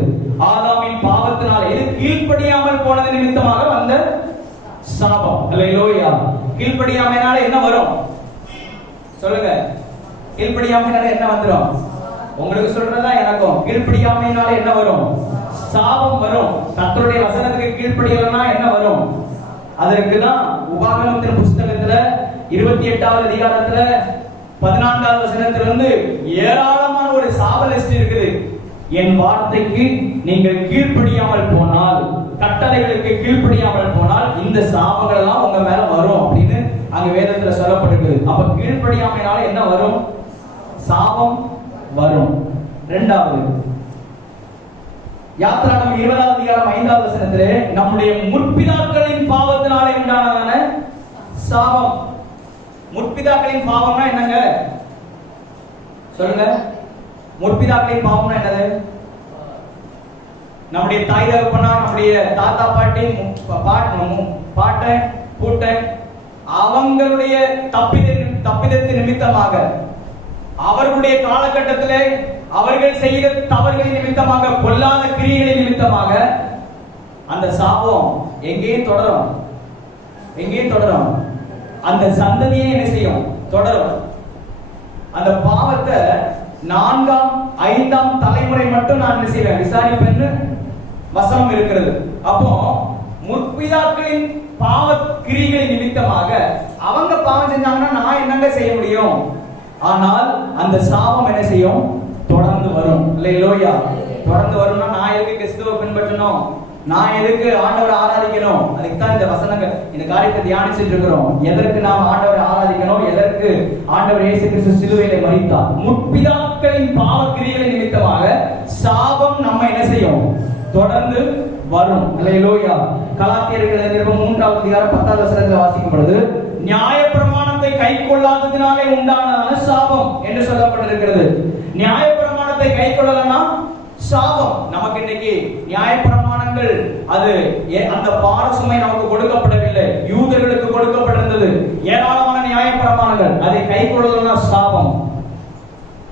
ஆதாமின் பாவத்தினாலே, இது கீழ்ப்படியாமல் போனது நிமித்தமாக வந்த சாபம். அல்லேலூயா. கீழ்ப்படியாமையினால என்ன வரும் சொல்லுங்க? கீழ்ப்படியாமையினால என்ன வந்துரும்? உங்களுக்கு சொல்றதா எனக்கும். கீழ்ப்படியாமையினால என்ன வரும்? சாபம் வரும். கர்த்தருடைய வசனத்துக்கு கீழ்ப்படியலனா என்ன வரும்? அதற்கு தான் உபாகமத்தின் புஸ்தகத்துல 28வது அதிகாரத்துல 14வது வசனத்திலிருந்து ஏராளமான ஒரு சாப லிஸ்ட் இருக்குது. என் வார்த்தைக்கு நீங்கள் கீழ்ப்படியாமல் போனால், கட்டளைகளுக்கு கீழ்ப்படியாமல் போனால் இந்த சாபங்கள் எல்லாம் உங்க மேல வரும் அப்படின்னு அங்க வேதத்துல சொல்லப்பட்டிருக்குது. அப்ப கீழ்ப்படியாமையினால என்ன வரும்? சாபம் வரும். 2வது, யாத்திராகமம் 20வது அதிகாரம் 5வது வசனத்திலே நம்முடைய முற்பிதாக்களின் பாவத்தினாலே உண்டானதான சாபம். முற்பிதாக்களின் பாவம்னா என்னங்க சொல்லுங்க? முற்பிதாக்களின் பாவம்னா என்னது? நம்முடைய தாய் தகப்பனார், நம்முடைய தாத்தா பாட்டி, பாட்டன் பூட்டன், அவங்களுடைய தப்பிதத்தின் நிமித்தமாக, அவர்களுடைய காலகட்டத்திலே அவர்கள் செய்த தவறுகளின் நிமித்தமாக, பொல்லாத கிரியைகளின் நிமித்தமாக அந்த சாபம் எங்கேயும் தொடரும். எங்கேயும் தொடரும். அந்த சந்ததியே என்ன செய்யும்? தொடரும். அந்த பாவத்தை 4ஆம் 5ஆம் தலைமுறை மட்டும் நான் என்ன செய்வேன்? விசாரிப்பேன்னு வசனம் இருக்கிறது. அப்போ முற்பிதாக்களின் பாவ கிரிகளின் நிமித்தமாக அவங்க பாவம் செஞ்சாங்கன்னா நான் என்னங்க செய்ய முடியும்? ஆனால் அந்த சாபம் என்ன செய்யும்? தொடர்ந்து வரும். அல்லேலூயா. தொடர்ந்து வரும்னா நான் எதுக்கு கிறிஸ்துவை பின்பற்றணும், நான் எதுக்கு ஆண்டவரை ஆராதிக்கணும்? அதுக்கு தான் இந்த வசனங்கள், இந்த காரியத்தை தியானிச்சுட்டு இருக்கிறோம். எதற்கு நாம் ஆண்டவரை ஆராதிக்கணும், எதற்கு ஆண்டவர் இயேசு கிறிஸ்து சிலுவையிலே மரித்தார்? முற்பிதாக்களின் பாவக்கிரியைகள் நிமித்தமாக சாபம் நம்ம என்ன செய்யும்? தொடர்ந்து வரும். அல்லேலூயா. கலாத்தியர்கள் நிருபம் 3வது அதிகாரம் 10வது வசனத்தில் வாசிக்கப்படுது, நியாயப்பிரமாணத்தை கைக்கொள்ளாததினாலே உண்டான சாபம் என்று சொல்லப்பட்டிருக்கிறது. நியாயப்பிரமாணத்தை கைக்கொள்ளலனா சாபம். நமக்கு இன்னைக்கு நியாயப்பிரமாணங்கள் அது அந்த பாரசுமை நமக்கு கொடுக்கப்படவில்லை, யூதர்களுக்கு கொடுக்கப்பட்டிருந்தது ஏராளமான நியாயப்பிரமாணங்கள். அதை கைக்கொள்ளலனா சாபம்.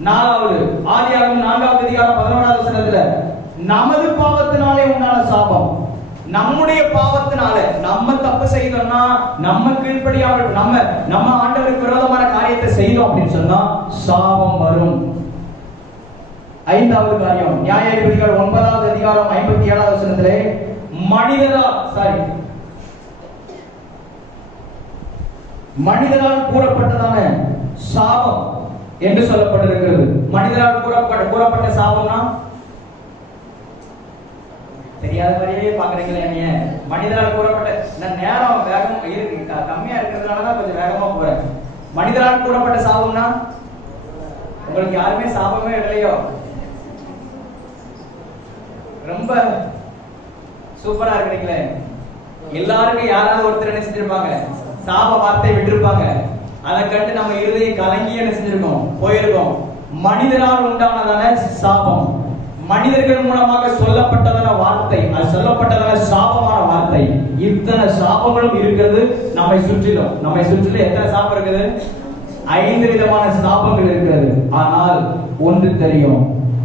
4வது ஆதியாகமம் 4வது அதிகாரம் 11வது வசனத்துல நமது பாவத்தினாலே உண்டான சாபம். நம்முடைய பாவத்தினால நம்ம தப்பு செய்தோம்னா, நம்ம கீழ்ப்படியாமல் நம்ம ஆண்டவருக்கு விரோதமான காரியத்தை செய்தோம் அப்படின்னு சொன்னா சாபம் வரும். 5வது காரியம் நியாயாதிபதிகள் 9வது அதிகாரம் 57வது வசனத்திலே மனிதரால் கூறப்பட்டதான சாபம் என்று சொல்லப்பட்டிருக்கிறது. மனிதரால் கூறப்பட்ட சாபம்னா தெரியாத மாதிரியே பாக்குறீங்களா? நீங்க மனிதரால் கூறப்பட்ட, நேரம் வேகம் இருக்கு கம்மியா இருக்கிறதுனாலதான் கொஞ்சம் வேகமா போறேன். மனிதரால் கூறப்பட்ட சாபம்னா உங்களுக்கு யாருமே சாபமே இல்லையோ? ரொம்ப சூப்பரா இருக்கிறீங்களே. எல்லாருக்கும் யாராவது ஒருத்தர் என்ன செஞ்சிருப்பாங்க, சாப வார்த்தை விட்டுருப்பாங்க. அதை கண்டு நம்ம இருதயம் கலங்கி என்ன செஞ்சிருக்கோம், போயிருக்கோம். மனிதரால் உண்டானதான சாபம், மனிதர்கள் மூலமாக சொல்லப்பட்டதான வார்த்தை, அது சொல்லப்பட்டதான சாபமான வார்த்தை. இத்தனை சாபங்களும் இருக்கிறது நம்மை சுற்றிலும். எத்தனை சாபம் இருக்குது? 5 விதமான சாபங்கள் இருக்கிறது. ஆனால் ஒன்று தெரியும்,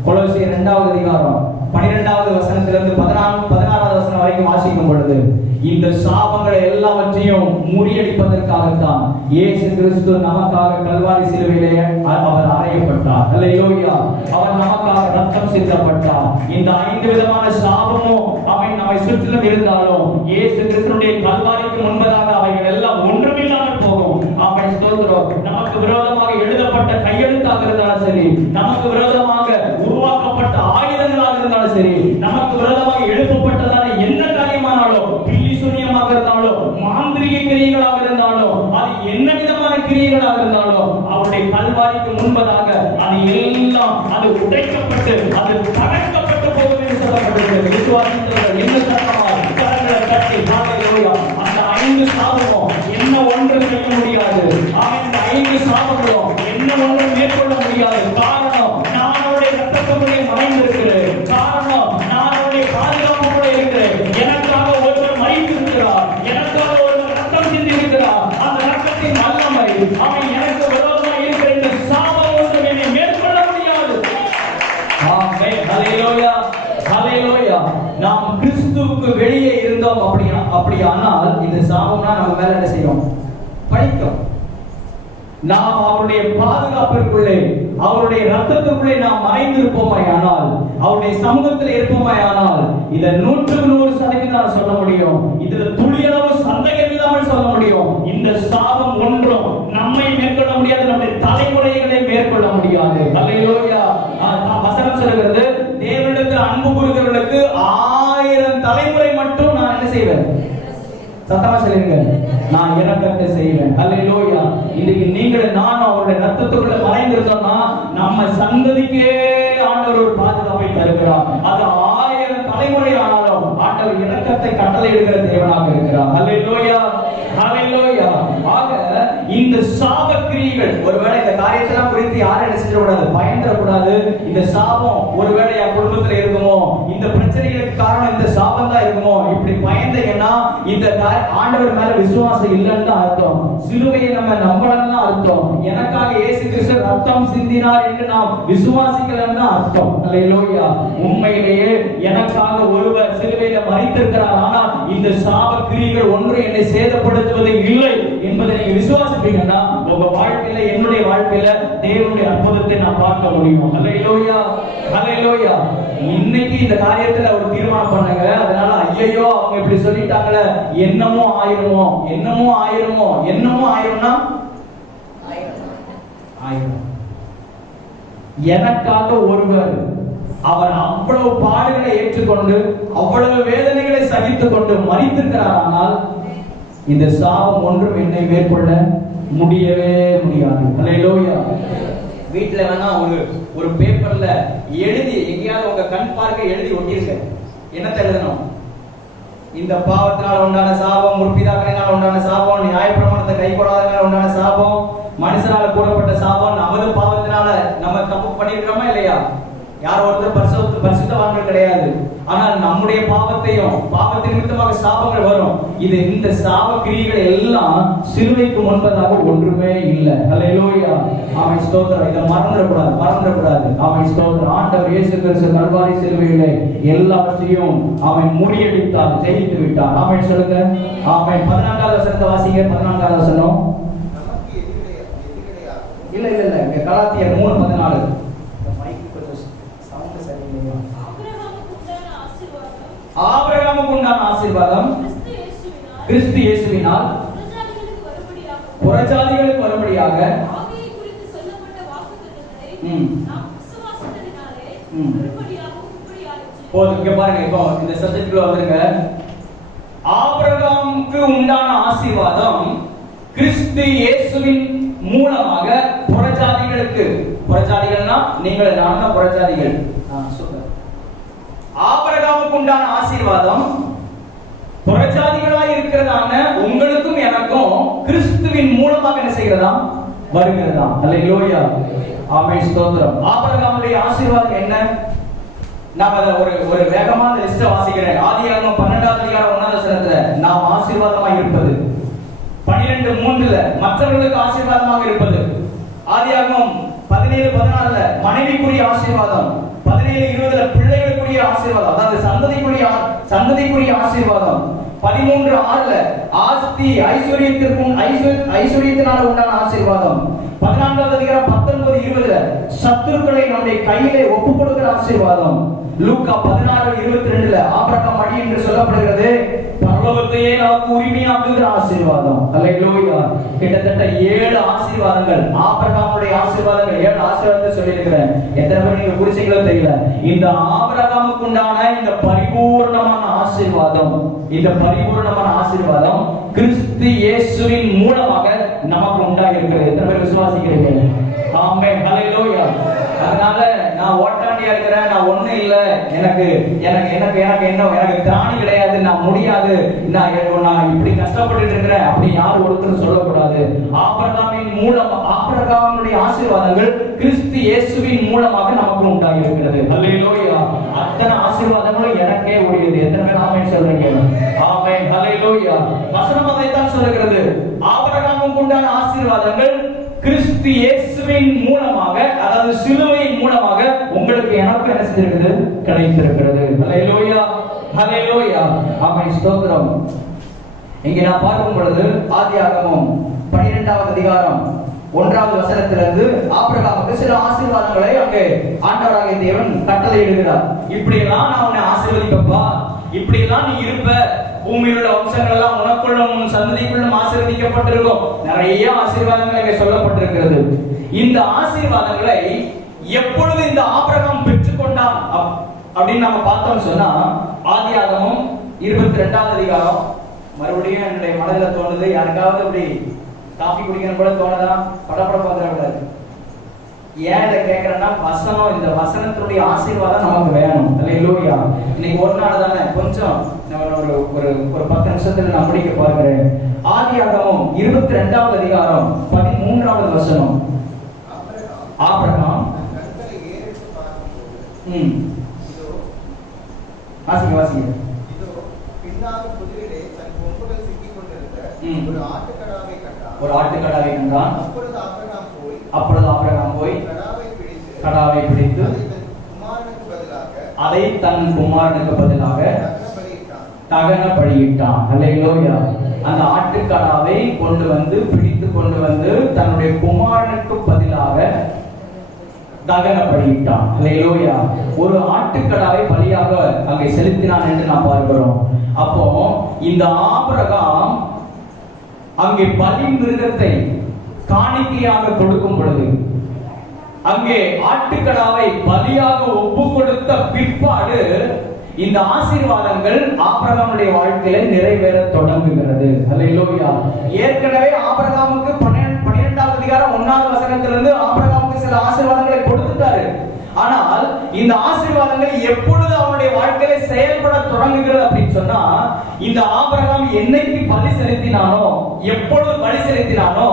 கொலோசியர் 2வது அதிகாரம் 12வது வசனத்திலிருந்து 16வது வசனம் வரைக்கும் வாசிக்கும் பொழுது இந்த சாபங்களை எல்லாவற்றையும் முறியடிப்பதற்காகத்தான் இயேசு கிறிஸ்து நமக்காக கல்வாரி சிலுவையிலே அவர் அறையப்பட்டார். அல்லேலூயா. அவர் நமக்காக ரத்தம் சிந்தப்பட்டார். இந்த 5 விதமான சாபமும் நம்மை சுற்றிலும் இருந்தாலும் இயேசு கிறிஸ்துவினுடைய கல்வாரிக்கு முன்பதாக அவைகள் எல்லாம் ஒன்றுமில்லாமல் போகும். அவன் ஸ்தோத்திரம். நமக்கு விரோதமாக எழுதப்பட்ட கையெழுத்தாக இருந்தாலும் சரி, நமக்கு விரோதமாக உருவாக்கப்பட்ட ஆயுதங்களாக இருந்தாலும் சரி, நமக்கு விரோதமாக எழுப்பப்பட்டதான என்ன காரியமானாலும், பில்லி சூனியமாக இருந்தாலும், மாந்திரிக கிரியைகளாக இருந்தாலும், அது என்ன விதமான கிரியைகளாக இருந்தாலும், அவருடைய கல்வாரிக்கு முன்பதாக அது எல்லாம் அது உடைக்கப்பட்டு அது தகர்க்கப்பட்டு போகும் என்று சொல்லப்பட்டிருக்கிறது. விசுவாசித்தவர்கள் என்ன சத்தமாய் கரங்களை தட்டி ஹல்லேலூயா. அந்த 5 சாபமும் என்ன ஒன்று செய்ய முடியாது. அந்த 5 சாபங்களும் என்ன ஒன்று மேற்கொள்ள முடியாது. காரணம், நான் அவருடைய ரத்தத்துக்குள்ளே மறைந்திருக்கிறேன். காரணம், நான் அவருடைய பாதுகாப்புக்குள்ளே இருக்கிறேன். எனக்காக ஒருவர் மரித்திருக்கிறார், எனக்காக ஒருவர் ரத்தம் சிந்தியிருக்கிறார். அந்த ரத்தத்தின் வல்லமை அவன் எனக்கு விரோதமாக இருக்கிற இந்த சாபம் ஒன்று என்னை மேற்கொள்ள முடியாது. ஆமென். ஹல்லேலூயா. ஹல்லேலூயா. நாம் கிறிஸ்துவுக்கு வெளியே இருந்தோம் அப்படியானால் இந்த சாபம்னா நம்ம மேல என்ன செய்யும்? படிக்கும். நாம் அவருடைய பாதுகாப்பிற்குள்ளே, அவருடைய ரத்தத்துக்குள்ளே நாம் மறைந்திருப்போமாயானால், அவருடைய சமூகத்தில் இருப்போமாயானால், இதை 100% நான் சொல்ல முடியும். இதுல துளியளவு சந்தேகம் இல்லாமல் சொல்ல முடியும். இந்த சாபம் ஒன்றும் நம்மை மேற்கொள்ள முடியாது, நம்முடைய தலைமுறைகளை மேற்கொள்ள முடியாது. அல்லேலூயா. வசனம் சொல்கிறது, தேவனிடத்தில் அன்பு கூறுகிறவர்களுக்கு 1000 தலைமுறை மட்டும் நான் என்ன செய்வேன்? சத்தமா சொல்லுங்க, நான் இரக்கத்தை செய்வேன். அல்லேலூயா. இன்னைக்கு நீங்களும் நானும் அவருடைய ரத்தத்துக்குள்ள மறைந்திருந்தோம்னா நம்ம சந்ததிக்கே ஆண்டவர் ஒரு பாதுகாப்பை தருகிறார். அது 1000 தலைமுறை ஆனாலும் ஆண்டவர் இரக்கத்தை கட்டளையிடுகிற தேவனாக இருக்கிறார். அல்லேலூயா. அல்லேலூயா. ஆக இந்த சாப கிரியைகள், ஒருவேளை இந்த காரியத்தெல்லாம் குறித்து யாரும் என்ன செஞ்சிடக்கூடாது, பயந்துடக்கூடாது. இந்த சாபம் ஒருவேளை என் குடும்பத்துல இருக்குமோ, இந்த பிரச்சனைகளுக்கு காரணம் இந்த சாபம் தான் இருக்குமோ, இப்படி பயந்தீங்கன்னா இந்த ஆண்டவர் மேல விசுவாசம் இல்லைன்னு தான் அர்த்தம். சிலுவையை நம்ம நம்பலன்னு அர்த்தம். எனக்காக இயேசு கிறிஸ்து ரத்தம் சிந்தினார் என்று நாம் விசுவாசிக்கலன்னு அர்த்தம். அல்லேலூயா. உண்மையிலேயே எனக்காக ஒருவர் சிலுவையில மரித்திருக்கிறார், ஆனால் இந்த சாப கிரியைகள் ஒன்று என்னை சேதப்படுத்துவது இல்லை என்பதை நீங்க விசுவாசிப்பீங்கன்னா உங்க வாழ்க்கையில, என்னுடைய வாழ்க்கையில தேவனுடைய அற்புதத்தை நான் பார்க்க முடியும். அல்லேலூயா. அல்லேலூயா. இன்னைக்கு இந்த காரியத்துல ஒரு தீர்மானம் பண்ணுங்க. அதனால ஐயோ அவங்க இப்படி சொல்லிட்டாங்களே, என்னமோ ஆயிருமோ, என்னமோ ஆயிருமோ, என்னமோ ஆயிரும்னா 1000 எனக்காக ஒருவர் அவர் அவ்வளவு பாடுகளை ஏற்றுக்கொண்டு அவ்வளவு வேதனைகளை சகித்துக் கொண்டு மரித்திருக்கிறார். ஆனால் இந்த சாபம் ஒன்றும் என்னை மேற்கொள்ள முடியவே முடியாது. அல்லேலூயா. வீட்டுல வேணா ஒரு பேப்பர்ல எழுதி எங்கேயாவது உங்க கண் பார்க்க எழுதி ஒட்டிருங்க. என்னத்தை எழுதணும்? இந்த பாவத்தினால் உண்டான சாபம், முற்பிதாக்களினால் உண்டான சாபம், நியாயப்பிரமாணத்தை கைக்கொள்ளாதனால உண்டான சாபம், மனுஷனால கூறப்பட்ட சாபம், நமது பாவத்தினால நம்ம தப்பு பண்ணிருக்கிறோமா இல்லையா? யார் ஒருத்தர் பரிசுத்தவான்கள் கிடையாது. ஆனால் நம்முடைய பாவத்தின் நிமித்தமாக சாபங்கள் வரும். இந்த சாப கிரியைகள் எல்லாம் சிலுவைக்கு முன்பதாக ஒன்றுமே இல்லை. அல்லேலூயா. ஆமென், ஸ்தோத்திரம். இதை மறந்துடக்கூடாது. ஆமென், ஸ்தோத்திரம். ஆண்டவர் இயேசு கிறிஸ்து கல்வாரி சிலுவையிலே எல்லாவற்றையும் அவன் முறியடித்தார், ஜெயித்து விட்டார். ஆமென் சொல்லுங்க. ஆமென். 14வது வசனத்தை வாசிங்க. 14வது வசனம். நமக்கு எதிரிடையாக இல்ல கலாத்தியர் 3:14. ஆபிரகாமுக்கு உண்டான ஆசீர்வாதம் கிறிஸ்து இயேசுவினால் புறஜாதிகளுக்கு வரும்படியாக போதும். இங்க பாருங்க, இப்போ இந்த சப்ஜெக்ட்ல வந்துருங்க. ஆபிரகாமுக்கு உண்டான ஆசீர்வாதம் கிறிஸ்து இயேசுவின் மூலமாக புறஜாதிகள்னா நீங்கள் நான் புறஜாதிகள். ஆபிரகாமுக்கு உண்டான ஆசீர்வாதம் புறஜாதிகளாய் இருக்கிறதான உங்களுக்கும் எனக்கும் கிறிஸ்துவின் மூலமாக என்ன செய்கிறதா? வருகிறதா? அல்லேலூயா. ஆமென், ஸ்தோத்திரம். ஆபிரகாமுடைய ஆசீர்வாதம் என்ன? நான் அத ஒரு வேகமான லிஸ்ட வாசிக்கிறேன். ஆதியாகமம் 12வது அதிகாரம் 1வது வசனத்துல நாம் ஆசீர்வாதமாய் இருப்பது, 12:3 மற்றவர்களுக்கு ஆசீர்வாதமாக இருப்பது, ஆதியாகமம் 17:14 மனைவிக்குரிய ஆசீர்வாதம், 17:20 பிள்ளைகளுக்குரிய ஆசீர்வாதம், அதாவது சந்ததிக்குரிய ஆசீர்வாதம், 13:6 ஆஸ்தி ஐஸ்வர்யத்தினால உண்டான ஆசீர்வாதம், 14வது அதிகாரம் 19:20 சத்துருக்களை நம்முடைய கையிலே ஒப்புக் கொடுக்கிற ஆசீர்வாதம், லூக்கா 16:22 ஆபிரகாம் அடி என்று சொல்லப்படுகிறது பரலோகத்தையே நமக்கு உரிமையாக்குகிற ஆசீர்வாதம். அல்லேலூயா. கிட்டத்தட்ட 7 ஆசீர்வாதங்கள், ஆபிரகாமுடைய ஆசீர்வாதங்கள் 7 ஆசீர்வாதத்தை சொல்லியிருக்கிறேன். எத்தனை பேர் நீங்க குறிச்சீங்களோ தெரியல. இந்த ஆபிரகாமுக்கு உண்டான இந்த பரிபூர்ணமான ஆசீர்வாதம் கிறிஸ்து இயேசுவின் மூலமாக நமக்கு உண்டாகி இருக்கிறது. எத்தனை பேர் விசுவாசிக்கிறீங்க? ஆமென், ஹல்லேலூயா. அதனால நான் ஓட்டாண்டியா இருக்கிறேன், நான் ஒண்ணு இல்ல, எனக்கு திராணி கிடையாது, நான் முடியாது, நான் இப்படி கஷ்டப்பட்டு இருக்கிறேன் அப்படி யாரும் ஒருத்தர் சொல்லக்கூடாது. ஆபிரகாமுடைய ஆசீர்வாதங்கள் கிறிஸ்து இயேசுவின் மூலமாக நமக்கு உண்டாகி இருக்கிறது. ஹல்லேலூயா. அத்தனை ஆசீர்வாதங்களும் எனக்கே உரியது. எத்தனை பேர் ஆமென் சொல்றீங்க? ஆமென், ஹல்லேலூயா. வசனம் அதைத்தான் சொல்லுகிறது. ஆபிரகாமுக்கு உண்டான ஆசீர்வாதங்கள் கிறிஸ்து இயேசுவின் மூலமாக, அதாவது சிலுவையின் மூலமாக உங்களுக்கு எனக்கு என்ன செஞ்சிருக்குது? கிடைத்திருக்கிறது. ஹல்லேலூயா, ஹல்லேலூயா. ஆமென், ஸ்தோத்திரம். இங்கே நான் பார்க்கும் பொழுது ஆதியாகமம் 12வது அதிகாரம் 1வது வசனத்திலிருந்து ஆபிரகாமுக்கு சில ஆசீர்வாதங்களை அங்கே ஆண்டவராகிய தேவன் கட்டளையிடுகிறார். இப்படி எல்லாம் நான் உன்னை ஆசீர்வதிப்பப்பா, இப்படி எல்லாம் நீ இருப்ப, பூமியில் உள்ள வம்சங்கள் எல்லாம் உனக்குள்ளும் உன் சந்ததிக்குள்ளும் ஆசீர்வதிக்கப்பட்டிருக்கும். நிறைய ஆசீர்வாதங்கள் இங்கே சொல்லப்பட்டிருக்கிறது. இந்த ஆசீர்வாதங்களை எப்பொழுது இந்த ஆபிரகாம் பெற்றுக்கொண்டான் அப்படின்னு நம்ம பார்த்தோம்னு சொன்னா ஆதியாகமம் 22வது அதிகாரம். மறுபடியும் என்னுடைய மனதில் தோணுது, யாருக்காவது அப்படி காஃபி குடிக்கணும் கூட தோணுதா? படப்பட பார்த்துக்கூடாது. ஏன் இதை கேட்கிறேன்னா, இந்த வசனத்தினுடைய ஆசீர்வாதம் நமக்கு வேணும். அல்லேலூயா. இன்னைக்கு ஒரு நாள் தானே, கொஞ்சம் ஒரு 10 நிமிஷத்துல நான் முடிக்க பார்க்கிறேன். ஆதியாகமம் 22வது அதிகாரம் 13வது வசனம். ஆபிரகாம் வாசிங்க. ஒரு ஆட்டுக்கடாவை கண்டான். அப்பொழுது ஆபிரகாம் போய் கடாவை பிடித்து அதை தன் குமாரனுக்கு பதிலாக தகன பலியிட்டான். அல்லேலூயா. அந்த ஆட்டுக்கடாவை பிடித்து கொண்டு வந்து தன்னுடைய குமாரனுக்கு பதிலாக தகன பலியிட்டான். அல்லேலூயா. ஒரு ஆட்டுக்கடாவை பலியாக அங்கே செலுத்தினான் என்று நாம் பார்க்கிறோம். அப்போ இந்த ஆபிரகாம் அங்கே பலி மிருகத்தை காணிக்கையாக கொடுக்கும் பொழுது அங்கே ஆட்டுக்கடாவை பலியாக ஒப்பு கொடுத்த பிற்பாடு இந்த ஆசீர்வாதங்கள் ஆபிரகாமுடைய வாழ்க்கையில நிறைவேற தொடங்குகிறது. அல்லேலூயா. ஏற்கனவே ஆபிரகாமுக்கு 12வது அதிகாரம் 1வது வசனத்திலிருந்து ஆபிரகாமுக்கு சில ஆசீர்வாதங்களை கொடுத்துட்டாரு. ஆனால் இந்த ஆசீர்வாதங்கள் எப்பொழுது அவனுடைய வாழ்க்கையில செயல்பட தொடங்குகிறது அப்படின்னு சொன்னா, இந்த ஆபிரகாம் என்னைக்கு பலி செலுத்தினானோ, எப்பொழுது பலி செலுத்தினானோ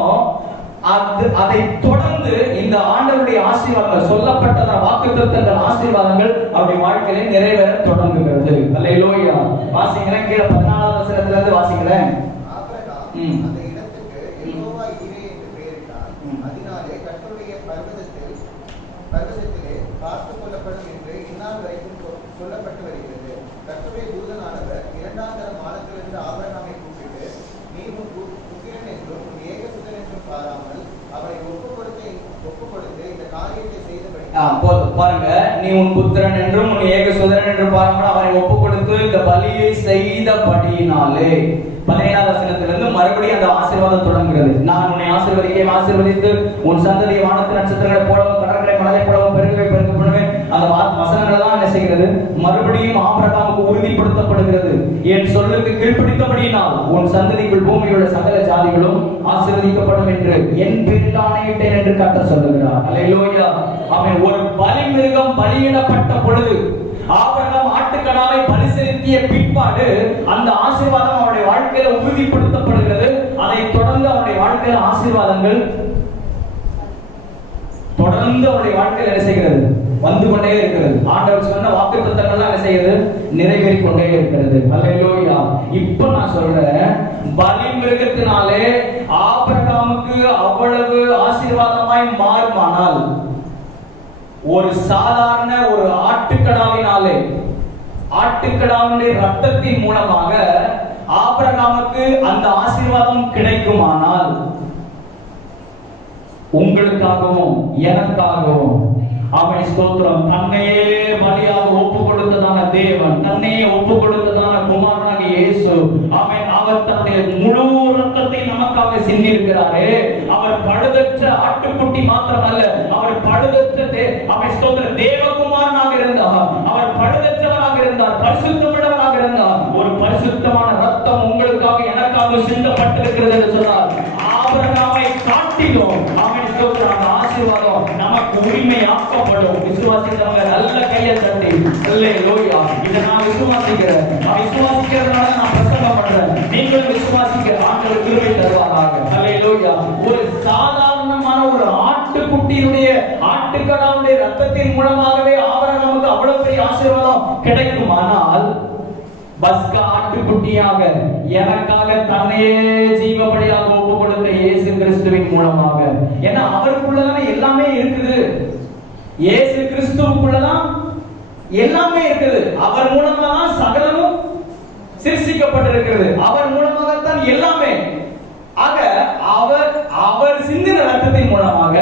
அதை தொடர்ந்து இந்த ஆண்டவருடைய ஆசீர்வாதங்கள், சொல்லப்பட்ட வாக்குத்தத்தங்கள், ஆசீர்வாதங்கள் அவருடைய வாழ்க்கையில நிறைவேற தொடங்குகிறது. அல்லேலூயா. வாசிங்களேன், கீழே 14வது வசனத்துல இருந்து வாசிங்களேன். ஆபிரகாம் அந்த இடத்துக்கு யெகோவா ஈரே என்று பெயரிட்டார். அதனாலே கர்த்தருடைய பர்வதத்திலே காத்துக் கொள்ளப்படும் என்று இந்நாள் வரைக்கும் சொல்லப்பட்டு வருகிறது. கர்த்தருடைய தூதனானவர் 2ஆம் தரம் வானத்திலிருந்து ஆபிரகாமை கூப்பிட்டு, நீ உன் புத்திரன் என்றும் உன் ஏகசுதன் என்றும் பாராமல் அவரை ஒப்பு கொடுத்து இந்த காரியத்தை செய்தபடி. பாருங்க, நீ உன் புத்திரன் என்றும் உன் ஏகசுதன் என்றும் பாராமல் அவரை ஒப்பு கொடுத்து இந்த பலியை செய்தபடியினாலே. 17வது வசனத்திலிருந்து மறுபடியும் அந்த ஆசீர்வாதம் தொடங்குகிறது. நான் உன்னை ஆசீர்வதித்து உன் சந்ததியை வானத்து நட்சத்திரங்களை போலவும் கடற்கரை மணலை போலவும் பெருக்க பண்ணுவேன். அந்த வசனங்கள் எல்லாம் என்ன செய்கிறது? மறுபடியும் ஆபிரகாமுக்கு உறுதிப்படுத்தப்படுகிறது. என் சொல்லுக்கு கீழ்ப்படித்தபடியினால் உன் சந்ததிக்குள் பூமியில் உள்ள சகல ஜாதிகளும் ஆசீர்வதிக்கப்படும் என்று என் பேரில் ஆணையிட்டேன் என்று கர்த்தர் சொல்லுகிறார். அல்லேலூயா. அவன் ஒரு பலி மிருகம் பலியிடப்பட்ட பொழுது, ஆபிரகாம் ஆட்டுக்கடாவை பலி செலுத்திய பிற்பாடு அந்த ஆசீர்வாதம் அவருடைய வாழ்க்கையில உறுதிப்படுத்தப்படுகிறது. அதை தொடர்ந்து அவருடைய வாழ்க்கையில ஆசீர்வாதங்கள் தொடர்ந்து அவருடைய வாழ்க்கையில் என்ன செய்கிறது? வந்து கொண்டே இருக்கிறது. ஆண்டவர் சொன்ன வாக்குத்தத்தங்கள் என்ன செய்யுது? நிறைவேறிக் கொண்டே இருக்கிறது. அல்லேலூயா. இப்ப நான் சொல்றேன், பலி மிருகத்தினாலே ஆபிரகாமுக்கு அவ்வளவு ஆசீர்வாதமாய் மாறுமானால், ஒரு சாதாரண ஒரு ஆட்டுக்கடாவினாலே, ஆட்டுக்கடாவினுடைய ரத்தத்தின் மூலமாக ஆபிரகாமுக்கு அந்த ஆசீர்வாதம் கிடைக்குமானால், உங்களுக்காகவும் எனக்காகவும் அவன் ஸ்தோத்திரம், தன்னையே பலியாக ஒப்பு கொடுத்ததான தேவன், தன்னையே ஒப்பு கொடுத்ததான குமாரனாகிய இயேசு, அவர் தன்னுடைய முழு ரத்தத்தை நமக்காக சிந்திருக்கிறாரே. அவர் பழுதற்ற ஆட்டுக்குட்டி மாத்திரமல்ல, அவர் பழுதற்ற அவன் ஸ்தோத்திர தேவகுமாரனாக இருந்தார். அவர் பழுதற்றவராக இருந்தார், பரிசுத்தமுள்ளவராக இருந்தார். ஒரு பரிசுத்தமான ரத்தம் உங்களுக்காக எனக்காக சிந்தப்பட்டிருக்கிறது என்று சொன்னார். ஆபிரகாமை காட்டிலும் அவன் ஸ்தோத்திர அந்த ஆசீர்வாதம் நமக்கு உரிமையாக்கப்படும். விசுவாசிக்கிறவங்க நல்ல கையை தட்டி அல்லேலூயா. இதை நான் விசுவாசிக்கிறேன். நான் விசுவாசிக்கிறதுனால நான் பிரசங்கம் பண்றேன். நீங்களும் விசுவாசிக்கிற ஆண்டவர் கிருபை தருவாராக. அல்லேலூயா. ஒரு சாதாரணமான ஒரு ஆட்டுக்குட்டியுடைய ஆட்டுக்கடாவுடைய ரத்தத்தின் மூலமாகவே ஆபிரகாமுக்கு அவ்வளவு பெரிய ஆசீர்வாதம் கிடைக்குமானால், பஸ்கா ஆட்டுக்குட்டியாக எனக்காக தன்னையே ஜீவபலியாக ஒப்பு கொடுத்த இயேசு கிறிஸ்துவின் மூலமாக, ஏன்னா அவருக்குள்ளதான் எல்லாமே இருக்குது. இயேசு கிறிஸ்துவுக்குள்ளதான் எல்லாமே இருக்குது. அவர் மூலமா தான் சகலமும் சிருஷ்டிக்கப்பட்டிருக்கிறது. அவர் மூலமாகத்தான் எல்லாமே. ஆக அவர் சிந்தின ரத்தத்தின் மூலமாக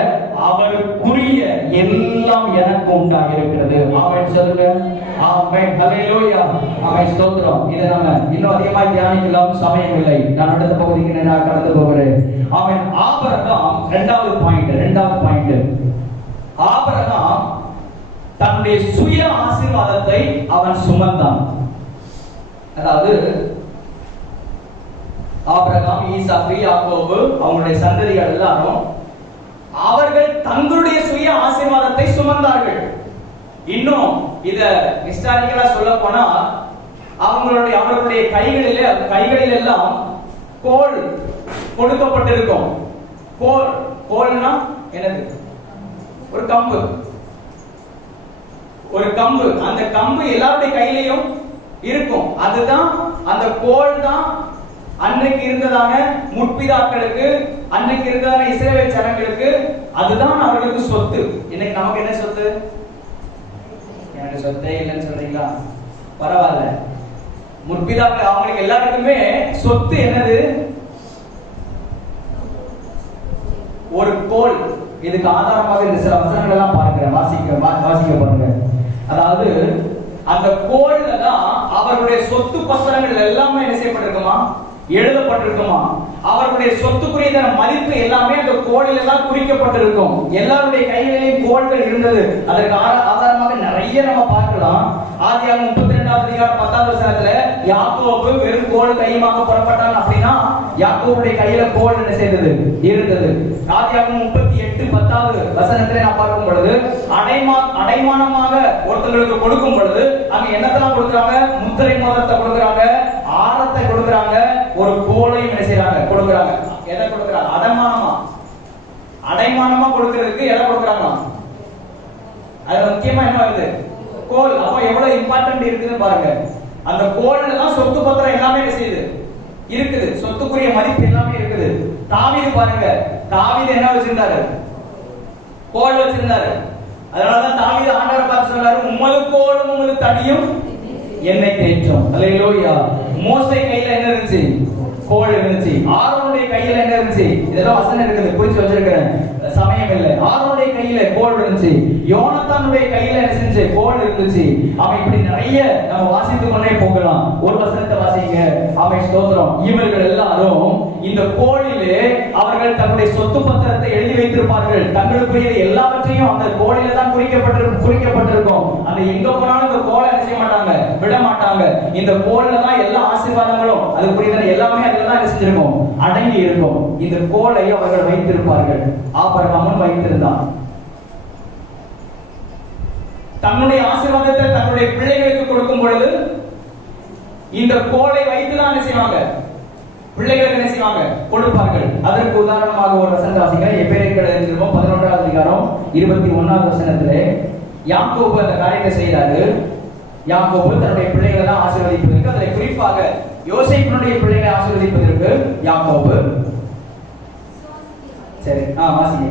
அவருக்குரிய எல்லாம் எனக்கு உண்டாகி இருக்கிறது. ஆமென் சொல்லுங்க. ஆமென். ஹல்லேலூயா. ஆமென். ஸ்தோத்திரம். இதை நம்ம இன்னும் அதிகமாக தியானிக்கலாம், சமயம் இல்லை. நான் அடுத்த பகுதிக்கு நான் கடந்து போகிறேன். ஆமென். ஆபிரகாம் இரண்டாவது பாயிண்ட். ஆபிரகாம் தன்னுடைய சுய ஆசீர்வாதத்தை அவன் சுமந்தான். அதாவது ஆபிரகாம், ஈசாக்கு, யாக்கோபு அவங்களுடைய சந்ததிகள் எல்லாரும் அவர்கள் தங்களுடைய சுய ஆசீர்வாதத்தை சுமந்தார்கள். இன்னும் இத ஹிஸ்டாரிக்கலா சொல்ல போனா, அவர்களுடைய கைகளில் எல்லாம் கோல் கொடுக்கப்பட்டிருக்கும். கோல்னா என்னது? ஒரு கம்பு. அந்த கம்பு எல்லாருடைய கையிலையும் இருக்கும். அதுதான் அந்த கோல் தான் அன்றைக்கு இருந்ததான முற்பிதாக்களுக்கு, அன்றைக்கு இருந்ததான இஸ்ரவேல் ஜனங்களுக்கு அதுதான் அவர்களுக்கு சொத்து. இன்னைக்கு நமக்கு என்ன சொத்து? எனக்கு சொத்தே இல்லைன்னு சொல்றீங்களா? பரவாயில்ல. முற்பிதாக்கள் அவங்களுக்கு எல்லாருக்குமே சொத்து என்னது? ஒரு கோல். இதுக்கு ஆதாரமாக இந்த சில வசனங்கள் எல்லாம் பார்க்கிறேன், வாசிக்க பாருங்க. அதாவது அந்த கோல்ல தான் அவருடைய சொத்து பத்திரங்கள் எல்லாமே என்ன செய்யப்பட்டிருக்குமா? எழுதப்பட்டிருக்குமா? அவர்களுடைய சொத்துக்குரிய மதிப்பு எல்லாமே அந்த கோலில தான் குறிக்கப்பட்டிருக்கும். எல்லாருடைய கைகளிலும் கோல்கள் இருந்தது. அதற்கு ஆதாரமாக நிறைய நம்ம பார்க்கலாம். ஆதியாகமம் 32வது அதிகாரம் 10வது வசனத்துல யாக்கோபு வெறும் கோல் கையுமாக புறப்பட்டான் அப்படின்னா யாக்கோபுடைய கையில கோல் என்ன செய்தது இருந்தது. ஆதியாகமம் 38:10வது வசனத்திலே நான் பார்க்கும் பொழுது அடைமானமாக ஒருத்தங்களுக்கு கொடுக்கும் பொழுது அங்க என்னத்தெல்லாம் கொடுக்குறாங்க? முத்திரை மோதிரத்தை கொடுக்குறாங்க, ஆரத்தை கொடுக்குறாங்க, ஒரு கோலையும் என்ன செய்யறாங்க? கொடுக்குறாங்க. எதை கொடுக்குறாங்க? அடைமானமா கொடுக்கிறதுக்கு எதை கொடுக்குறாங்க? அது முக்கியமா என்ன வருது? கோல். அப்ப எவ்வளவு இம்பார்ட்டன்ட் இருக்குதுன்னு பாருங்க. அந்த கோல்ல தான் சொத்து பத்திரம் எல்லாமே என்ன செய்யுது இருக்குது. சொத்துக்குரிய மதிப்பு எல்லாமே இருக்குது. தாவீது பாருங்க, தாவீது என்ன வச்சிருந்தாரு? கோல் வச்சிருந்தாரு. அதனாலதான் தாவீது ஆண்டவரை பார்த்து சொல்றாரு, உமது கோலும் உமது தடியும் என்னை தேற்றும். அல்லேலூயா. மோசே கையில என்ன இருந்துச்சு? கோல் இருந்துச்சு. ஆரோனுடைய கையில என்ன இருந்துச்சு? இதெல்லாம் வசனம் இருக்குது, குறிச்சு வச்சிருக்கிறேன், சமயம் இல்லை. ஆரோனுடைய கையில கோல் இருந்துச்சு. யோனத்தானுடைய கையில என்ன இருந்துச்சு? கோல் இருந்துச்சு. அவன் இப்படி நிறைய நம்ம வாசித்துக் கொண்டே போகலாம். ஒரு வசனத்தை வாசிங்க. அவன் ஸ்தோத்திரம். இவர்கள் எல்லாரும் இந்த கோலிலே அவர்கள் தன்னுடைய சொத்து பத்திரத்தை எழுதி வைத்திருப்பார்கள். தங்களுக்குரிய எல்லாவற்றையும் அந்த கோலில தான் குறிக்கப்பட்டிருக்கும். அந்த எங்க போனாலும் இந்த கோலை என்ன செய்ய மாட்டாங்க? விட மாட்டாங்க. இந்த கோல்ல தான் எல்லா ஆசீர்வாதங்களும் அதுக்குரிய எல்லாமே அதுல தான் என்ன செஞ்சிருக்கும்? அடங்கி இருக்கும். இந்த கோலை அவர்கள் வைத்திருப்பார்கள். ஆபிரகாமும் வைத்திருந்தான். தன்னுடைய ஆசீர்வாதத்தை தன்னுடைய பிள்ளைகளுக்கு கொடுக்கும் பொழுது இந்த கோலை வைத்து தான் என்ன செய்வாங்க? பிள்ளைகளுக்கு என்ன செய்வாங்க? கொடுப்பார்கள். அதற்கு உதாரணமாக ஒரு வசனம் வாசிங்க. எபிரேயர் எழுதியிருக்கோம் 11வது அதிகாரம் 21வது வசனத்திலே யாக்கோபு அந்த காரியத்தை செய்தாரு. யாக்கோபு தன்னுடைய பிள்ளைகளை தான் ஆசீர்வதிப்பதற்கு, அதில் குறிப்பாக யோசேப்பினுடைய பிள்ளைகளை ஆசீர்வதிப்பதற்கு யாக்கோபு சரி வாசிங்க.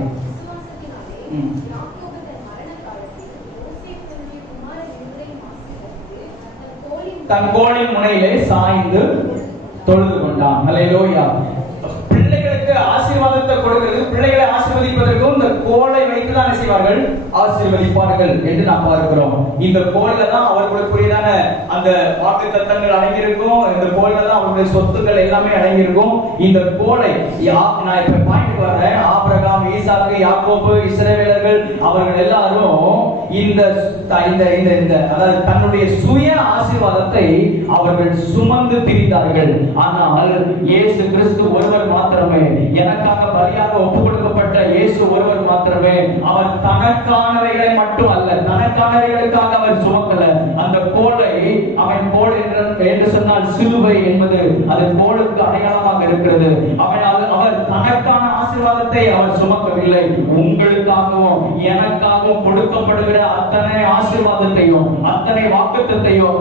தன் கோலின் முனையிலே சாய்ந்து தொழுது கொண்டான். அல்லேலூயா. பிள்ளைகளுக்கு ஆசீர்வாதத்தை கொடுக்கிறது, பிள்ளைகளை ஆசீர்வதிப்பதற்கும் இந்த கோலை வைத்து தான் செய்வார்கள், ஆசீர்வதிப்பார்கள் என்று நாம் பார்க்கிறோம். இந்த கோல்ல தான் அவர்களுக்குரியதான அந்த வாக்குத்தத்தங்கள் அடங்கியிருக்கும். இந்த கோல்ல தான் அவர்களுடைய சொத்துக்கள் எல்லாமே அடங்கியிருக்கும். இந்த கோலை நான் இப்ப பாயிண்ட் வர்றேன். ஆபிரகாம், ஈசாக்கு, யாக்கோபு, இஸ்ரவேலர்கள் அவர்கள் எல்லாரும் இந்த அதாவது தன்னுடைய சுய ஆசீர்வாதத்தை அவர்கள் சுமந்து திரிந்தார்கள். ஆனால் இயேசு கிறிஸ்து ஒருவர் மாத்திரமே, எனக்காக பலியாக ஒப்புக் கொடுக்கப்பட்ட இயேசு ஒருவர் மாத்திரமே, அவர் தனக்கானவைகளை மட்டும் அல்ல, தனக்கானவைகளுக்காக அவர் சுமக்கல. அந்த கோலை அவன் கோல் என்று சொன்னால் சிலுவை என்பது அது கோலுக்கு அடையாளமாக இருக்கிறது. அவர் தனக்கான ஆசீர்வாதத்தை அவர் சுமக்கவில்லை. உங்களுக்காகவும் எனக்காகவும் கொடுக்கப்படுகிற அத்தனை ஆசீர்வாதத்தையும் அத்தனை வாக்குத்தத்தையும்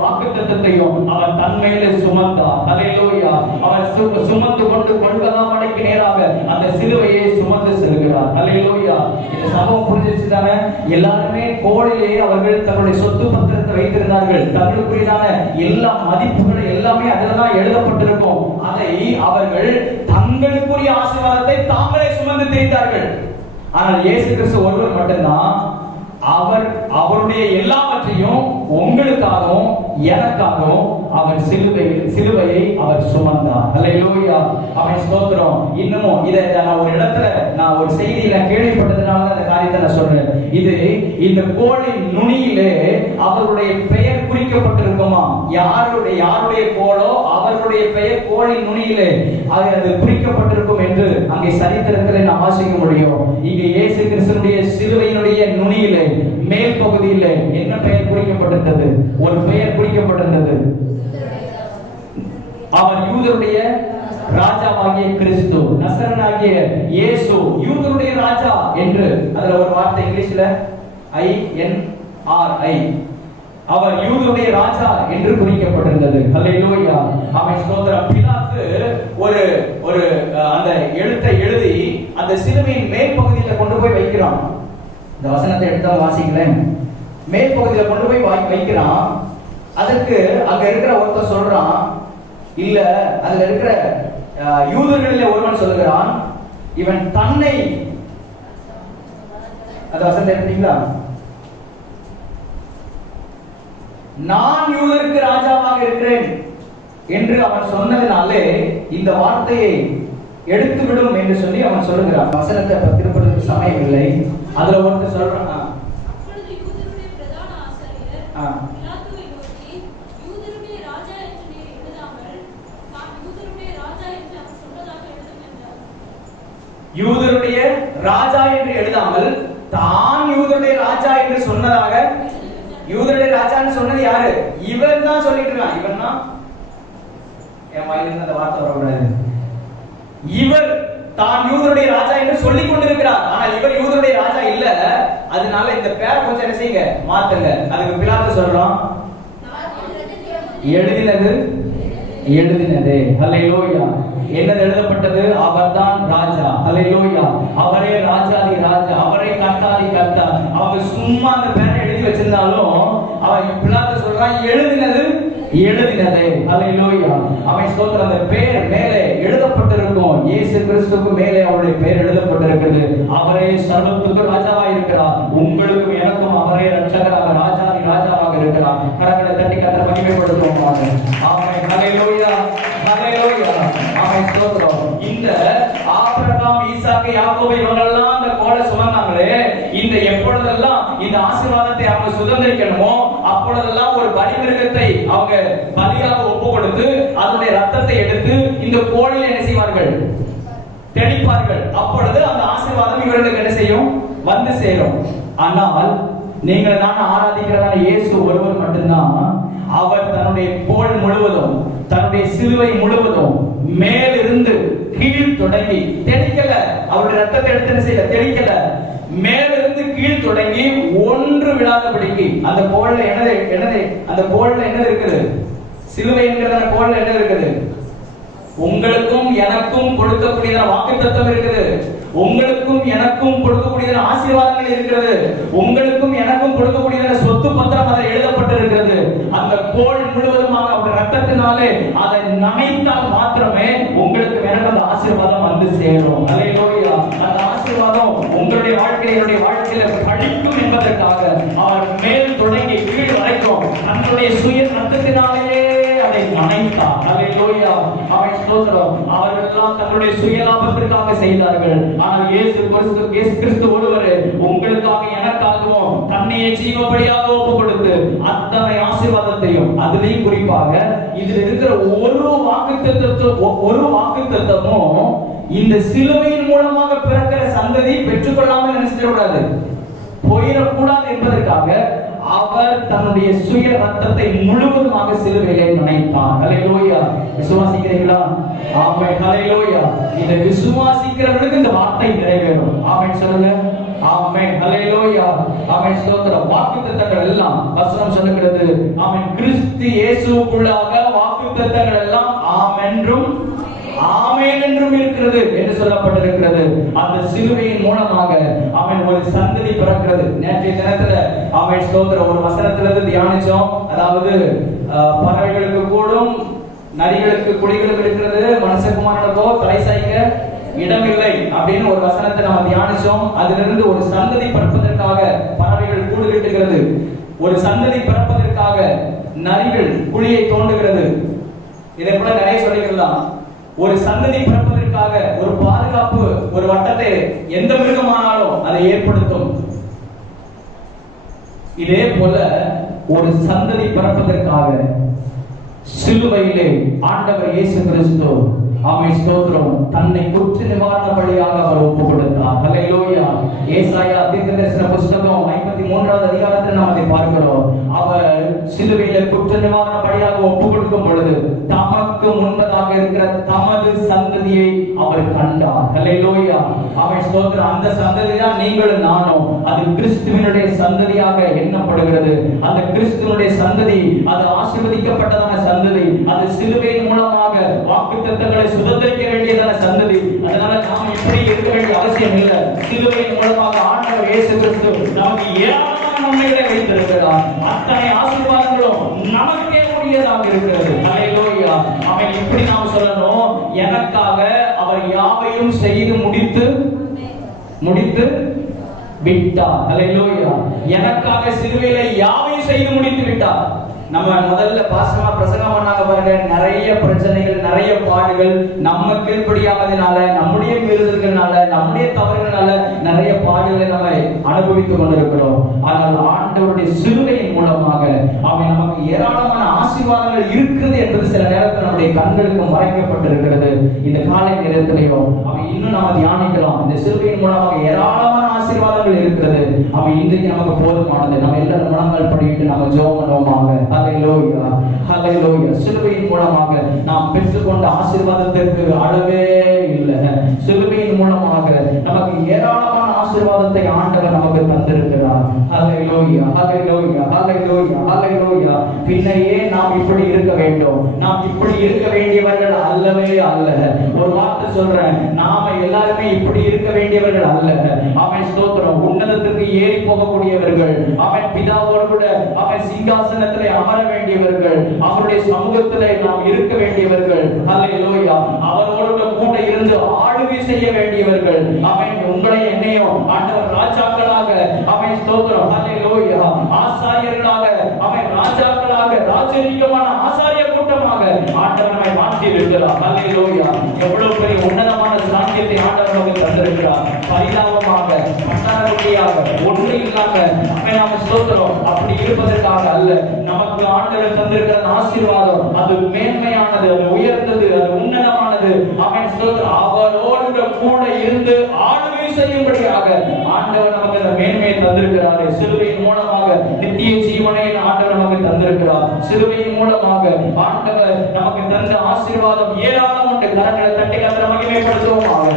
அவர் தன்மையிலே சுமந்தார். அல்லேலூயா. அவர் சுமந்து கொண்டு கொள்கலாமடைக்கு நேராக அந்த சிலுவையை சுமந்து செல்கிறார். அல்லேலூயா. இந்த சம்பவம் புரிஞ்சிச்சுதானே? எல்லாருமே கோலிலே அவர்கள் தன்னுடைய சொத்து பத்திரத்தை வைத்திருந்தார்கள். தங்களுக்குரியதான எல்லா மதிப்புகள் எல்லாமே அதில்தான் எழுதப்பட்டிருக்கும். அதை அவர்கள் தங்களுக்குரிய ஆசீர்வாதத்தை தாங்களே சுமந்து திரிந்தார்கள். ஆனால் இயேசு கிறிஸ்து ஒருவர் மட்டும்தான் அவருடைய எல்லாவற்றையும் உங்களுக்காகவும் எனக்காகவும் அவர் சிலுவையை அவர் சுமந்தார். அல்லேலூயா. அவன் ஸ்தோத்திரம். இன்னமும் இதை நான் ஒரு இடத்துல நான் ஒரு செய்தியில கேள்விப்பட்டதுனால அந்த காரியத்தை நான் சொல்றேன். இது இந்த கோலின் நுனியிலே அவருடைய பெயர் குறிக்கப்பட்டிருக்குமா? யாருடைய கோலோ அவர்களுடைய பெயர் கோலின் நுனியிலே அது குறிக்கப்பட்டிருக்கும் என்று அங்கே சரித்திரத்தில் நாம் வாசிக்க முடியும். இங்கே இயேசு கிறிஸ்துவினுடைய சிலுவையினுடைய நுனியிலே மேல் பகுதியிலே என்ன பெயர் குறிக்கப்பட்டிருந்தது? ஒரு பெயர் குறிக்கப்பட்டிருந்தது. அவர் யூதருடைய ராஜாவாகிய கிறிஸ்து, நசரேயனாகிய இயேசு, யூதருடைய ராஜா என்று அதுல ஒரு வார்த்தை இங்கிலீஷ்ல INRI, அவர் யூதருடைய ராஜா என்று குறிக்கப்பட்டிருந்தது. அல்லேலூயா. அவன் ஸ்தோத்திரம். பிலாத்து ஒரு அந்த எழுத்தை எழுதி அந்த சிலுவையின் மேல் பகுதியில கொண்டு போய் வைக்கிறான். இந்த வசனத்தை எடுத்தா வாசிக்கிறேன். மேல் பகுதியில கொண்டு போய் வைக்கிறான். அதற்கு அங்க இருக்கிற ஒருத்தர் சொல்றான், இல்ல அதுல இருக்கிற யூதர்களிலே ஒருவன் சொல்லுகிறான், இவன் தன்னை, அந்த வசனத்தை எடுத்தீங்களா? நான் யூதருக்கு ராஜாவாக இருக்கிறேன் என்று அவன் சொன்னதினாலே இந்த வார்த்தையை எடுத்து விடும் என்று சொல்லி அவன் சொல்லுகிறான். வசனத்தை திருப்பதற்கு சமயம் இல்லை. அதுல ஒருத்தர் சொல்றான், அப்பொழுது யூதருடைய பிரதான ஆசாரியர் பிலாத்துவை நோக்கி, யூதருடைய ராஜா என்று நீர் எழுதாமல் தான் யூதருடைய ராஜா என்று அவர் சொன்னதாக எழுதும் என்றார். யூதருடைய ராஜா என்று எழுதாமல் தான் யூதருடைய ராஜா என்று சொன்னதாக. யூதருடைய ராஜான்னு சொன்னது யாரு? இவன் தான் சொல்லிட்டு இருக்கான். இவன் தான், என் வாயிலிருந்து அந்த வார்த்தை வரக்கூடாது. இவர் தான் யூதருடைய ராஜா என்று சொல்லிக் கொண்டிருக்கிறார். ஆனால் இவர் யூதருடைய ராஜா இல்ல. அதனால இந்த பேரை கொஞ்சம் என்ன செய்யுங்க, மாத்துங்க. அதுக்கு பிலாத்து சொல்றான், எழுதினது எழுதினது. ஹல்லேலூயா. என்னது எழுதப்பட்டது? அவர்தான் ராஜா. ஹல்லேலூயா. அவரே ராஜாதி ராஜா, அவரே கர்த்தாதி கர்த்தா. அவங்க சும்மா அந்த பேரை எழுதி வச்சிருந்தாலும் அவன் பிலாத்து சொல்றான், எழுதினது எழுதினது. ஹல்லேலூயா. அவன் ஸ்தோத்திரம். அந்த பேர் மேலே எழுதப்பட்டிருக்கும். இயேசு கிறிஸ்துவுக்கு மேலே அவருடைய பேர் எழுதப்பட்டிருக்கிறது. அவரே சர்வத்துக்கு ராஜாவாக இருக்கிறார். உங்களுக்கும் எனக்கும் அவரே ரட்சகராக ராஜாதி ராஜாவாக இருக்கிறார். கரங்களை தட்டி கர்த்தரை மகிமைப்படுத்துவோமாக. ஆமென். ஹல்லேலூயா. ஹல்லேலூயா. ஆமென். ஸ்தோத்திரம். இந்த ஆபிரகாம், ஈசாக்கு, யாக்கோபு இவங்கெல்லாம் அந்த கோலை சுமந்தாங்களே, இந்த எப்பொழுதெல்லாம் இந்த ஆசீர்வாதத்தை அவங்க சுதந்திரிக்கணுமோ அப்பொழுதெல்லாம் ஒரு பலிமிருகத்தை அவங்க பலியாக ஒப்பு கொடுத்து அதனுடைய ரத்தத்தை எடுத்து இந்த கோலில் என்ன செய்வார்கள்? தெளிப்பார்கள். அப்பொழுது அந்த ஆசீர்வாதம் இவர்களுக்கு என்ன செய்யும்? வந்து சேரும். ஆனால் நீங்கள் நான் ஆராதிக்கிறதான இயேசு ஒருவர் மட்டும்தான். அவர் தன்னுடைய கோல் முழுவதும், தன்னுடைய சிலுவை முழுவதும் மேலிருந்து கீழ் தொடங்கி தெளிக்கல. அவருடைய ரத்தத்தை எடுத்து செய்யல, தெளிக்கல. மேலிருந்து கீழ் தொடங்கி ஒன்று விழாதபடிக்கு அந்த கோல்ல என்னது அந்த கோல்ல என்ன இருக்குது? சிலுவை என்கிற அந்த கோல்ல என்ன இருக்குது? உங்களுக்கும் எனக்கும் கொடுக்கக்கூடியதான வாக்குத்தத்தம் இருக்குது. உங்களுக்கும் எனக்கும் கொடுக்கக்கூடியதான ஆசீர்வாதங்கள் இருக்கிறது. உங்களுக்கும் எனக்கும் கொடுக்கக்கூடியதான சொத்து பத்திரம் அதில் எழுதப்பட்டிருக்கிறது. அந்த கோல் முழுவதுமாக அவருடைய ரத்தத்தினாலே அதை நனைத்தால் மாத்திரமே உங்களுக்கு எனக்கு அந்த ஆசீர்வாதம் வந்து சேரும். ஹல்லேலூயா. அந்த ஆசீர்வாதம் உங்களுடைய வாழ்க்கையில படிக்கும் என்பதற்காக அவர் மேல் தொடங்கி கீழ் வரைக்கும் தன்னுடைய சுய ரத்தத்தினாலேயே அதை நனைத்தார். ஹல்லேலூயா. அவன் ஸ்தோத்திரம். அவர்களெல்லாம் தங்களுடைய சுயலாபத்திற்காக செய்தார்கள். ஆனால் இயேசு கிறிஸ்து ஒருவர் உங்களுக்காக எனக்காகவும் தன்னையே ஜீவபலியாக ஒப்பு கொடுத்து அத்தனை ஆசீர்வாதத்தையும், அதிலேயும் குறிப்பாக இதில் இருக்கிற ஒரு வாக்குத்தத்தமும் இந்த சிலுவையின் மூலமாக பிறக்கிற சந்ததி பெற்றுக்கொள்ளாமல் நினைச்சிடக்கூடாது, போயிடக்கூடாது என்பதற்காக அவர் தன்னுடைய சுய ரத்தத்தை முழுவதுமாக சிலுவையிலே நனைத்தார். ஹல்லேலூயா. விசுவாசிக்கிறீங்களா? ஆமென். ஹல்லேலூயா. இந்த விசுவாசிக்கிறவர்களுக்கு இந்த வார்த்தை நிறைவேறும். ஆமென் சொல்லுங்க. ஆமென். ஹல்லேலூயா. ஆமென். ஸ்தோத்திரம். வாக்குத்தத்தங்கள் எல்லாம் வசனம் சொல்லுகிறது. ஆமென். கிறிஸ்து இயேசுவுக்குள்ளாக வாக்குத்தத்தங்கள் எல்லாம் ஆமென்றும் ஆமென் என்றும் இருக்கிறது என்று சொல்லப்பட்டிருக்கிறது. அந்த சிலுவையின் மூலமாக அவன் ஒரு சந்ததி பிறக்கிறது. நேற்றைய தினத்துல அவன் ஸ்தோத்திர ஒரு வசனத்திலிருந்து தியானிச்சோம். அதாவது பறவைகளுக்கு கூடும், நரிகளுக்கு குழிகளும் இருக்கிறது, மனுஷகுமாரனுக்கோ தலை சாய்க்க இடமில்லை அப்படின்னு ஒரு வசனத்தை நம்ம தியானிச்சோம். அதிலிருந்து ஒரு சந்ததி பிறப்பதற்காக பறவைகள் கூடு கட்டுகிறது, ஒரு சந்ததி பிறப்பதற்காக நரிகள் குழியை தோண்டுகிறது. இதை கூட நிறைய சொல்லிக்கலாம். ஒரு சந்ததி பிறப்பதற்காக ஒரு பாதுகாப்பு, ஒரு வட்டத்தை எந்த மிருகமானாலும் அதை ஏற்படுத்தும். இதே போல ஒரு சந்ததி பிறப்பதற்காக சிலுவையிலே ஆண்டவர் இயேசு கிறிஸ்து ஆமென் ஸ்தோத்திரம் தன்னை குற்ற நிவாரண பலியாக அவர் ஒப்பு கொடுத்தார். ஹல்லேலூயா. ஏசாயா தீர்க்கதரிசன புத்தகம் 53வது அதிகாரத்தில் நாம் அதை பார்க்கிறோம். அவர் சிலுவையிலே குற்ற நிவாரண பலியாக ஒப்பு கொடுக்கும் பொழுது தமக்கு முன்பதாக இருக்கிற தமது சந்ததியை அவர் கண்டார். ஹல்லேலூயா. ஆமென் ஸ்தோத்திரம். அந்த சந்ததி தான் நீங்களும் நானும். அது கிறிஸ்துவினுடைய சந்ததியாக எண்ணப்படுகிறது. அந்த கிறிஸ்துவினுடைய சந்ததி அது ஆசீர்வதிக்கப்பட்டதான சந்ததி. அது சிலுவையின் மூலமாக வாக்குத்தத்தங்களை சுதந்திரிக்க வேண்டியதான சந்ததி. அதனால நாம் இப்படி இருக்க வேண்டிய அவசியம் இல்லை. சிலுவையின் மூலமாக ஆண்டவர் இயேசு கிறிஸ்து நமக்கு ஏராளமான நன்மைகளை வைத்திருக்கிறார். அத்தனை ஆசீர்வாதங்களும் நமக்கே உரியதாக இருக்கிறது. ஹல்லேலூயா. அவன் இப்படி நாம் சொல்லணும், எனக்காக அவர் யாவையும் செய்து முடித்து விட்டார். ஹல்லேலூயா. எனக்காக சிலுவையில யாவையும் செய்து முடித்து விட்டார். நம்ம முதல்ல பாசமா பிரசங்கம் பண்ணாங்க பாருங்க, நிறைய பிரச்சனைகள், நிறைய பாடுகள், நம்ம கீழ்ப்படியாததுனால, நம்முடைய மீறுதல்கள்னால, நம்முடைய தவறுகளால நிறைய பாடுகளை நம்ம அனுபவித்துக் கொண்டிருக்கிறோம். ஆனால் ஆண்டவருடைய சிலுவையின் மூலமாக அவன் நமக்கு ஏராளமான ஆசீர்வாதங்கள் இருக்கிறது என்பது சில நேரத்தில் நம்முடைய கண்களுக்கு மறைக்கப்பட்டிருக்கிறது. இந்த காலை நேரத்திலையும் அவன் இன்னும் நாம தியானிக்கலாம். இந்த சிலுவையின் மூலமாக ஏராளமான ஆசீர்வாதங்கள் இருக்கிறது. அவன் இன்றைக்கு நமக்கு போதுமானது. நம்ம எல்லாரும் மனங்கள் படிட்டு நம்ம ஜெபம் பண்ணுவோமாக. ஹல்லேலூயா, ஹல்லேலூயா. சிலுவையின் மூலமாக நாம் பெற்றுக்கொண்ட ஆசீர்வாதத்திற்கு அளவே இல்லை. சிலுவையின் மூலமாக நமக்கு ஏராளமான ஆசீர்வாதத்தை ஆண்டவர் நமக்கு தந்திருக்கிறார். ஹல்லேலூயா, ஹல்லேலூயா, ஹல்லேலூயா, ஹல்லேலூயா. பின்னையே நாம் இப்படி இருக்க வேண்டும். நாம் இப்படி இருக்க வேண்டியவர்கள் அல்லவே அல்ல. ஒரு வார்த்தை சொல்றேன், நாம எல்லாருமே இப்படி இருக்க வேண்டியவர்கள் அல்ல. அவன் ஸ்தோத்திரம், உன்னதத்துக்கு ஏறி போகக்கூடியவர்கள், அவன் பிதாவோடு கூட அவன் சிங்காசனத்திலே அமர வேண்டியவர்கள், அவருடைய சமூகத்திலே நாம் இருக்க வேண்டியவர்கள். ஹல்லேலூயா. அவரோடு கூட இருந்து ஆளுகை செய்ய வேண்டியவர்கள். அவன் உங்களை என்னையும் ஆண்டவர் ராஜாக்களாக, அவன் ஸ்தோத்திரம், ஹல்லேலூயா, ஆசாரியர்களாக, அவன் ராஜாக்களாக, ராஜரீகமான ஆசாரிய கூட்டமாக ஆண்டவர் நம்மை மாற்றி இருக்கிறார். ஹல்லேலூயா. எவ்வளவு பெரிய உன்னதமான சாங்கியத்தை ஆண்டவர் நமக்கு தந்திருக்கிறார். பரிதாபமாக, பட்டாரக்குட்டியாக, ஒன்று இல்லாம நாம ஸ்தோத்திரம் அப்படி இருப்பதற்காக அல்ல. நமக்கு ஆண்டவர் தந்திருக்கிற ஆசீர்வாதம் அது மேன்மையானது, அது உயர்ந்தது, அது உன்னதமானது. அவன் ஸ்தோத்திரம் அவரோடு கூட இருந்து ஆளுகை செய்யும்படியாக ஆண்டவர் நமக்கு அந்த மேன்மையை தந்திருக்கிறார். சிலுவையின் மூலமாக நித்திய ஜீவனை ஆண்டவர் நமக்கு தந்திருக்கிறார். சிலுவையின் மூலமாக ஆண்டவர் நமக்கு தந்த ஆசீர்வாதம் ஏராளம் உண்டு. கரங்களை தட்டி கர்த்தரை மகிமைப்படுத்துவோமாக.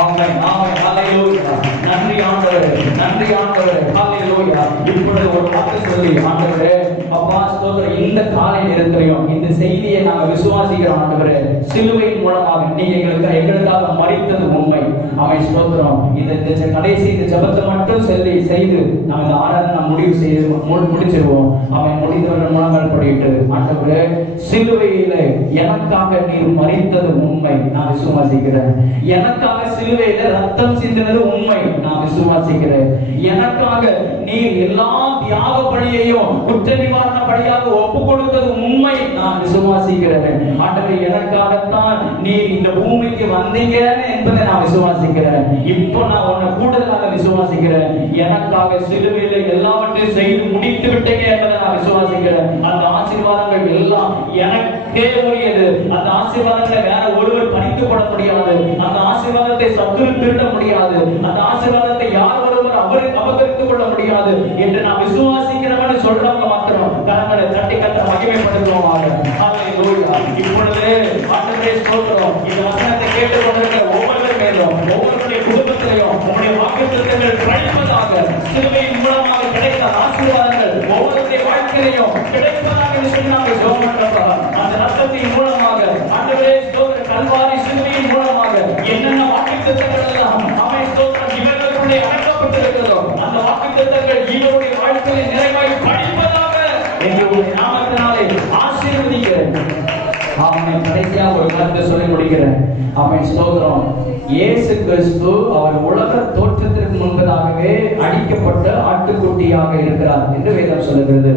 ஆமென், ஆமென், ஹல்லேலூயா. நன்றி ஆண்டவரே, நன்றி ஆண்டவரே, ஹல்லேலூயா. இப்பொழுது ஒரு வார்த்தை சொல்லி, ஆண்டவரே அப்பா ஸ்தோத்திரம், இந்த காலை நேரத்திலையும் இந்த செய்தியை நாங்கள் விசுவாசிக்கிறோம். ஆண்டவரே, சிலுவையின் மூலமாக நீங்க எங்களுக்காக மரித்தது உண்மை. அவன் ஸ்தோத்திரம், இந்த கடைசி இந்த ஜெபத்தை மட்டும் செய்து நாம் இந்த ஆராதனை முடிச்சிருவோம். அவன் முடிந்தவர்கள் மூலங்கள் படிட்டு, ஆண்டவரே சிலுவையில எனக்காக நீர் மரித்தது உண்மை, நான் விசுவாசிக்கிறேன். எனக்காக சிலுவையில ரத்தம் சிந்தினது உண்மை, நான் விசுவாசிக்கிறேன். எனக்காக நீர் எல்லா தியாக பலியையும் குற்ற நிவாரண பலியாக ஒப்பு கொடுத்தது உண்மை, நான் விசுவாசிக்கிறேன். ஆண்டவரே, எனக்காகத்தான் நீர் இந்த பூமிக்கு வந்தீங்க என்பதை நான் விசுவாசிக்கிறேன். இப்போ நான் உன்னை கூடுதலாக விசுவாசிக்கிறேன். எனக்காக சிலுவையில எல்லாவற்றையும் செய்து முடித்து விட்டீங்க என்பதை நான் விசுவாசிக்கிறேன். அந்த ஆசீர்வாதங்கள் எல்லாம் எனக்கே உரியது. அந்த ஆசீர்வாதங்களை வேற ஒருவர் பறித்து போட முடியாது. அந்த ஆசீர்வாதத்தை சத்துரு திருட முடியாது. அந்த ஆசீர்வாதத்தை யார் ஒருவர் அபகரித்துக் கொள்ள முடியாது என்று நான் விசுவாசிக்கிறவன் சொல்றவங்க மாத்திரம் கரங்களை தட்டி கர்த்தரை மகிமைப்படுத்துவோமாக. ஹல்லேலூயா. இப்பொழுது ஆண்டவரே ஸ்தோத்திரம், இந்த வசனத்தை கேட்டுக் கொண்டிருக்கிற ஒவ்வொருவர் மேலும், ஒவ்வொருவருடைய குடும்பத்திலையும் உங்களுடைய வாக்குத்தத்தங்கள் கிடைப்பதாக, சிலுவையின் மூலமாக கிடைத்த ஆசீர்வாதங்கள் ஒவ்வொருடைய வாழ்க்கையிலையும் கிடைப்பதாக சொல்லி நாங்கள் ஜெபம் பண்றோம். அந்த ரத்தத்தின் மூலமாக ஆண்டவரே ஸ்தோத்திரம், கல்வாரி சிலுவையின் மூலமாக என்னென்ன வாக்குத்தத்தங்கள் எல்லாம் அவன் ஸ்தோத்திரம் இவர்களுடைய அடக்கப்பட்டிருக்கிறதோ அந்த வாக்குத்தத்தங்கள் இவருடைய வாழ்க்கையில் நிறைவாய் படிப்பதாக என்று நாமத்தினாலே ஆசீர்வதிக்கிறேன். அவனை கடைசியாக ஒரு கருத்தை சொல்லி முடிக்கிறேன். அவன் ஸ்தோத்திரம், இயேசு கிறிஸ்து அவர் உலக தோற்றத்திற்கு முன்பதாகவே அடிக்கப்பட்ட ஆட்டுக்குட்டியாக இருக்கிறார் என்று வேதம் சொல்லுகிறது.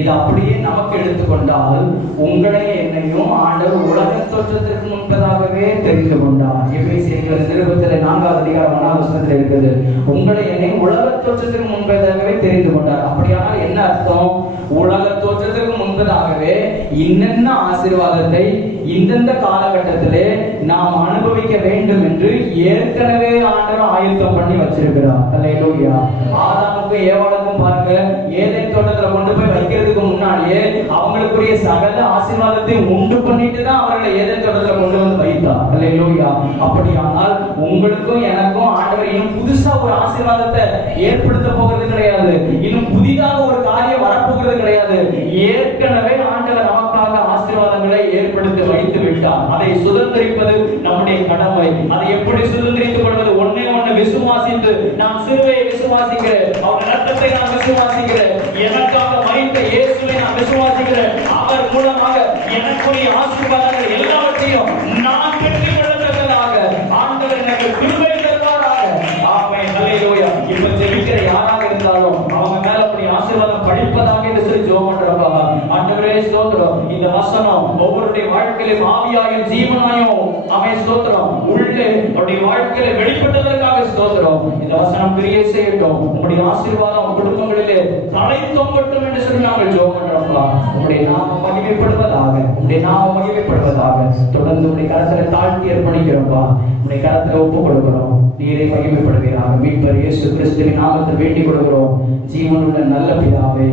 இது அப்படியே நமக்கு எடுத்துக்கொண்டால் உங்களை என்னையும் ஆண்டவர் உலக தோற்றத்திற்கு முன்பதாகவே தெரிந்து கொண்டார். எபேசியர் நிருபத்தில் 4வது அதிகாரம் 1வது வசனத்தில் இருக்குது, உங்களை என்னையும் உலக தோற்றத்திற்கு முன்பதாகவே தெரிந்து கொண்டார். அப்படியானால் என்ன அர்த்தம்? உலக தோற்றத்திற்கு முன்பதாகவே இன்னென்ன ஆசீர்வாதத்தை இந்தந்த காலகட்டத்திலே நாம் அனுபவிக்க வேண்டும் என்று ஏற்கனவே ஆண்டவர் ஆயத்தம் பண்ணி வச்சிருக்கிறார். ஹல்லேலூயா. ஆதாமுக்கும் ஏவாளுக்கும் பாருங்க, ஏதேன் தோட்டத்துல கொண்டு போய் வைக்கிறதுக்கு முன்னாடியே அவங்களுக்குரிய சகல ஆசீர்வாதத்தை உண்டு பண்ணிட்டு தான் அவர்களை ஏதேன் தோட்டத்துல கொண்டு வந்து வைத்தார். ஹல்லேலூயா. அப்படியானால் உங்களுக்கும் எனக்கும் ஆண்டவர் இன்னும் புதுசா ஒரு ஆசீர்வாதத்தை ஏற்படுத்த போகிறது கிடையாது. இன்னும் புதிதாக ஒரு காரியம் வரப்போகிறது கிடையாது. ஏற்கனவே ஆண்டவர் நமக்காக ஆசீர்வாதங்களை ஏற்படுத்தி வைத்து விட்டார். அதை சுதந்திரிப்பது நம்முடைய கடமை. அதை எப்படி சுதந்திரித்துக் கொள்வது? ஒன்னே ஒன்று விசுவாசித்து, நான் சிலுவையை விசுவாசிக்கிறேன், அவர் ரத்தத்தை நான் விசுவாசிக்கிறேன், எனக்காக மரித்த இயேசுவை நான் விசுவாசிக்கிறேன், அவர் மூலமாக எனக்குரிய ஆசீர்வாதங்கள் எல்லாவற்றையும் நான் பெற்றுக் கொள்ளத்தக்கதாக ஆண்டவர் எனக்கு கிருபை தருவாராக. ஆமென். ஹல்லேலூயா. ஜெபம் பண்றப்பா. ஆண்டவரே ஸ்தோத்திரம். இந்த வசனம் ஒவ்வொருடைய வாழ்க்கையிலும் ஆவியாயும் ஜீவனாயும் ஸ்தோத்திரம் உள்ளே அவருடைய வாழ்க்கையில வெளிப்பட்டதற்காக ஸ்தோத்திரம். இந்த வசனம் கிரியை செய்யட்டும். உங்களுடைய ஆசீர்வாதம் குடும்பங்களிலே தலை தொங்கட்டும் என்று சொல்லி நாங்கள் ஜெபம் பண்றோம்ப்பா. உங்களுடைய நாமம் மகிமைப்படுவதாக, உங்களுடைய நாமம் மகிமைப்படுவதாக. தொடர்ந்து உங்களுடைய கரத்துல தாழ்த்தி அர்ப்பணிக்கிறோம்ப்பா. உங்களுடைய கரத்துல ஒப்பு கொடுக்கிறோம். நீரை மகிமைப்படுவீராக. மீட்பர் இயேசு கிறிஸ்துவின் நாமத்தில் வேண்டிக் கொடுக்கிறோம் ஜீவனுள்ள நல்ல பிதாவே.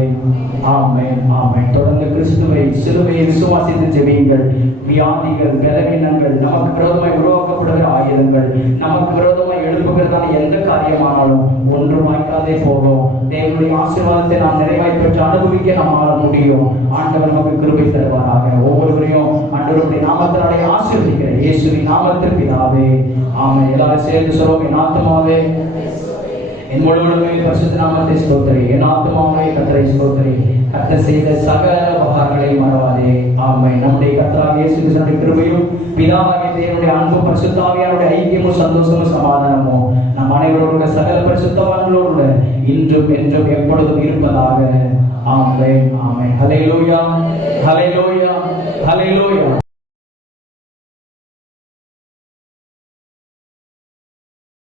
ஆமென், ஆமென். தொடர்ந்து கிறிஸ்துவை சிலுவையை விசுவாசித்து ஜெபியுங்கள். வியாதிகள், பலவீனங்கள், நமக்கு விரோதமாய் உருவாக்கப்படுகிற ஆயுதங்கள், நமக்கு விரோதமாய் எழுப்புகிறதான எந்த காரியமானாலும் ஒன்று வாய்க்காதே போகும். தேவனுடைய ஆசீர்வாதத்தை நாம் நிறைவாய் பெற்று அனுபவிக்க நம்மால் முடியும். ஆண்டவர் நமக்கு கிருபை தருவாராக. ஒவ்வொருவரையும் ஆண்டவருடைய நாமத்தினாலே ஆசீர்வதிக்கிற இயேசுவின் நாமத்தில் பிதாவே. ஆமென். எல்லாரும் சேர்ந்து சொல்லுவோம். என் ஆத்துமாவே என் முழுவதுமே பரிசுத்த நாமத்தை ஸ்தோத்திரி. என் ஆத்துமாவே கர்த்தரை ஸ்தோத்திரி. கர்த்தர் செய்த சகல உபகாரங்களை மறவாதே. ஆமென். நம்முடைய கர்த்தராகிய இயேசு கிறிஸ்துவின் கிருபையும் பிதாவாகிய தேவனுடைய அன்பும் பரிசுத்த ஆவியானவருடைய ஐக்கியமும் சந்தோஷமும் சமாதானமும் நம் அனைவரோடு சகல பரிசுத்தவான்களோடு இன்றும் என்றும் எப்பொழுதும் இருப்பதாக. ஆமென், ஆமென். ஹல்லேலூயா, ஹல்லேலூயா.